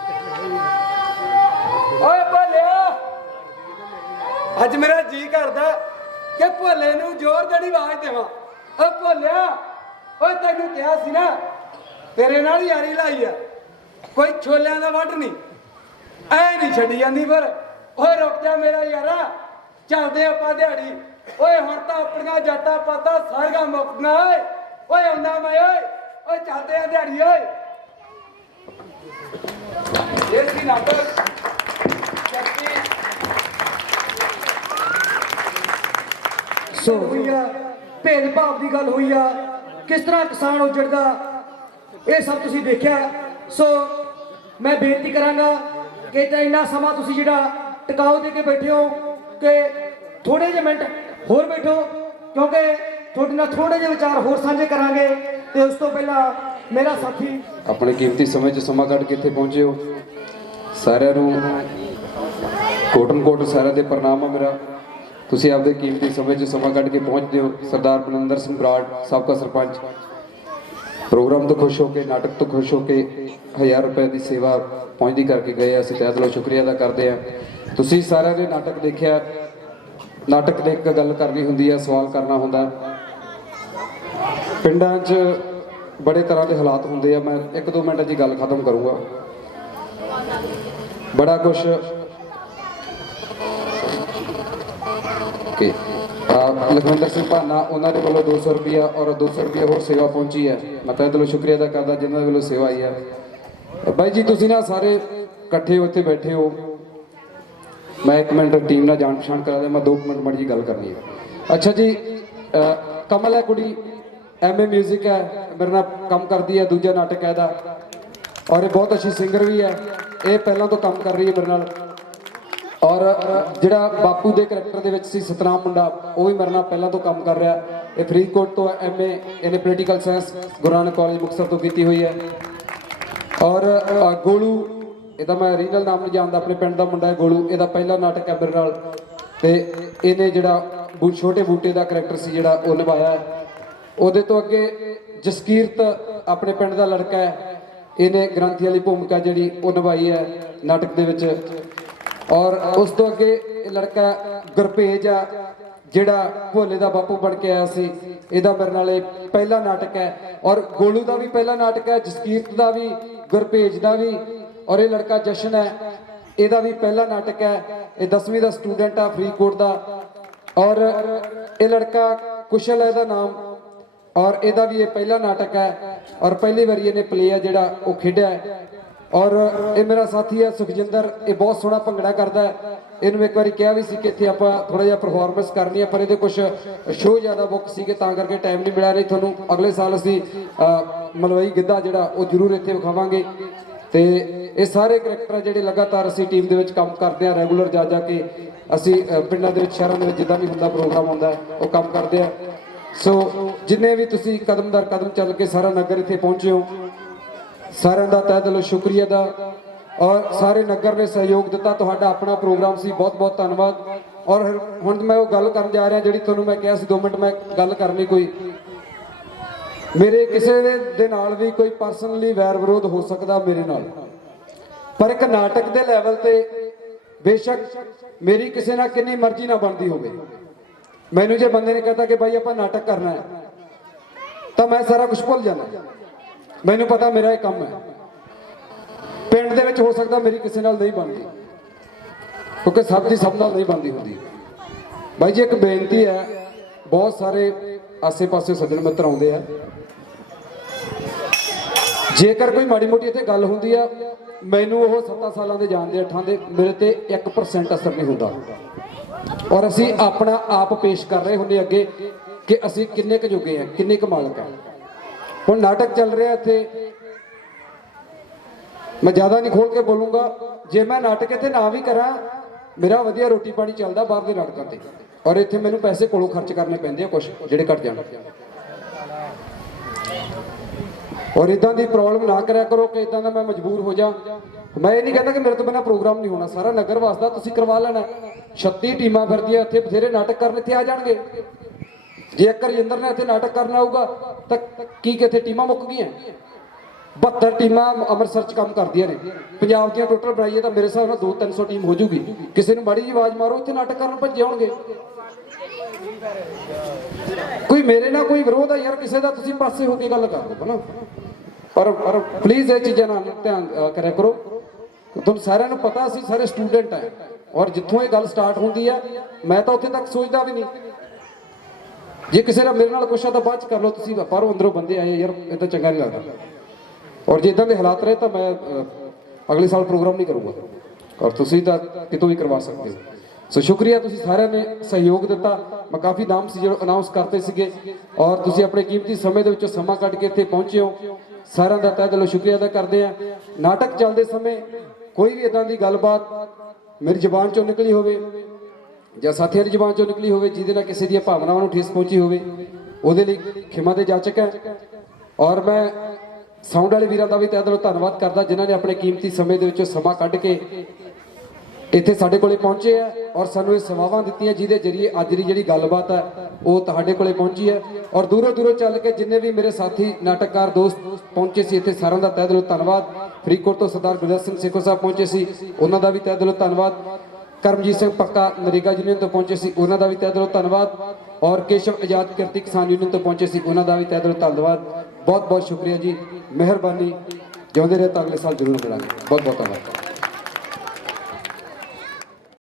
ਓਏ ਭੋਲਿਆ, ਅੱਜ ਮੇਰਾ ਜੀ ਕਰਦਾ ਕਿ ਭੋਲੇ ਨੂੰ ਜ਼ੋਰ ਦੇਣੀ ਆਵਾਜ਼ ਦੇਵਾਂ। ਓ ਭੋਲਿਆ, ਓਏ ਤੈਨੂੰ ਕਿਹਾ ਸੀ ਨਾ ਤੇਰੇ ਨਾਲ ਯਾਰੀ ਲਾਈ ਆ, ਕੋਈ ਛੋਲਿਆਂ ਦਾ ਵੱਢ ਨਹੀਂ, ਐ ਨਹੀਂ ਛੱਡੀ ਜਾਂਦੀ। ਪਰ ਓਏ ਰੁਕ ਜਾ ਮੇਰਾ ਯਾਰਾ, ਚੱਲਦੇ ਆਪਾਂ ਦਿਹਾੜੀ। ਓਏ ਹੁਣ ਤਾਂ ਆਪਣੀਆਂ ਜਾਤਾਂ ਪਾਤਾਂ ਸਾਰੀਆਂ ਮੁੱਕਣਾ। ਓਏ ਆਉਂਦਾ ਮੈਂ, ਓਏ ਚੱਲਦੇ ਆ ਦਿਹਾੜੀ। ਓਏ ਇਹ ਸੀ ਨਾਟਕ ਸੋ ਹੋਈ ਆ, ਭੇਦ ਭਾਵ ਦੀ ਗੱਲ ਹੋਈ ਆ, ਕਿਸ ਤਰ੍ਹਾਂ ਕਿਸਾਨ ਉਜੜਦਾ, ਇਹ ਸਭ ਤੁਸੀਂ ਦੇਖਿਆ। ਸੋ ਮੈਂ ਬੇਨਤੀ ਕਰਾਂਗਾ ਕਿ ਤਾਂ ਇੰਨਾ ਸਮਾਂ ਤੁਸੀਂ ਜਿਹੜਾ ਟਿਕਾਓ ਦੇ ਕੇ ਬੈਠੇ ਹੋ ਕਿ ਥੋੜੇ ਜਿਹੇ ਮਿੰਟ ਹੋਰ ਬੈਠੋ, ਕਿਉਂਕਿ ਤੁਹਾਡੇ ਨਾਲ ਥੋੜੇ ਜਿਹੇ ਵਿਚਾਰ ਹੋਰ ਸਾਂਝੇ ਕਰਾਂਗੇ। ਤੇ ਉਸ ਤੋਂ ਪਹਿਲਾਂ ਮੇਰਾ ਸਾਥੀ ਆਪਣੇ ਕੀਮਤੀ ਸਮੇਂ 'ਚ ਸਮਾਂ ਕੱਢ ਕੇ ਇੱਥੇ ਪਹੁੰਚੇ ਹੋ, ਸਾਰਿਆਂ ਨੂੰ ਕੋਟਨ ਕੋਟ ਸਾਰਿਆਂ ਦੇ ਪ੍ਰਣਾਮ ਆ ਮੇਰਾ। ਤੁਸੀਂ ਆਪਦੇ ਕੀਮਤੀ ਸਮੇਂ 'ਚ ਸਮਾਂ ਕੱਢ ਕੇ ਪਹੁੰਚਦੇ ਹੋ। ਸਰਦਾਰ ਬਲਵਿੰਦਰ ਸਿੰਘ ਬਰਾੜ ਸਾਬਕਾ ਸਰਪੰਚ ਪ੍ਰੋਗਰਾਮ ਤੋਂ ਖੁਸ਼ ਹੋ ਕੇ, ਨਾਟਕ ਤੋਂ ਖੁਸ਼ ਹੋ ਕੇ 1000 ਰੁਪਏ ਦੀ ਸੇਵਾ ਪਹੁੰਚਦੀ ਕਰਕੇ ਗਏ। ਅਸੀਂ ਤਹਿ ਦਿਲੋਂ ਸ਼ੁਕਰੀਆ ਅਦਾ ਕਰਦੇ ਹਾਂ। ਤੁਸੀਂ ਸਾਰਿਆਂ ਨੇ ਨਾਟਕ ਦੇਖਿਆ। ਨਾਟਕ ਦੇਖ ਕੇ ਗੱਲ ਕਰਨੀ ਹੁੰਦੀ ਹੈ, ਸਵਾਲ ਕਰਨਾ ਹੁੰਦਾ। ਪਿੰਡਾਂ 'ਚ ਬੜੇ ਤਰ੍ਹਾਂ ਦੇ ਹਾਲਾਤ ਹੁੰਦੇ ਆ। ਮੈਂ 1-2 ਮਿੰਟ 'ਚ ਗੱਲ ਖਤਮ ਕਰੂੰਗਾ। ਬੜਾ ਕੁਛ ਕਿ ਲਖਵਿੰਦਰ ਸਿੰਘ ਭਾਨਾ, ਉਹਨਾਂ ਦੇ ਵੱਲੋਂ 200 ਰੁਪਇਆ ਔਰ 200 ਰੁਪਇਆ ਹੋਰ ਸੇਵਾ ਪਹੁੰਚੀ ਹੈ। ਮੈਂ ਤਹਿ ਦਿਲੋਂ ਸ਼ੁਕਰੀਆ ਅਦਾ ਕਰਦਾ ਜਿਨ੍ਹਾਂ ਦੇ ਵੱਲੋਂ ਸੇਵਾ ਆਈ ਹੈ। ਬਾਈ ਜੀ ਤੁਸੀਂ ਨਾ ਸਾਰੇ ਇਕੱਠੇ ਹੋ ਇੱਥੇ ਬੈਠੇ ਹੋ। ਮੈਂ 1 ਮਿੰਟ ਟੀਮ ਨਾਲ ਜਾਣ ਪਛਾਣ ਕਰਾ ਦਿਆਂ। ਮੈਂ 2 ਮਿੰਟ ਮਾੜੀ ਜੀ ਗੱਲ ਕਰਨੀ ਹੈ। ਅੱਛਾ ਜੀ, ਕਮਲ ਹੈ ਕੁੜੀ, MA म्यूजिक है, मेरे नाल काम करती है, दूजा नाटक है ਇਹਦਾ और ये बहुत अच्छी सिंगर भी है। ये पहला तो काम कर रही है मेरे नाल। और ਜਿਹੜਾ ਬਾਪੂ ਦੇ ਕਰੈਕਟਰ ਦੇ ਵਿੱਚ ਸੀ ਸਤਨਾਮ ਮੁੰਡਾ, ਉਹ ਵੀ ਮੇਰੇ ਨਾਲ ਪਹਿਲਾਂ ਤੋਂ ਕੰਮ ਕਰ ਰਿਹਾ। ਇਹ ਫਰੀਦਕੋਟ ਤੋਂ MA ਇਹਨੇ political science Guru Nanak college Muktsar ਤੋਂ ਕੀਤੀ ਹੋਈ ਹੈ। ਔਰ ਗੋਲੂ, ਇਹਦਾ ਮੈਂ ਰੀਜਨਲ ਨਾਮ ਨਹੀਂ ਜਾਣਦਾ, ਆਪਣੇ ਪਿੰਡ ਦਾ ਮੁੰਡਾ ਹੈ ਗੋਲੂ, ਇਹਦਾ ਪਹਿਲਾ ਨਾਟਕ ਹੈ ਮੇਰੇ ਨਾਲ ਤੇ ਇਹਨੇ ਜਿਹੜਾ ਛੋਟੇ ਬੂਟੇ ਦਾ ਕਰੈਕਟਰ ਸੀ ਜਿਹੜਾ ਉਹ ਨਿਭਾਇਆ ਹੈ। ਉਹਦੇ ਤੋਂ ਅੱਗੇ ਜਸਕੀਰਤ ਆਪਣੇ ਪਿੰਡ ਦਾ ਲੜਕਾ ਹੈ, ਇਹਨੇ ਗ੍ਰੰਥੀ ਵਾਲੀ ਭੂਮਿਕਾ ਜਿਹੜੀ ਉਹ ਨਿਭਾਈ ਹੈ ਨਾਟਕ ਦੇ ਵਿੱਚ। ਔਰ ਉਸ ਤੋਂ ਅੱਗੇ ਇਹ ਲੜਕਾ ਗੁਰਭੇਜ ਆ ਜਿਹੜਾ ਭੋਲੇ ਦਾ ਬਾਪੂ ਬਣ ਕੇ ਆਇਆ ਸੀ, ਇਹਦਾ ਮੇਰੇ ਨਾਲ ਇਹ ਪਹਿਲਾ ਨਾਟਕ ਹੈ। ਔਰ ਗੋਲੂ ਦਾ ਵੀ ਪਹਿਲਾ ਨਾਟਕ ਹੈ, ਜਸਕੀਰਤ ਦਾ ਵੀ, ਗੁਰਭੇਜ ਦਾ ਵੀ। ਔਰ ਇਹ ਲੜਕਾ ਜਸ਼ਨ ਹੈ, ਇਹਦਾ ਵੀ ਪਹਿਲਾ ਨਾਟਕ ਹੈ। ਇਹ 10ਵੀਂ ਦਾ ਸਟੂਡੈਂਟ ਆ ਫਰੀਦਕੋਟ ਦਾ। ਔਰ ਇਹ ਲੜਕਾ ਕੁਸ਼ਲ ਹੈ ਇਹਦਾ ਨਾਮ, ਔਰ ਇਹਦਾ ਵੀ ਇਹ ਪਹਿਲਾ ਨਾਟਕ ਹੈ ਔਰ ਪਹਿਲੀ ਵਾਰੀ ਇਹਨੇ ਪਲੇ ਆ ਜਿਹੜਾ ਉਹ ਖੇਡਿਆ ਹੈ। ਔਰ ਇਹ ਮੇਰਾ ਸਾਥੀ ਹੈ ਸੁਖਜਿੰਦਰ, ਇਹ ਬਹੁਤ ਸੋਹਣਾ ਭੰਗੜਾ ਕਰਦਾ ਹੈ। ਇਹਨੂੰ ਇੱਕ ਵਾਰੀ ਕਿਹਾ ਵੀ ਸੀ ਕਿ ਇੱਥੇ ਆਪਾਂ ਥੋੜਾ ਜਿਹਾ ਪਰਫਾਰਮੈਂਸ ਕਰਨੀ ਹੈ, ਪਰ ਇਹਦੇ ਕੁਝ ਸ਼ੋਅ ਜ਼ਿਆਦਾ ਬੁੱਕ ਸੀਗੇ ਤਾਂ ਕਰਕੇ ਟਾਈਮ ਨਹੀਂ ਮਿਲਿਆ। ਨਹੀਂ ਤੁਹਾਨੂੰ ਅਗਲੇ ਸਾਲ ਅਸੀਂ ਮਲਵਈ ਗਿੱਧਾ ਜਿਹੜਾ ਉਹ ਜ਼ਰੂਰ ਇੱਥੇ ਵਿਖਾਵਾਂਗੇ। ਤੇ ਇਹ ਸਾਰੇ ਕਰੈਕਟਰ ਜਿਹੜੇ ਲਗਾਤਾਰ ਅਸੀਂ ਟੀਮ ਦੇ ਵਿੱਚ ਕੰਮ ਕਰਦੇ ਆ, ਰੈਗੂਲਰ ਜਾ ਕੇ ਅਸੀਂ ਪਿੰਡਾਂ ਦੇ ਵਿੱਚ ਸ਼ਹਿਰਾਂ ਦੇ ਵਿੱਚ ਜਿੱਦਾਂ ਵੀ ਹੁੰਦਾ ਪ੍ਰੋਗਰਾਮ ਹੁੰਦਾ ਉਹ ਕੰਮ ਕਰਦੇ ਆ। ਸੋ ਜਿੰਨੇ ਵੀ ਤੁਸੀਂ ਕਦਮ ਦਰ ਕਦਮ ਚੱਲ ਕੇ ਸਾਰਾ ਨਗਰ ਇੱਥੇ ਪਹੁੰਚੇ ਹੋ, ਸਾਰਿਆਂ ਦਾ ਤਹਿ ਦਿਲੋਂ ਸ਼ੁਕਰੀਆ ਦਾ। ਔਰ ਸਾਰੇ ਨਗਰ ਨੇ ਸਹਿਯੋਗ ਦਿੱਤਾ, ਤੁਹਾਡਾ ਆਪਣਾ ਪ੍ਰੋਗਰਾਮ ਸੀ, ਬਹੁਤ ਬਹੁਤ ਧੰਨਵਾਦ। ਔਰ ਹੁਣ ਮੈਂ ਉਹ ਗੱਲ ਕਰਨ ਜਾ ਰਿਹਾ ਜਿਹੜੀ ਤੁਹਾਨੂੰ ਮੈਂ ਕਿਹਾ ਸੀ 2 ਮਿੰਟ ਮੈਂ ਗੱਲ ਕਰਨੀ। ਕੋਈ ਮੇਰੇ ਕਿਸੇ ਦੇ ਨਾਲ ਵੀ ਕੋਈ ਪਰਸਨਲੀ ਵੈਰ ਵਿਰੋਧ ਹੋ ਸਕਦਾ ਮੇਰੇ ਨਾਲ, ਪਰ ਇੱਕ ਨਾਟਕ ਦੇ ਲੈਵਲ ਤੇ ਬੇਸ਼ੱਕ ਮੇਰੀ ਕਿਸੇ ਨਾਲ ਕਿੰਨੀ ਮਰਜ਼ੀ ਨਾ ਬਣਦੀ ਹੋਵੇ, ਮੈਨੂੰ ਜੇ ਬੰਦੇ ਨੇ ਕਹਤਾ ਕਿ ਭਾਈ ਆਪਾਂ ਨਾਟਕ ਕਰਨਾ ਹੈ ਤਾਂ ਮੈਂ ਸਾਰਾ ਕੁਝ ਭੁੱਲ ਜਾਣਾ। ਮੈਨੂੰ ਪਤਾ ਮੇਰਾ ਇਹ ਕੰਮ ਹੈ। ਪਿੰਡ ਦੇ ਵਿੱਚ ਹੋ ਸਕਦਾ ਮੇਰੀ ਕਿਸੇ ਨਾਲ ਨਹੀਂ ਬਣਦੀ, ਕਿਉਂਕਿ ਸਭ ਦੀ ਸਭ ਨਾਲ ਨਹੀਂ ਬਣਦੀ ਹੁੰਦੀ। ਭਾਈ ਜੀ ਇੱਕ ਬੇਨਤੀ ਹੈ, ਬਹੁਤ ਸਾਰੇ ਆਸੇ-ਪਾਸੇ ਸੱਜਣ ਮਿੱਤਰ ਆਉਂਦੇ ਆ, ਜੇਕਰ ਕੋਈ ਮਾੜੀ ਮੋਟੀ ਇੱਥੇ ਗੱਲ ਹੁੰਦੀ ਆ, ਮੈਨੂੰ ਉਹ 7 ਸਾਲਾਂ ਦੇ ਜਾਣਦੇ 8 ਦੇ, ਮੇਰੇ ਤੇ 1% ਅਸਰ ਨਹੀਂ ਹੁੰਦਾ। ਔਰ ਅਸੀਂ ਆਪਣਾ ਆਪ ਪੇਸ਼ ਕਰ ਰਹੇ ਹੁੰਦੇ ਅੱਗੇ ਕਿ ਅਸੀਂ ਕਿੰਨੇ ਕੁ ਜੋਗੇ ਆ, ਕਿੰਨੇ ਕੁ ਮਾਲਕ ਆ। ਹੁਣ ਨਾਟਕ ਚੱਲ ਰਿਹਾ ਇੱਥੇ, ਮੈਂ ਜ਼ਿਆਦਾ ਨਹੀਂ ਖੋਲ ਕੇ ਬੋਲੂੰਗਾ। ਜੇ ਮੈਂ ਨਾਟਕ ਇੱਥੇ ਨਾ ਵੀ ਕਰਾਂ, ਮੇਰਾ ਵਧੀਆ ਰੋਟੀ ਪਾਣੀ ਚੱਲਦਾ ਬਾਹਰ ਦੇ ਨਾਟਕਾਂ ਤੇ, ਔਰ ਇੱਥੇ ਮੈਨੂੰ ਪੈਸੇ ਕੋਲੋਂ ਖਰਚ ਕਰਨੇ ਪੈਂਦੇ ਆ ਕੁਝ ਜਿਹੜੇ ਘਟ ਜਾਣ। ਔਰ ਇਦਾਂ ਦੀ ਪ੍ਰੋਬਲਮ ਨਾ ਕਰਿਆ ਕਰੋ ਕਿ ਇਦਾਂ ਦਾ ਮੈਂ ਮਜਬੂਰ ਹੋ ਜਾ। ਮੈਂ ਇਹ ਨਹੀਂ ਕਹਿੰਦਾ ਕਿ ਮੇਰੇ ਤੋਂ ਬਿਨਾਂ ਪ੍ਰੋਗਰਾਮ ਨਹੀਂ ਹੋਣਾ, ਸਾਰਾ ਨਗਰ ਵਾਸਦਾ ਤੁਸੀਂ ਕਰਵਾ ਲੈਣਾ। 36 ਟੀਮਾਂ ਫਿਰਦੀਆਂ ਇੱਥੇ, ਬਥੇਰੇ ਨਾਟਕ ਕਰਨ ਇੱਥੇ ਆ ਜਾਣਗੇ। ਜੇ ਇੱਕ ਰਜਿੰਦਰ ਨੇ ਇੱਥੇ ਨਾਟਕ ਕਰਨਾ ਆਊਗਾ ਤਾਂ ਕੀ ਕਿਤੇ ਟੀਮਾਂ ਮੁੱਕ ਗਈਆਂ? 72 ਟੀਮਾਂ ਅੰਮ੍ਰਿਤਸਰ 'ਚ ਕੰਮ ਕਰਦੀਆਂ ਨੇ, ਪੰਜਾਬ ਦੀਆਂ ਟੋਟਲ ਬਣਾਈਏ ਤਾਂ ਮੇਰੇ ਹਿਸਾਬ ਨਾਲ 200-300 ਟੀਮ ਹੋ ਜੂਗੀ। ਕਿਸੇ ਨੂੰ ਮਾੜੀ ਜਿਹੀ ਆਵਾਜ਼ ਮਾਰੋ, ਇੱਥੇ ਨਾਟਕ ਕਰਨ ਭੱਜੇ ਆਉਣਗੇ। ਕੋਈ ਮੇਰੇ ਨਾਲ ਕੋਈ ਵਿਰੋਧ ਆ ਯਾਰ ਕਿਸੇ ਦਾ, ਤੁਸੀਂ ਪਾਸੇ ਹੋ ਕੇ ਗੱਲ ਕਰ ਲਓ ਨਾ। ਪਰ ਪਲੀਜ਼ ਇਹ ਚੀਜ਼ਾਂ ਨਾਲ ਧਿਆਨ ਕਰਿਆ ਕਰੋ। ਤੁਹਾਨੂੰ ਸਾਰਿਆਂ ਨੂੰ ਪਤਾ ਅਸੀਂ ਸਾਰੇ ਸਟੂਡੈਂਟ ਆ, ਔਰ ਜਿੱਥੋਂ ਇਹ ਗੱਲ ਸਟਾਰਟ ਹੁੰਦੀ ਆ ਮੈਂ ਤਾਂ ਉੱਥੇ ਤੱਕ ਸੋਚਦਾ ਵੀ ਨਹੀਂ। ਜੇ ਕਿਸੇ ਦਾ ਮੇਰੇ ਨਾਲ ਕੁਛ ਆ ਤਾਂ ਬਾਅਦ ਚ ਕਰ ਲਓ ਤੁਸੀਂ, ਪਰ ਅੰਦਰੋਂ ਬੰਦੇ ਆਏ ਯਾਰ ਇਹ ਤਾਂ ਚੰਗਾ ਨਹੀਂ ਲੱਗਦਾ। ਔਰ ਜੇ ਇਦਾਂ ਦੇ ਹਾਲਾਤ ਰਹੇ ਤਾਂ ਮੈਂ ਅਗਲੇ ਸਾਲ ਪ੍ਰੋਗਰਾਮ ਨਹੀਂ ਕਰੂੰਗਾ, ਔਰ ਤੁਸੀਂ ਤਾਂ ਕਿਤੋਂ ਵੀ ਕਰਵਾ ਸਕਦੇ ਹੋ। ਸੋ ਸ਼ੁਕਰੀਆ, ਤੁਸੀਂ ਸਾਰਿਆਂ ਨੇ ਸਹਿਯੋਗ ਦਿੱਤਾ। ਮੈਂ ਕਾਫੀ ਨਾਮ ਸੀ ਜਿਹੜੇ ਅਨਾਉਂਸ ਕਰਤੇ ਸੀਗੇ, ਔਰ ਤੁਸੀਂ ਆਪਣੇ ਕੀਮਤੀ ਸਮੇਂ ਦੇ ਵਿੱਚੋਂ ਸਮਾਂ ਕੱਢ ਕੇ ਇੱਥੇ ਪਹੁੰਚੇ ਹੋ। ਸਾਰਿਆਂ ਦਾ ਤਹਿ ਦਿਲੋਂ ਸ਼ੁਕਰੀਆ ਅਦਾ ਕਰਦੇ ਆ। ਨਾਟਕ ਚੱਲਦੇ ਸਮੇਂ ਕੋਈ ਵੀ ਇਦਾਂ ਦੀ ਗੱਲਬਾਤ ਮੇਰੀ ਜ਼ੁਬਾਨ ਚੋਂ ਨਿਕਲੀ ਹੋਵੇ ਜਾਂ ਸਾਥੀਆਂ ਦੀ ਜ਼ੁਬਾਨ ਚੋਂ ਨਿਕਲੀ ਹੋਵੇ ਜਿਹਦੇ ਨਾਲ ਕਿਸੇ ਦੀਆਂ ਭਾਵਨਾਵਾਂ ਨੂੰ ਠੇਸ ਪਹੁੰਚੀ ਹੋਵੇ, ਉਹਦੇ ਲਈ ਖਿਮਾ ਦੇ ਜਾਚਕ ਹੈ। ਔਰ ਮੈਂ ਸਾਊਂਡ ਵਾਲੇ ਵੀਰਾਂ ਦਾ ਵੀ ਤਹਿ ਦਿਲੋਂ ਧੰਨਵਾਦ ਕਰਦਾ ਜਿਨ੍ਹਾਂ ਨੇ ਆਪਣੇ ਕੀਮਤੀ ਸਮੇਂ ਦੇ ਵਿੱਚੋਂ ਸਮਾਂ ਕੱਢ ਕੇ ਇੱਥੇ ਸਾਡੇ ਕੋਲੇ ਪਹੁੰਚੇ ਆ ਔਰ ਸਾਨੂੰ ਇਹ ਸੇਵਾਵਾਂ ਦਿੱਤੀਆਂ ਜਿਹਦੇ ਜਰੀਏ ਅੱਜ ਦੀ ਜਿਹੜੀ ਗੱਲਬਾਤ ਹੈ ਉਹ ਤੁਹਾਡੇ ਕੋਲੇ ਪਹੁੰਚੀ ਹੈ। ਔਰ ਦੂਰੋਂ ਦੂਰੋਂ ਚੱਲ ਕੇ ਜਿੰਨੇ ਵੀ ਮੇਰੇ ਸਾਥੀ ਨਾਟਕਕਾਰ ਦੋਸਤ ਪਹੁੰਚੇ ਸੀ ਇੱਥੇ, ਸਾਰਿਆਂ ਦਾ ਤਹਿ ਦਿਲੋਂ ਧੰਨਵਾਦ। ਫਰੀਦਕੋਟ ਤੋਂ ਸਰਦਾਰ ਗੁਰਦਤ ਸਿੰਘ ਸੇਖੋ ਸਾਹਿਬ ਪਹੁੰਚੇ ਸੀ, ਉਹਨਾਂ ਦਾ ਵੀ ਤਹਿ ਦਿਲੋਂ ਧੰਨਵਾਦ। ਕਰਮਜੀਤ ਸਿੰਘ ਪੱਕਾ ਨਰੇਗਾ ਯੂਨੀਅਨ ਤੋਂ ਪਹੁੰਚੇ ਸੀ, ਉਹਨਾਂ ਦਾ ਵੀ ਤਹਿ ਦਿਲੋਂ ਧੰਨਵਾਦ। ਔਰ ਕੇਸ਼ਵ ਆਜ਼ਾਦ ਕਿਰਤੀ ਕਿਸਾਨ ਯੂਨੀਅਨ ਤੋਂ ਪਹੁੰਚੇ ਸੀ, ਉਹਨਾਂ ਦਾ ਵੀ ਤਹਿ ਦਿਲੋਂ ਧੰਨਵਾਦ। ਬਹੁਤ ਬਹੁਤ ਸ਼ੁਕਰੀਆ ਜੀ, ਮਿਹਰਬਾਨੀ। ਜਿਉਂਦੇ ਰਹੇ ਤਾਂ ਅਗਲੇ ਸਾਲ ਜ਼ਰੂਰ ਮਿਲਾਂਗੇ। ਬਹੁਤ ਬਹੁਤ ਧੰਨਵਾਦ।